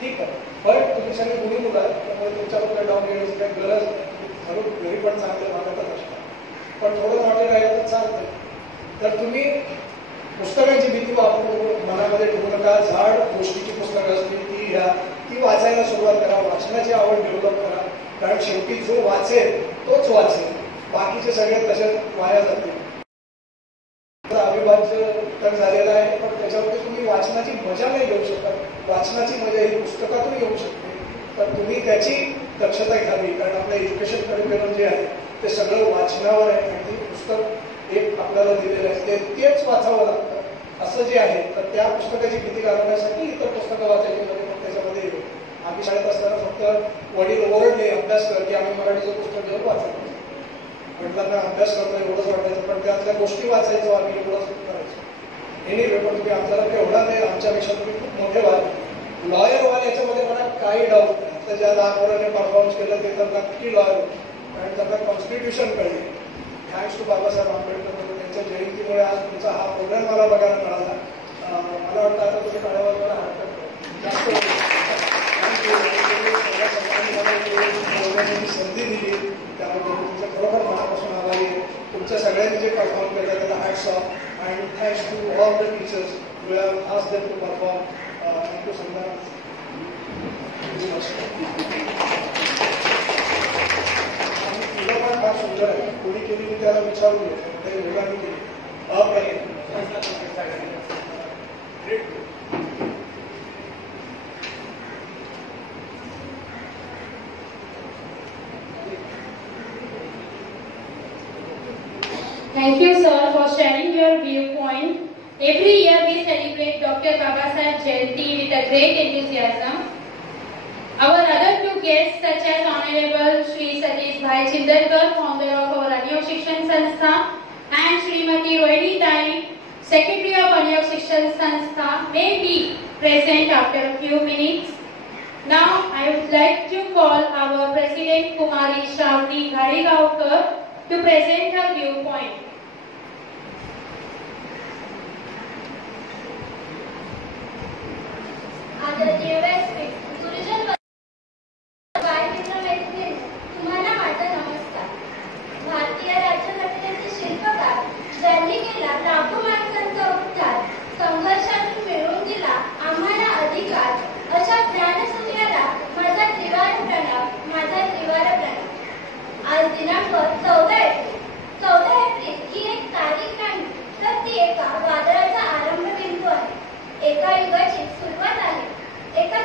ठीक आहे, पण तुम्ही सगळे मुली मुलं आहेत त्यामुळे तुमच्याकडे डाऊन घेण्याची काही गरज नाही. घरी पण चांगलं वागतच असतात, पण थोडं मोठे राहिलं तर चालतं. तर तुम्ही पुस्तकांची भीती वापरून मनामध्ये ठेवू नका. जाड गोष्टीची पुस्तकं असतील ती घ्या, ती वाचायला सुरुवात करा, वाचनाची आवड डेव्हलप करा. कारण शेवटी जो वाचेल तोच वाचेल, बाकीचे सगळे तशात वाया जातील. अविभाज्य उत्तर झालेलं आहे, पण त्याच्यावरती तुम्ही वाचनाची मजा नाही घेऊ शकत. वाचनाची मजा ही पुस्तकातून येऊ शकते. तर तुम्ही त्याची दक्षता घ्यावी. कारण आपलं एज्युकेशन करिक्युलम जे आहे ते सगळं वाचनावर आहे आणि ते पुस्तक एक आपल्याला दिलेलं आहे तेच वाचावं लागतं असं जे आहे. तर त्या पुस्तकाची भीती घालवण्यासाठी इतर पुस्तकं वाचायची मध्ये पण त्याच्यामध्ये येईल. आम्ही शाळेत असताना फक्त वडील ओरडले अभ्यास कर की आम्ही मराठीचं पुस्तक घेऊन वाचायचं. वडिलांना अभ्यास करणं एवढंच वाटायचं, पण त्यातल्या गोष्टी वाचायचो आम्ही, एवढंच करायचो. एनिवे, पण तुम्ही आपल्याला एवढा नाही, आमच्यापेक्षा तुम्ही खूप मोठे व्हाल, लॉयर व्हाल याच्यामध्ये मला काही डाऊट नाही. आता ज्या 10 पोरांनी परफॉर्मन्स केलं ते तर नक्की लॉयर होते, कारण त्यांना कॉन्स्टिट्यूशन कळले. Thanks to Babasaheb Ambedkar. त्यांच्या जयंतीमुळे आज तुमचा हा प्रोग्राम मला बघायला मिळाला. मला वाटतं आता तुम्ही टाळ्या वाजवायला हरकत नाही. जास्त संधी दिली त्याबद्दल तुमचं खरोखर मनापासून आभारी आहे. तुमच्या सगळ्यांनी जे परफॉर्म केलं त्याला hats off and thanks to all the teachers who have asked them to perform. Thank you so much. तुला पण फार सुंदर आहे. कोणी केली मी त्याला विचारून घेतो. ते मुलांनी केली अप्रतिम. Thank you, sir, for sharing your viewpoint. Every year we celebrate Dr. Babasaheb Jayanti with a great enthusiasm. Our other two guests, such as Honorable Shri Satish Bhai Chindarkar, founder of our Anyog Shikshan Sanstha, and Srimati Rohini Tai, Secretary of Anyog Shikshan Sanstha, may be present after a few minutes. Now, I would like to call our President Kumari Shravani Gharigaonkar to present her viewpoint. आदरणीय व्यासपीठ, गुरुजन बालमित्रमैत्रिणी, तुम्हाला माझा नमस्कार. भारतीय राज्यघटनेचे शिल्पकार ज्यांनी केला लाखो माणसांचा उद्धार, संघर्षातून मिळवून दिला आम्हाला अधिकार, अशा ज्ञानसूर्याला माझा त्रिवार प्रणाम, माझा त्रिवार प्रणाम. आज दिनांक 14 एप्रिल ही एक तारीख नाही, तर ती एका वादळाचा आरंभ बिंदू आहे. एका युगाची सुरुवात आहे, एका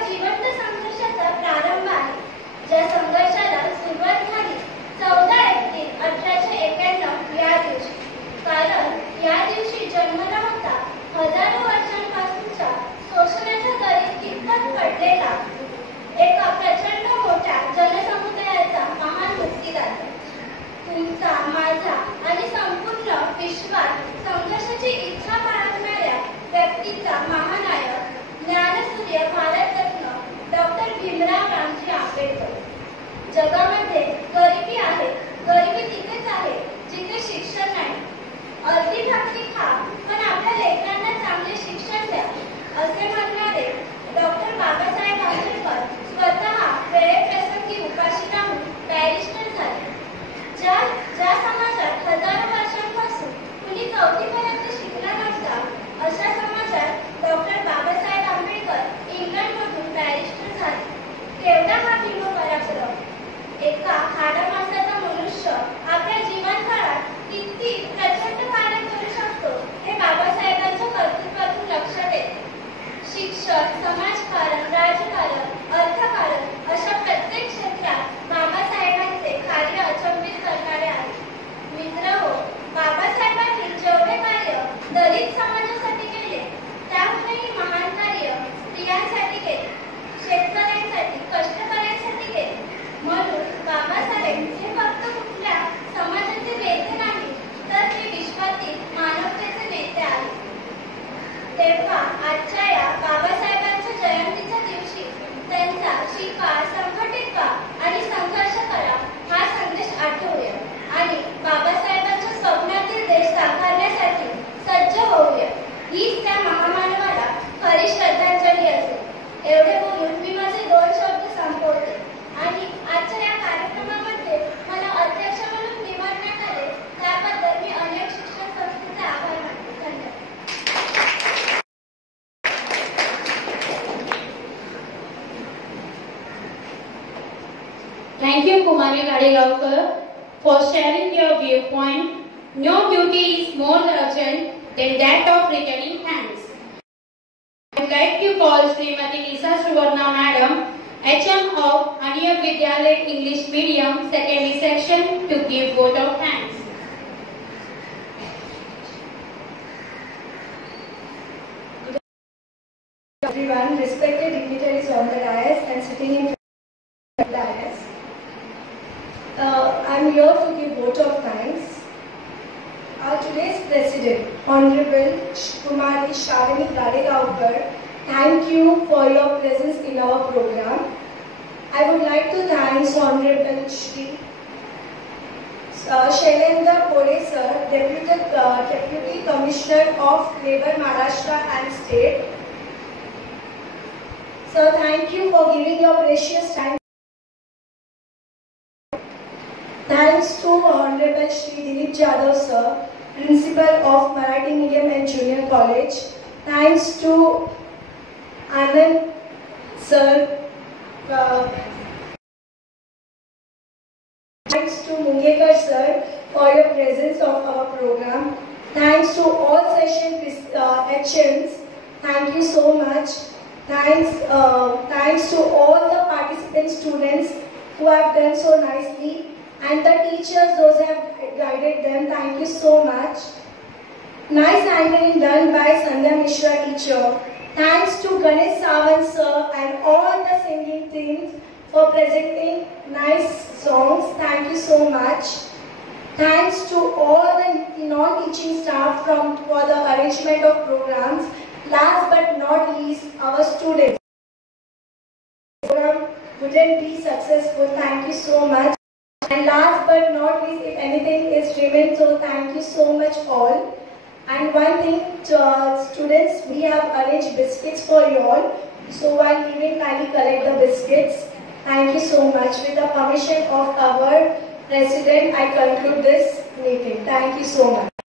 Thank you, Kumari Gadegaonkar, for sharing your viewpoint. No duty is more urgent than that of returning thanks. I would like to call Srimati Lisa Suvarna Madam, HM of Aniyam Vidyalaya English Medium Secondary Section, to give vote of thanks. Everyone, respected dignitaries on the dais and sitting in the dais. I am here to give vote of thanks. Our today's President, Honorable Kumari Shavani Gadegaonkar, thank you for your presence in our program. I would like to thank Honorable Shri Shailendra Kore Sir, Deputy Commissioner of Labour, Maharashtra and State. Sir, thank you for giving your precious time. Thanks to Honorable Shri Dilip Jadhav Sir, Principal of Marathi Medium and Junior College. Thanks to Anand Sir. Thanks to Mungekar Sir for your presence of our program. Thanks to all session HMs. Thank you so much. Thanks to all the participant students who have done so nicely, and the teachers those who have guided them. Thank you so much. Nice anchoring done by Sandhya Mishra teacher. Thanks to Ganesh Sawant sir and all the singing teams for presenting nice songs. Thank you so much. Thanks to all the non-teaching staff for the arrangement of programs. Last but not least, our students. The program wouldn't be successful. Thank you so much. And last but not least, if anything is remained, so thank you so much all. And one thing, students, we have arranged biscuits for you all. So while leaving, kindly collect the biscuits. Thank you so much. With the permission of our President, I conclude this meeting. Thank you so much.